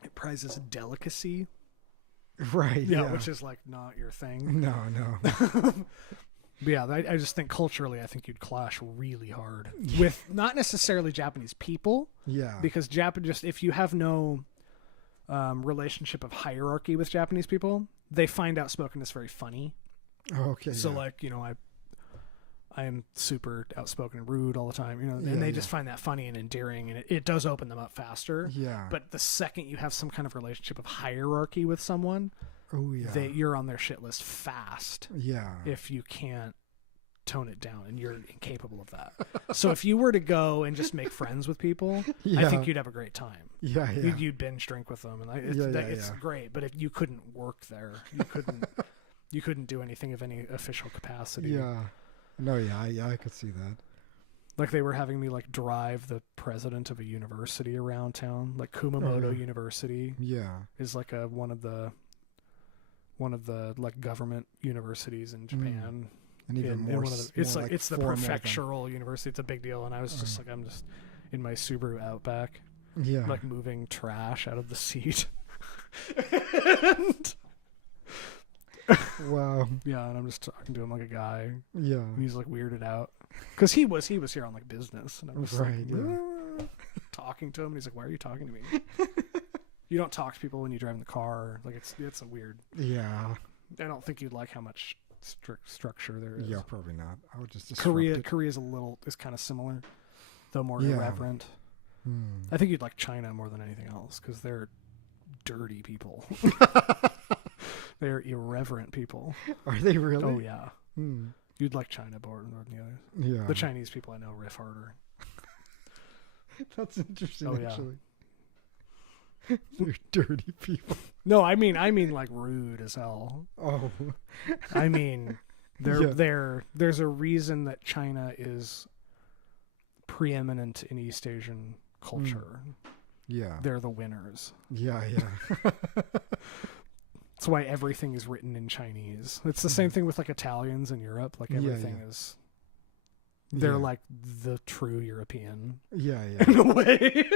It prizes delicacy. Right. Yeah. Which is like not your thing. No. But yeah, I just think culturally, I think you'd clash really hard with not necessarily Japanese people. Yeah. Because if you have no relationship of hierarchy with Japanese people, they find outspokenness very funny. Okay. So like, you know, I am super outspoken and rude all the time, you know, and they just find that funny and endearing, and it does open them up faster. Yeah. But the second you have some kind of relationship of hierarchy with someone, you're on their shit list fast. Yeah. If you can't tone it down, and you're incapable of that. So if you were to go and just make friends with people, I think you'd have a great time. Yeah. You'd binge drink with them, and it's great. But if you couldn't work there, you couldn't do anything of any official capacity. Yeah. No, I could see that. Like they were having me like drive the president of a university around town, like Kumamoto University. Yeah. Is like one of the like government universities in Japan. And even more, it's the prefectural university. It's a big deal. And I was just like, I'm just in my Subaru Outback. Yeah. Like moving trash out of the seat. Wow. Yeah, and I'm just talking to him like a guy. Yeah. And he's like weirded out because he was here on like business, and I'm just talking to him, and he's like, "Why are you talking to me?" You don't talk to people when you drive in the car. Like it's a weird. Yeah. I don't think you'd like how much structure there is. Yeah, probably not. I would just Korea is kind of similar, though more irreverent. I think you'd like China more than anything else because they're dirty people. They're irreverent people. Are they really? Oh, yeah. You'd like China more than the others. Yeah. The Chinese people I know riff harder. That's interesting, actually. They're dirty people. No, I mean like rude as hell. Oh. I mean, there's a reason that China is preeminent in East Asian culture. Yeah. They're the winners. Yeah. That's why everything is written in Chinese. It's the same thing with like Italians in Europe. Like everything is, they're like the true European. Yeah. In a way.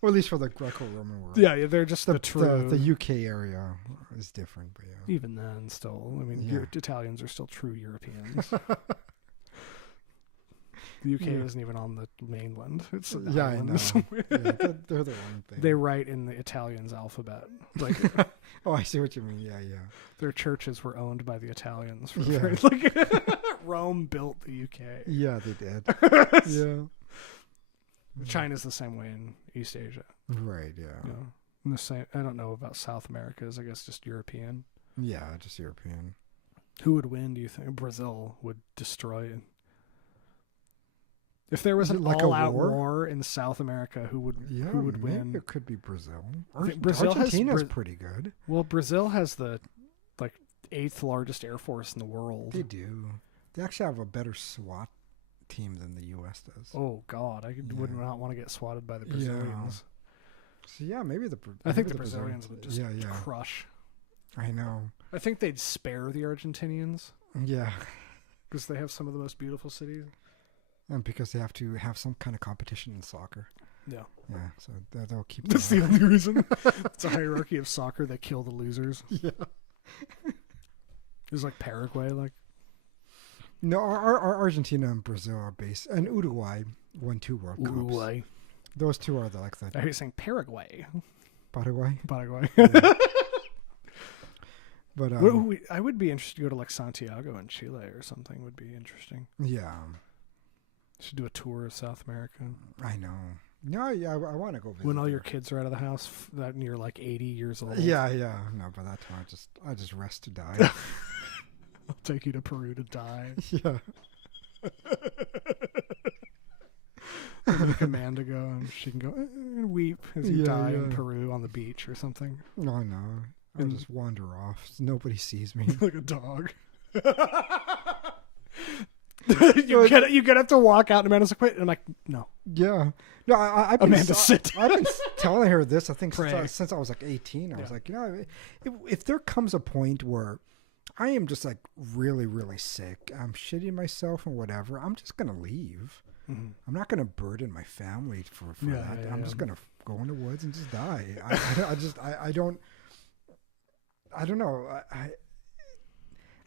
Or at least for the Greco-Roman world. Yeah, they're just the true. The UK area is different, but yeah. Even then, still, I mean, Italians are still true Europeans. The UK isn't even on the mainland. It's an island somewhere. Yeah, they're the wrong thing. They write in the Italians' alphabet. Like, oh, I see what you mean. Yeah. Their churches were owned by the Italians. Rome built the UK. Yeah, they did. Yeah. China's the same way in East Asia. Right, yeah. The same. I don't know about South America. I guess just European. Yeah, just European. Who would win, do you think? Brazil would destroy it. If there was an all-out war in South America, who would win? It could be Brazil. Argentina's pretty good. Well, Brazil has the 8th largest air force in the world. They do. They actually have a better SWAT team than the U.S. does. Oh God, I would not want to get swatted by the Brazilians. So maybe I think the Brazilians would just crush. I know. I think they'd spare the Argentinians. Yeah. Because they have some of the most beautiful cities. And because they have to have some kind of competition in soccer. Yeah. Yeah, so they'll keep... That's the only reason. It's a hierarchy of soccer. They kill the losers. Yeah. It's like Paraguay, like... No, our Argentina and Brazil are based... And Uruguay won 2 World Cups. Uruguay. Those two are the... I hear you saying Paraguay. Paraguay? Paraguay. Yeah. But I would be interested to go to like Santiago in Chile or something. Would be interesting. Yeah. Should do a tour of South America. I know. No, yeah, I want to go visit. When all your kids are out of the house, that you're like 80 years old. Yeah. No, by that time I just rest to die. I'll take you to Peru to die. Yeah. Make Amanda go and she can go and weep as you die in Peru on the beach or something. No. I'll just wander off. Nobody sees me. Like a dog. you get up to walk out and Amanda's like, wait. And I'm like, no. Yeah. No, I've been, Amanda, sit down. I've been telling her this, I think, since I was like 18. I was like, if there comes a point where I am just like really, really sick, I'm shitting myself and whatever, I'm just going to leave. Mm-hmm. I'm not going to burden my family for that. I'm just going to go in the woods and just die. I don't know.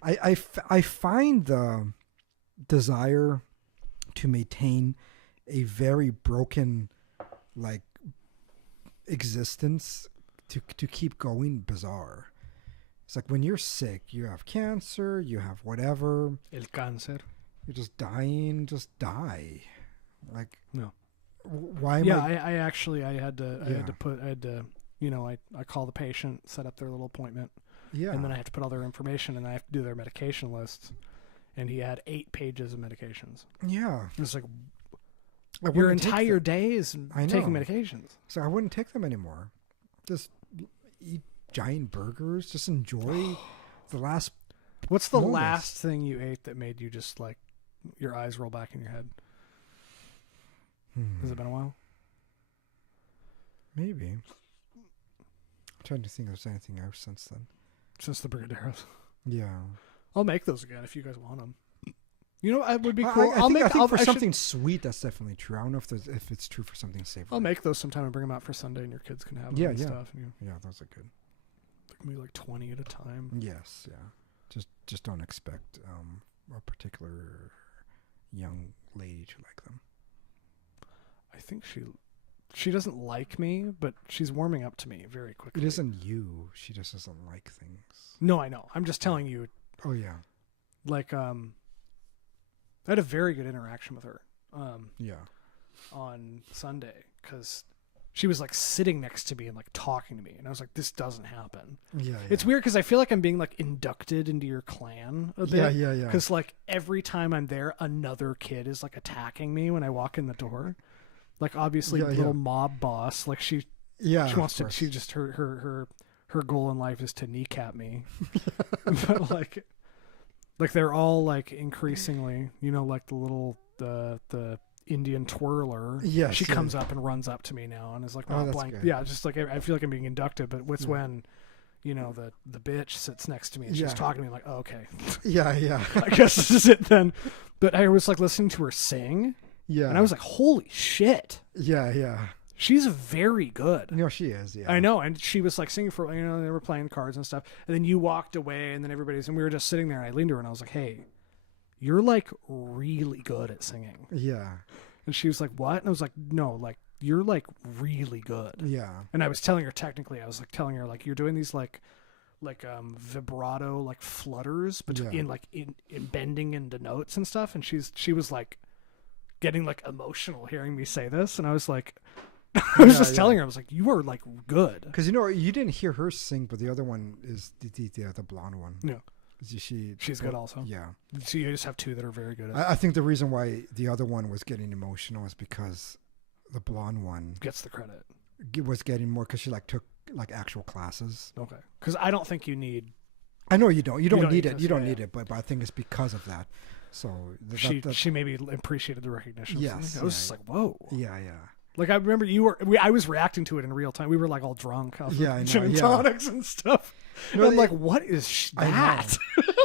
I find the desire to maintain a very broken, like, existence to keep going bizarre. It's like when you're sick, you have cancer, you have whatever. El cáncer. You're just dying. Just die. Like no. Why? I had to. You know, I call the patient, set up their little appointment. Yeah. And then I have to put all their information and I have to do their medication lists. And he had 8 pages of medications. Yeah. It's like your entire day is taking medications. So I wouldn't take them anymore. Just eat giant burgers. Just enjoy the last. What's the last thing you ate that made you just like your eyes roll back in your head? Has it been a while? Maybe. I'm trying to think if there's anything else since then. Since the Brigadeiros. Yeah. I'll make those again if you guys want them. You know, it would be cool. I think for something sweet, that's definitely true. I don't know if it's true for something savory. I'll make those sometime and bring them out for Sunday, and your kids can have them and stuff. And yeah, those are good. Maybe like 20 at a time. Yes, yeah. Just don't expect a particular young lady to like them. I think she doesn't like me, but she's warming up to me very quickly. It isn't you. She just doesn't like things. No, I know. I'm just telling you. Oh yeah. Like I had a very good interaction with her. On Sunday because she was like sitting next to me and like talking to me, and I was like, "This doesn't happen." Yeah. It's weird because I feel like I'm being like inducted into your clan a bit. Yeah. Because like every time I'm there, another kid is like attacking me when I walk in the door. Like obviously, little mob boss. Like she wants to. She just her goal in life is to kneecap me. But like they're all like increasingly, you know, like the little the Indian twirler. Yes, she comes up and runs up to me now and is like, blank. Good. Yeah, just like I feel like I'm being inducted. But what's when, you know, the bitch sits next to me and she's talking to me like, oh, okay. Yeah. I guess this is it then. But I was like listening to her sing. Yeah. And I was like, holy shit. Yeah. She's very good. No, she is, yeah. I know. And she was like singing for, you know, they were playing cards and stuff. And then you walked away and then and we were just sitting there and I leaned to her and I was like, hey, you're like really good at singing. Yeah. And she was like, what? And I was like, no, like you're like really good. Yeah. And I was telling her I was like telling her like, you're doing these like vibrato, like flutters between in bending into notes and stuff. And she was like, getting like emotional hearing me say this, and I was like, I was telling her, I was like, you are like good, because you know you didn't hear her sing, but the other one is the blonde one. Yeah, she's good also. Yeah, so you just have 2 that are very good. I think the reason why the other one was getting emotional is because the blonde one gets the credit. Was getting more because she like took like actual classes. Okay, because I don't think you need. I know you don't. You don't need it. You don't need it, but I think it's because of that. So she maybe appreciated the recognition. Yes, I was just like, whoa. Yeah. Like I remember I was reacting to it in real time. We were like all drunk. Yeah, I know, gin and tonics and stuff. No, and I'm like, what is that?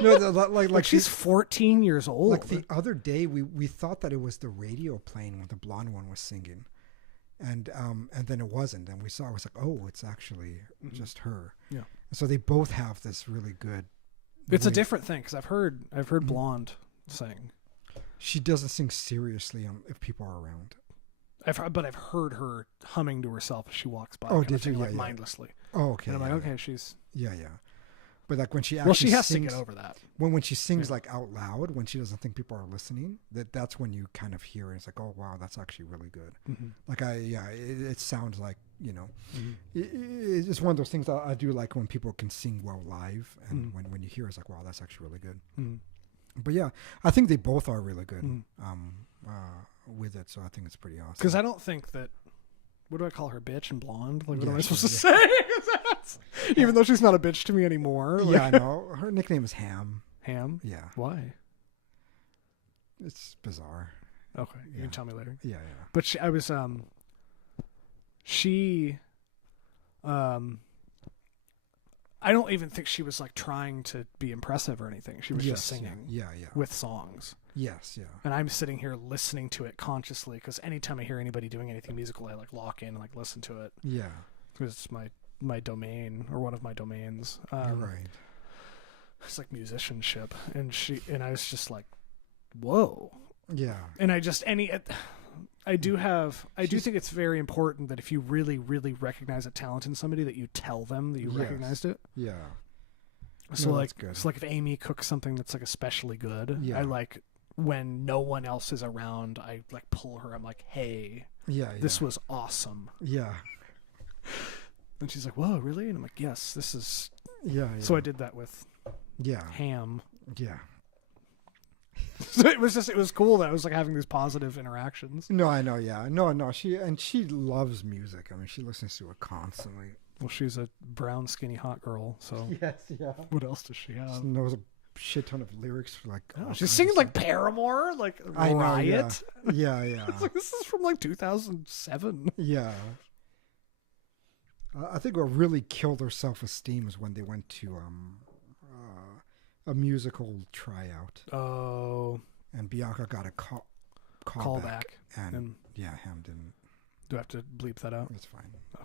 No, like she's 14 years old. Like the other day, we thought that it was the radio playing when the blonde one was singing, and then it wasn't. And I was like, oh, it's actually just her. Yeah. So they both have this really good. It's a different thing because I've heard blonde sing. She doesn't sing seriously if people are around. I've heard her humming to herself as she walks by. Oh, did you? Like mindlessly. Oh, okay. And I'm like, okay, she's. Yeah. But like when she actually she has sings, to get over that. When she sings like out loud, when she doesn't think people are listening, that's when you kind of hear it. It's like, oh wow, that's actually really good. Mm-hmm. Like it sounds like, you know, it's one of those things that I do like when people can sing well live, and when you hear it, it's like, wow, that's actually really good. Mm-hmm. But yeah, I think they both are really good with it, so I think it's pretty awesome. Because I don't think that. What do I call her, bitch and blonde? Like, what am I supposed to say? Even though she's not a bitch to me anymore. Yeah, I know. Her nickname is Ham. Ham? Yeah. Why? It's bizarre. Okay, you can tell me later. Yeah. But I don't even think she was like trying to be impressive or anything. She was just singing. Yeah. With songs. Yes, yeah. And I'm sitting here listening to it consciously because anytime I hear anybody doing anything musical, I like lock in and like listen to it. Yeah. Because it's my domain or one of my domains. Right. It's like musicianship, and I was just like, whoa. Yeah. And I do think it's very important that if you really, really recognize a talent in somebody, that you tell them that you recognized it. Yeah. So like if Amy cooks something that's like especially good, I like when no one else is around, I like pull her. I'm like, hey, this was awesome. Yeah. And she's like, whoa, really? And I'm like, yes, this is. Yeah. So I did that with. Yeah. Ham. Yeah. So it was cool that I was like having these positive interactions. No, I know. Yeah. No. She loves music. I mean, she listens to it constantly. Well, she's a brown, skinny, hot girl. So yes, yeah. What else does she have? She knows a shit ton of lyrics for like. Oh, she's singing like Paramore, like Riot. Yeah. It's like, this is from like 2007. Yeah. I think what really killed her self-esteem is when they went to a musical tryout. Oh. And Bianca got a call back. And Ham didn't. Do I have to bleep that out? It's fine. Okay.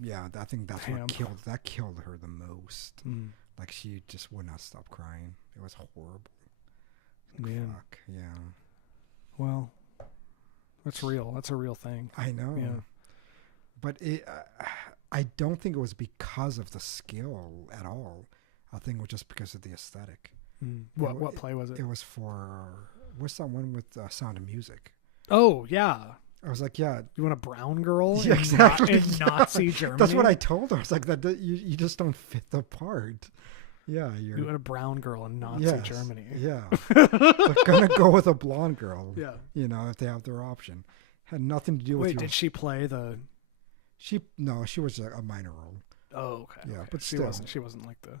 Yeah. But I think that's what killed her the most. Mm. Like she just would not stop crying. It was horrible. Man. Fuck. Yeah. Well, that's real. That's a real thing. I know. Yeah. But I don't think it was because of the skill at all. I think it was just because of the aesthetic. Mm. What play was it? It was for what's that one with Sound of Music? Oh yeah. I was like, yeah. You want a brown girl? Yeah, exactly. In Nazi Germany? That's what I told her. I was like, that you just don't fit the part. Yeah. You want a brown girl in Nazi Germany. Yeah. They're going to go with a blonde girl. Yeah. You know, if they have their option. Had nothing to do with did she play the... No, she was a minor role. Oh, okay. Yeah, okay. but she wasn't like the...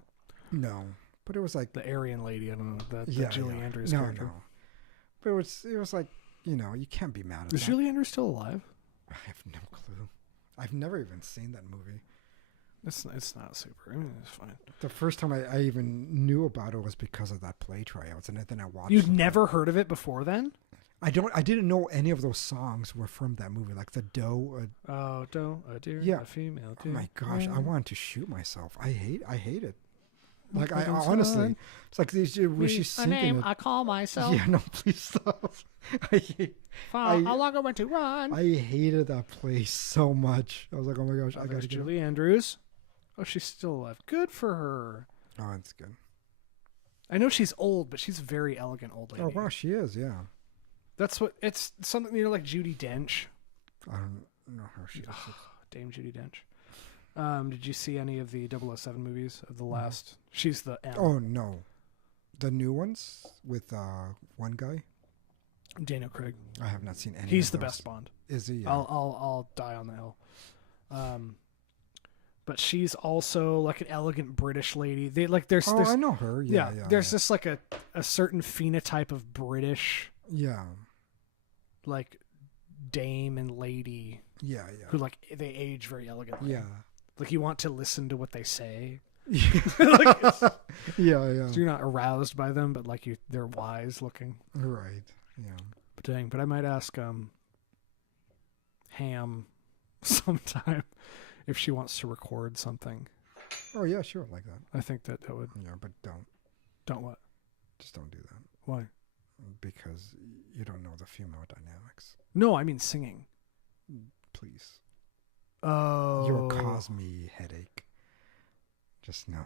No. But it was like... The Aryan lady, I don't know. The Julie Andrews character. No. But it was like, you know, you can't be mad at that. Is Julie Andrews still alive? I have no clue. I've never even seen that movie. It's not super. I mean, it's fine. The first time I even knew about it was because of that play tryouts, and then I watched. You'd never heard of it before then? I didn't know any of those songs were from that movie, like the doe. Doe, a deer, a female deer. Oh my gosh, I wanted to shoot myself. I hate it. Like I honestly, it's like was she singing? A name I call myself. Yeah, no, please stop. How long I went to run? I hated that place so much. I was like, oh my gosh, I got to Julie Andrews. Oh, she's still alive. Good for her. Oh, that's good. I know she's old, but she's a very elegant old lady. Oh wow, she is. Yeah. That's what it's something like Judi Dench. I don't know how she is. Dame Judi Dench. Did you see any of the 007 movies of the last? She's the M. Oh no, the new ones with one guy. Daniel Craig. I have not seen any. He's the best Bond. Is he? Yeah. I'll die on the hill. But she's also like an elegant British lady. There's I know her. Yeah. There's just like a certain phenotype of British. Yeah. like dame and lady. Yeah. Who like they age very elegantly. Yeah. Like you want to listen to what they say. Like so you're not aroused by them, but like they're wise looking. Right. Yeah. But dang, but I might ask Ham sometime if she wants to record something. Oh yeah, sure, like that. I think that would. Yeah, but don't. Don't what? Just don't do that. Why? Because you don't know the female dynamics. No, I mean singing. Please. Oh. You'll cause me headache. Just no.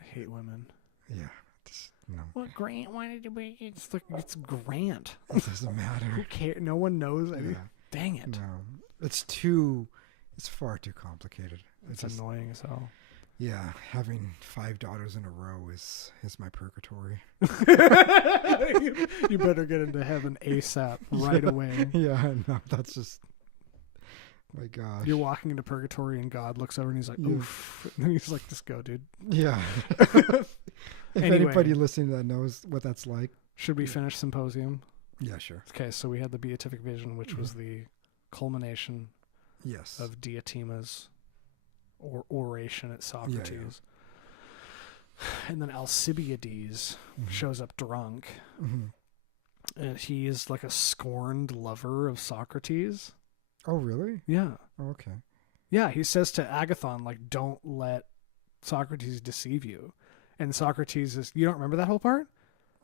I hate women. Yeah. Just no. What Grant wanted to be? It's Grant. It doesn't matter. Who cares? No one knows. Yeah. Dang it. No. It's far too complicated. It's annoying as hell. Yeah, having 5 daughters in a row is my purgatory. You better get into heaven ASAP right away. Yeah, no, that's just... My gosh. You're walking into purgatory and God looks over and he's like, oof. And then he's like, just go, dude. Yeah. If Anyway, anybody listening to that knows what that's like. Should we finish Symposium? Yeah, sure. Okay, so we had the Beatific Vision, which was the culmination of Diotima's oration at Socrates. Yeah. And then Alcibiades shows up drunk. And he is like a scorned lover of Socrates. Oh, really? Yeah. Oh, okay. Yeah, he says to Agathon, like, don't let Socrates deceive you. And Socrates is... You don't remember that whole part?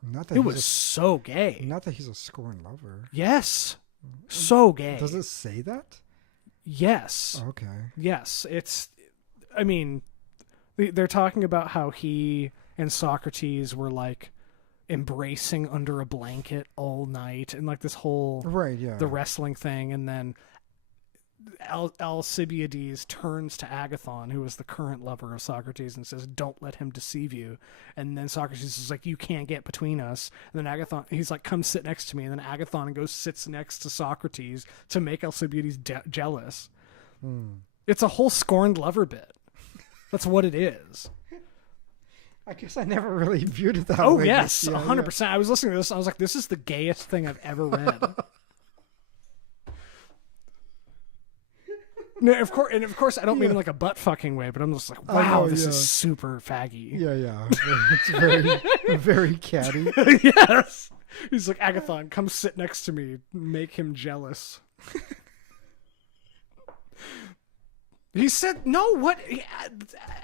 Not that it was so gay. Not that he's a scorned lover. Yes. So gay. Does it say that? Yes. Okay. Yes. It's... I mean, they're talking about how he and Socrates were, like, embracing under a blanket all night and, like, this whole... Right, yeah. The wrestling thing, and then... Alcibiades turns to Agathon, who is the current lover of Socrates, and says, don't let him deceive you. And then Socrates is like, you can't get between us. And then Agathon, he's like, come sit next to me. And then Agathon goes sits next to Socrates to make Alcibiades jealous. It's a whole scorned lover bit. That's what it is. I guess I never really viewed it that way. Oh, yes, 100%. Yeah. I was listening to this, I was like, this is the gayest thing I've ever read. No, of course, I don't mean in like a butt fucking way, but I'm just like, wow, this is super faggy. Yeah. It's very, very catty. Yes. He's like, Agathon, come sit next to me, make him jealous. He said, no, what?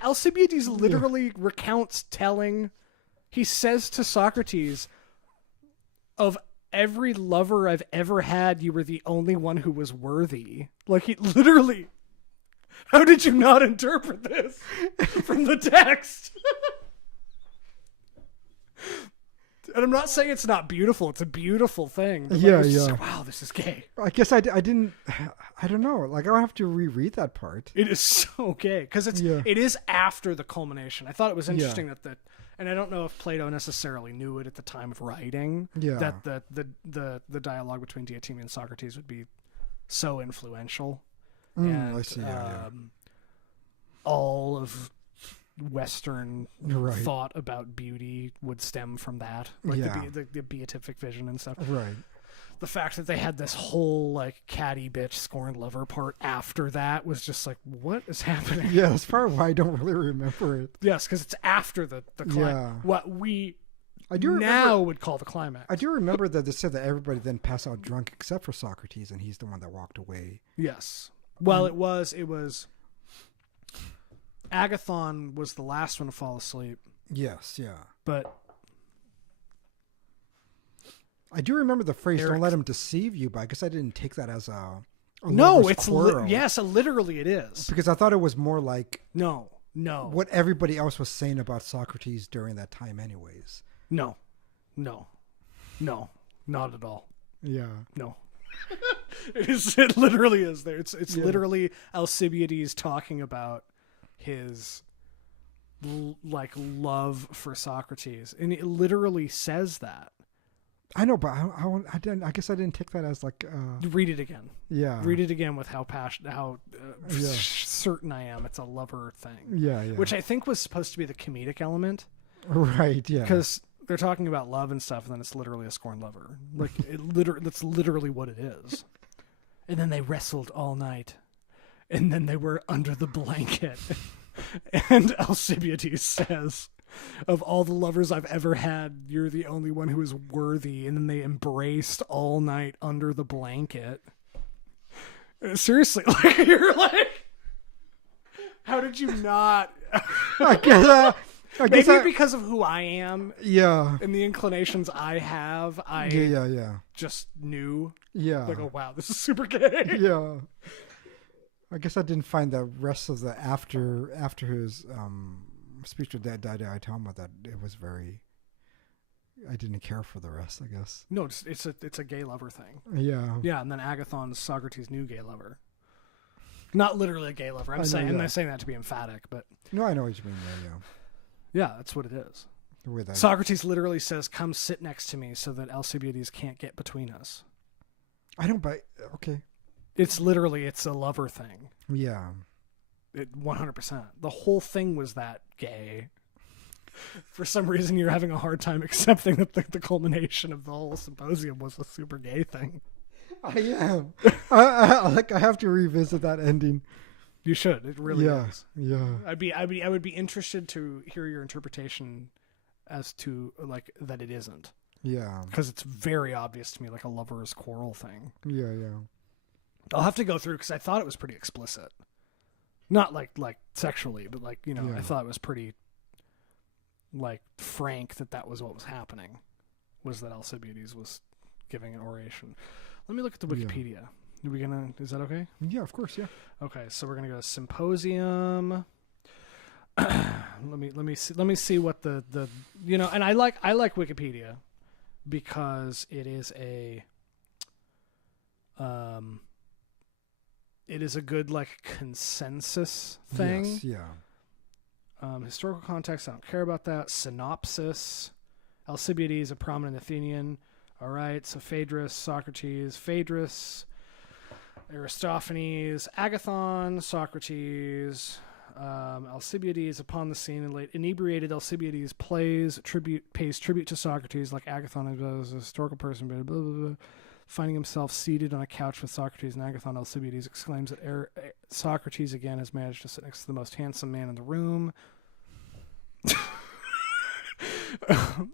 Alcibiades literally recounts he says to Socrates, of every lover I've ever had, you were the only one who was worthy. Like, he literally... How did you not interpret this from the text? And I'm not saying it's not beautiful. It's a beautiful thing. But yeah. Like, wow, this is gay. I guess I didn't... I don't know. Like, I'll have to reread that part. It is so gay. Because it is after the culmination. I thought it was interesting that and I don't know if Plato necessarily knew it at the time of writing. Yeah. That the dialogue between Diotima and Socrates would be so influential. And I see. all of Western thought about beauty would stem from that. Like the beatific vision and stuff. Right. The fact that they had this whole like catty bitch scorned lover part after that was just like, what is happening? Yeah, that's part of why I don't really remember it. Yes, because it's after the what we would call the climax. I do remember that they said that everybody then passed out drunk except for Socrates, and he's the one that walked away. Yes. Well, it was Agathon was the last one to fall asleep. Yes, yeah. But I do remember the phrase "don't let him deceive you," but I guess I didn't take that as no. It's literally it is, because I thought it was more like no what everybody else was saying about Socrates during that time, anyways. No, not at all. Yeah, no. It literally is there. It's literally Alcibiades talking about his love for Socrates, and it literally says that. I know, but I didn't. I guess I didn't take that as like. Read it again. Yeah. Read it again with how certain I am. It's a lover thing. Yeah. Which I think was supposed to be the comedic element. Right. Yeah. Because they're talking about love and stuff, and then it's literally a scorned lover. Like that's literally what it is. And then they wrestled all night, and then they were under the blanket. And Alcibiades says, "Of all the lovers I've ever had, you're the only one who is worthy." And then they embraced all night under the blanket. Seriously, like you're like, how did you not? I guess Maybe because of who I am, yeah, and the inclinations I have, I just knew, like, oh wow, this is super gay. Yeah, I guess I didn't find the rest of the after his speech with Dad, I tell him that it was very. I didn't care for the rest, I guess. No, it's a gay lover thing. Yeah, and then Agathon's Socrates' new gay lover. Not literally a gay lover. I'm not saying that to be emphatic, but no, I know what you mean. Yeah, that's what it is. Socrates literally says, "Come sit next to me so that Alcibiades can't get between us." I don't buy. Okay. It's a lover thing. Yeah. 100%. The whole thing was that gay. For some reason, you're having a hard time accepting that the culmination of the whole symposium was a super gay thing. I am. I have to revisit that ending. You should. It really is. Yeah. I would be interested to hear your interpretation as to like that it isn't. Yeah. Because it's very obvious to me, like a lover's quarrel thing. Yeah. I'll have to go through because I thought it was pretty explicit. Not like sexually, but like, I thought it was pretty like frank that was what was happening. Was that Alcibiades was giving an oration. Let me look at the Wikipedia. Yeah. Is that okay? Yeah, of course, yeah. Okay, so we're gonna go to symposium. let me see what the and I like Wikipedia because it is a good like consensus thing. Yes, yeah. Historical context, I don't care about that. Synopsis. Alcibiades, a prominent Athenian. All right, so Phaedrus, Socrates, Aristophanes, Agathon, Socrates, Alcibiades upon the scene and late inebriated Alcibiades pays tribute to Socrates like Agathon as a historical person, blah, blah, blah, blah. Finding himself seated on a couch with Socrates and Agathon, Alcibiades exclaims that Socrates again has managed to sit next to the most handsome man in the room.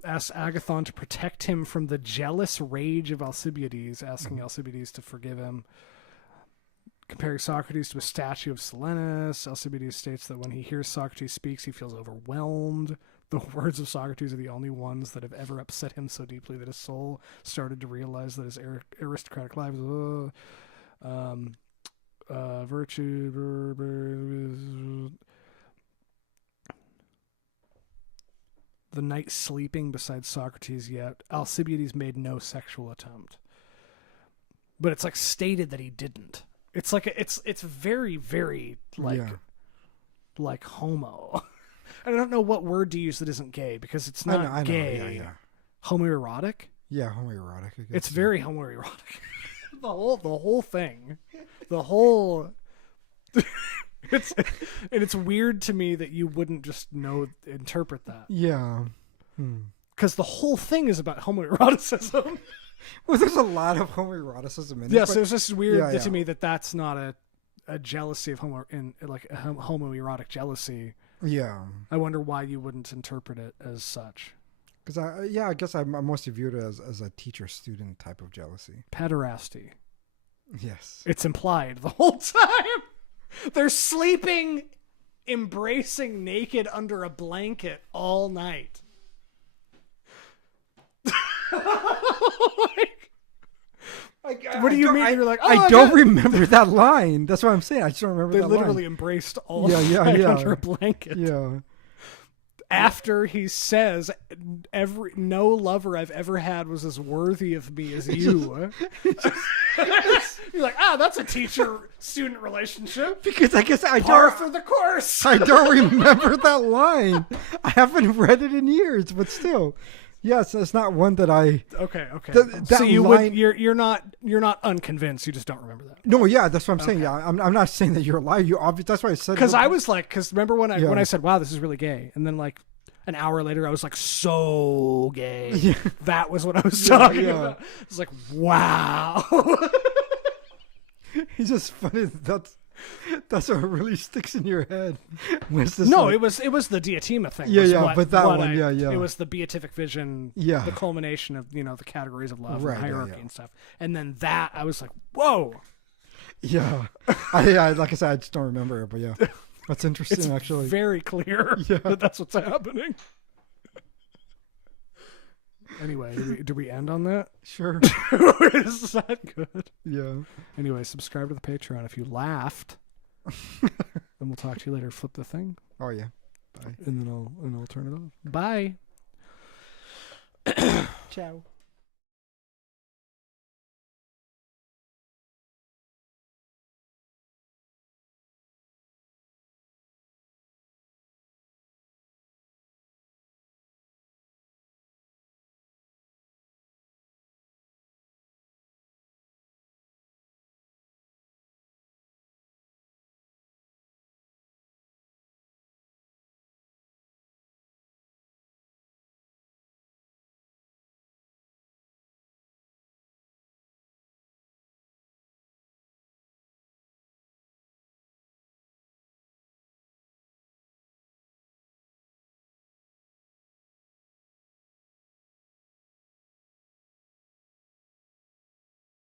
Asks Agathon to protect him from the jealous rage of Alcibiades, asking Alcibiades to forgive him. Comparing Socrates to a statue of Silenus, Alcibiades states that when he hears Socrates speaks, he feels overwhelmed. The words of Socrates are the only ones that have ever upset him so deeply that his soul started to realize that his aristocratic life is virtue. The night sleeping beside Socrates, yet Alcibiades made no sexual attempt. But it's like stated that he didn't. It's like it's very, very like homo. I don't know what word to use that isn't gay because it's not I know. Gay. Yeah. Homoerotic? Yeah, homoerotic. I guess. It's very homoerotic. the whole thing. The whole it's weird to me that you wouldn't just interpret that. Yeah. Because the whole thing is about homoeroticism. Well, there's a lot of homoeroticism in it. Yes, it's just weird to me that that's not a jealousy of homoerotic jealousy. Yeah. I wonder why you wouldn't interpret it as such. Because I guess I mostly viewed it as a teacher-student type of jealousy. Pederasty. Yes. It's implied the whole time. They're sleeping, embracing naked under a blanket all night. What do you mean? You're like, I don't remember that line. That's what I'm saying. I just don't remember that line. They literally embraced all night under a blanket. Yeah. After he says, no lover I've ever had was as worthy of me as you. You're like, that's a teacher-student relationship. Because I guess Par for the course. I don't remember that line. I haven't read it in years, but still. Yes, it's not one that I. Okay. So you're not unconvinced. You just don't remember that. No, yeah, that's what I'm saying. Yeah, I'm not saying that you're a liar. That's why I said. Because I was like, remember when I said, "Wow, this is really gay," and then like an hour later, I was like, so gay. Yeah. That was what I was talking yeah. about. It's like, wow. He's just funny. That's what really sticks in your head. No, it was the Diotima thing. Yeah, but that one, yeah. It was the Beatific vision, yeah. the culmination of, the categories of love Right, and hierarchy yeah. and stuff. And then that, I was like, whoa. Yeah. I like I said, I just don't remember it, but yeah. That's interesting, It's actually. very clear that that's what's happening. Anyway, do we end on that? Sure. Is that good? Yeah. Anyway, subscribe to the Patreon if you laughed. And we'll talk to you later. Flip the thing. Oh yeah. Bye. And then I'll turn it off. Bye. Ciao.